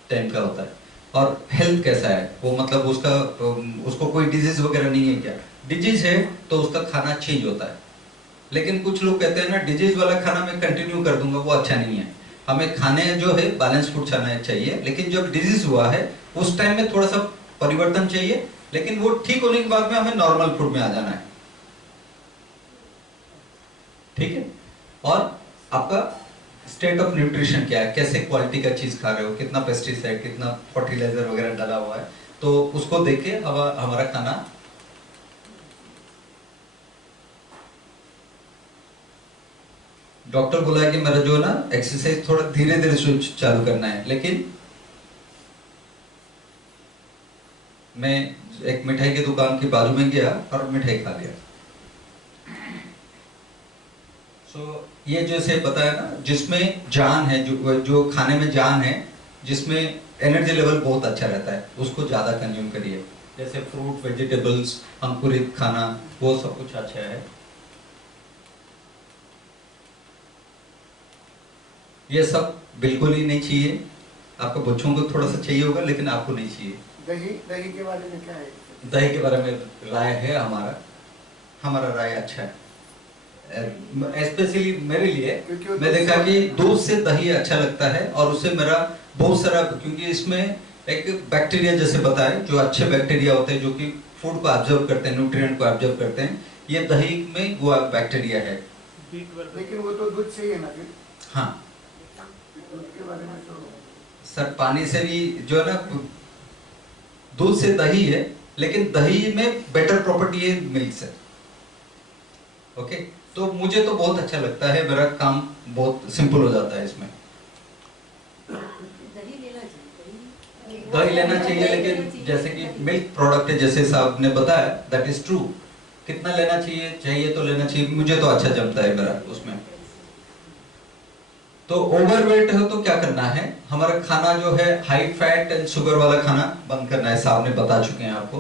टाइम का होता है। और हेल्थ कैसा है वो, मतलब उसको कोई डिजीज वगैरह नहीं है क्या, डिजीज है तो उसका खाना चेंज होता है। लेकिन कुछ लोग कहते हैं ना डिजीज वाला खाना मैं कंटिन्यू कर दूंगा, वो अच्छा नहीं है। हमें खाने जो है बैलेंस फूड खाना चाहिए, लेकिन जब डिजीज हुआ है उस टाइम में थोड़ा सा परिवर्तन चाहिए, लेकिन वो ठीक होने के बाद में हमें नॉर्मल फूड में आ जाना है, ठीक है। और आपका स्टेट ऑफ न्यूट्रिशन क्या है, कैसे क्वालिटी का चीज खा रहे हो, कितना पेस्टिसाइड, कितना फर्टिलाइजर वगैरह डाला हुआ है, तो उसको देख के हमारा खाना डॉक्टर बोला है कि मेरा जो है ना एक्सरसाइज थोड़ा धीरे धीरे स्विच चालू करना है। लेकिन मैं एक मिठाई की दुकान के बाजू में गया और मिठाई खा लिया। ये जैसे बताया ना, जिसमें जान है, जो खाने में जान है, जिसमें एनर्जी लेवल बहुत अच्छा रहता है, उसको ज्यादा कंज्यूम करिए। जैसे फ्रूट, वेजिटेबल्स, अंकुरित खाना, वो सब कुछ अच्छा है। ये सब बिल्कुल ही नहीं चाहिए, आपको बच्चों को थोड़ा सा चाहिए होगा, लेकिन आपको नहीं चाहिए। दही के बारे में क्या है? दही के बारे में राय है हमारा राय अच्छा है, स्पेशली मेरे लिए। मैं देखा कि दूध से दही अच्छा लगता है, और उससे मेरा बहुत सारा, क्योंकि इसमें एक बैक्टीरिया जैसे बताए, जो अच्छे बैक्टीरिया होते हैं जो कि फूड को ऑब्जर्व करते हैं, न्यूट्रिएंट को ऑब्जर्व करते हैं, ये दही में वो बैक्टीरिया है। लेकिन वो तो दूध से ही है ना फिर? हाँ दूध के बारे में तो सर, पानी से भी जो है ना, दूध से दही है, लेकिन दही में बेटर प्रॉपर्टी है मिल्क से। ओके, तो मुझे तो बहुत अच्छा लगता है, मेरा काम बहुत सिंपल हो जाता है इसमें। दही लेना चाहिए, लेकिन जैसे कि मिल्क प्रोडक्ट है, जैसे साहब ने बताया, दैट इज ट्रू। कितना लेना चाहिए तो लेना चाहिए, मुझे तो अच्छा जमता है मेरा उसमें। तो ओवरवेट हो तो क्या करना है, हमारा खाना जो है हाई फैट एंड शुगर वाला खाना बंद करना है, साहब ने बता चुके हैं आपको।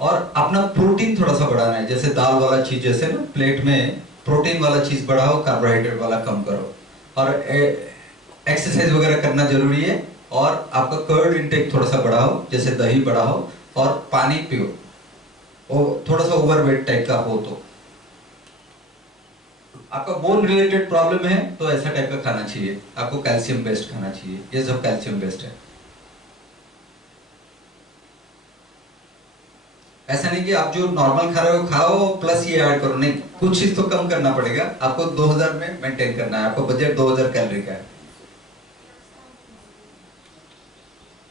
और अपना प्रोटीन थोड़ा सा बढ़ाना है, जैसे दाल वाला चीज, जैसे ना प्लेट में प्रोटीन वाला चीज बढ़ाओ, कार्बोहाइड्रेट वाला कम करो। और एक्सरसाइज वगैरह करना जरूरी है, और आपका कर्ड इंटेक थोड़ा सा बढ़ाओ, जैसे दही बढ़ाओ, और पानी पियो। और थोड़ा सा ओवरवेट टाइप का हो तो आपका बोन रिलेटेड प्रॉब्लम है तो ऐसा टाइप का खाना चाहिए, आपको कैल्शियम बेस्ड खाना चाहिए, ये सब कैल्शियम बेस्ड है। ऐसा नहीं कि आप जो नॉर्मल खा रहे हो खाओ प्लस ये ऐड करो, नहीं, कुछ चीज तो कम करना पड़ेगा आपको। 2000 में मेंटेन करना है, आपको बजट 2000 कैलोरी का है।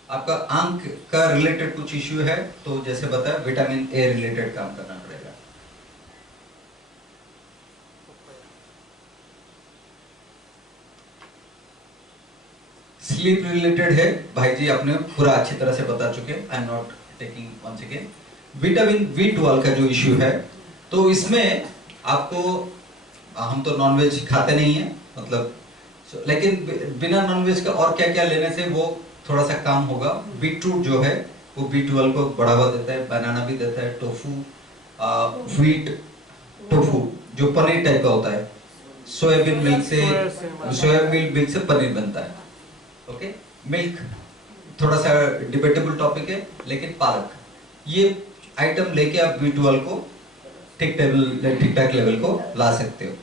आपका आंख का रिलेटेड कुछ इश्यू है तो जैसे बताया, विटामिन ए रिलेटेड काम करना पड़ेगा। स्लीप रिलेटेड है, भाई जी आपने पूरा अच्छी तरह से बता चुके, I am not taking once again. Vitamin B12 का जो इश्यू है, तो इसमें आपको, हम तो नॉनवेज खाते नहीं है, मतलब, लेकिन बिना नॉनवेज का और क्या क्या लेने से वो थोड़ा सा काम होगा। बीटरूट जो है वो B12 को बढ़ावा देता है, बनाना भी देता है, टोफू, व्हीट टोफू जो पनीर टाइप का होता है, सोयाबीन मिल्क से पनीर बनता है। ओके, मिल्क थोड़ा सा डिबेटेबल टॉपिक है, लेकिन पालक, ये आइटम लेके आप B12 को ठीक ठाक लेवल को ला सकते हो।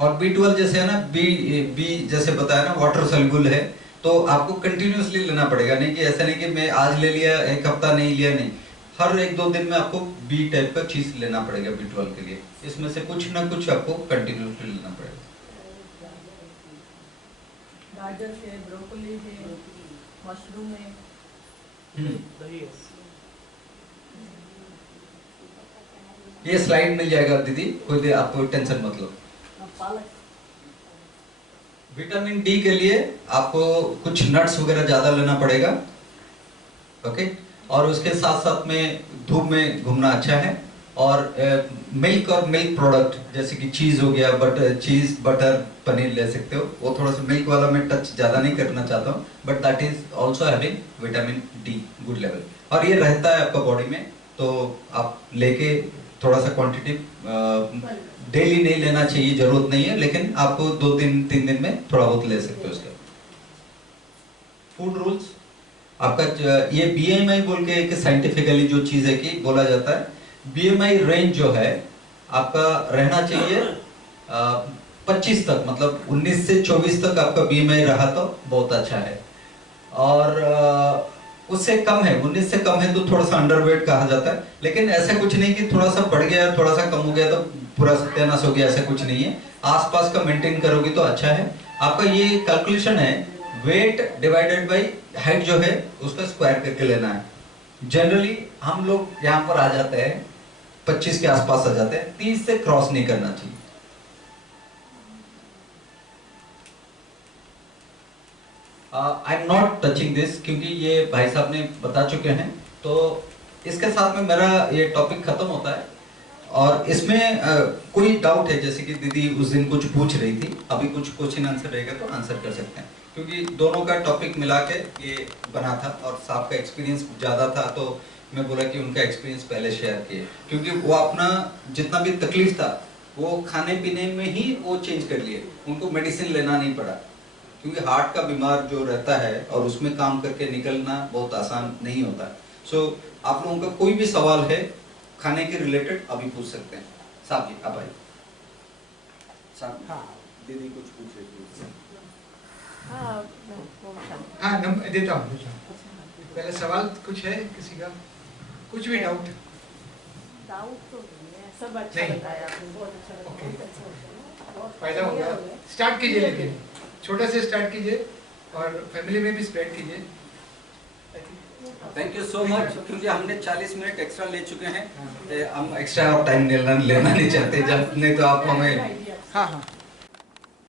और B12 जैसे है ना, बी जैसे बताया ना वाटर सॉल्युबल है, तो आपको कंटिन्यूअसली लेना पड़ेगा, नहीं कि ऐसा नहीं कि मैं आज ले लिया एक हफ्ता नहीं लिया, नहीं, हर 1-2 दिन में आपको बी टाइप का चीज लेना पड़ेगा B12 के लिए। इसमें से कुछ ना कुछ आपको कंटिन्यूअसली लेना पड़ेगा। गाजर है, ब्रोकली है, मशरूम है, दही है। ये स्लाइड मिल जाएगा दीदी, कोई आपको टेंशन मत लो। पालक। विटामिन डी के लिए आपको कुछ नट्स वगैरह ज्यादा लेना पड़ेगा, ओके। और उसके साथ साथ में धूप में घूमना अच्छा है। और मिल्क और मिल्क प्रोडक्ट जैसे कि चीज हो गया, चीज बटर पनीर ले सकते हो। वो थोड़ा सा मिल्क वाला मैं टच ज्यादा नहीं करना चाहता हूँ, but that is also having vitamin D good level, और ये रहता है आपका बॉडी में, तो आप लेके थोड़ा सा क्वांटिटी डेली नहीं लेना चाहिए, जरूरत नहीं है, लेकिन आपको 2-3 दिन में थोड़ा बहुत ले सकते हो। उसके फूड रूल्स आपका ये BMI बोल के एक साइंटिफिकली जो चीज है कि बोला जाता है, BMI रेंज जो है आपका रहना चाहिए 25 तक, मतलब 19 से 24 तक आपका BMI रहा तो बहुत अच्छा है। और उससे कम है, 19 से कम है तो थोड़ा सा अंडरवेट कहा जाता है, लेकिन ऐसा कुछ नहीं कि थोड़ा सा बढ़ गया थोड़ा सा कम हो गया तो पूरा सत्यानाश हो गया, ऐसा कुछ नहीं है। आसपास का मेंटेन करोगे तो अच्छा है। आपका ये कैलकुलेशन है वेट डिवाइडेड बाय हाइट जो है उसका स्क्वायर करके लेना है। जनरली हम लोग यहाँ पर आ जाते हैं 25 के आसपास आ जाते हैं, 30 से क्रॉस नहीं करना चाहिए। आई एम नॉट टचिंग दिस क्योंकि ये भाई साहब ने बता चुके हैं, तो इसके साथ में मेरा ये टॉपिक खत्म होता है। और इसमें कोई डाउट है, जैसे कि दीदी उस दिन कुछ पूछ रही थी, अभी कुछ क्वेश्चन आंसर रहेगा तो आंसर कर सकते हैं, क्योंकि दोनों का टॉपिक मिला के ये बना था और साहब का एक्सपीरियंस ज़्यादा था, तो मैं बोला कि उनका एक्सपीरियंस पहले शेयर किए, क्योंकि वो अपना जितना भी तकलीफ था वो खाने पीने में ही वो चेंज कर लिए, उनको मेडिसिन लेना नहीं पड़ा, क्योंकि हार्ट का बीमार जो रहता है और उसमें काम करके निकलना बहुत आसान नहीं होता। सो आप लोगों का कोई भी सवाल है खाने के रिलेटेड अभी पूछ सकते हैं। साहब जी अब आइए। साहब हाँ दीदी कुछ पूछ रही थी। हाँ नंबर देता हूँ। पहले सवाल कुछ है किसी का, कुछ भी डाउट? डाउट तो नहीं है, सब अच्छा नहीं। बताया आपने, बहुत अच्छा लगा, ओके। बहुत अच्छा लगा, बहुत फायदा हो गया। स्टार्ट कीजिए, लेकिन छोटे से स्टार्ट कीजिए और फैमिली में भी स्प्रेड कीजिए। थैंक यू सो मच, क्योंकि हमने 40 मिनट एक्स्ट्रा ले चुके हैं, हम एक्स्ट्रा टाइम लेना नहीं चाहते, जब नहीं तो आप हमें हाँ हाँ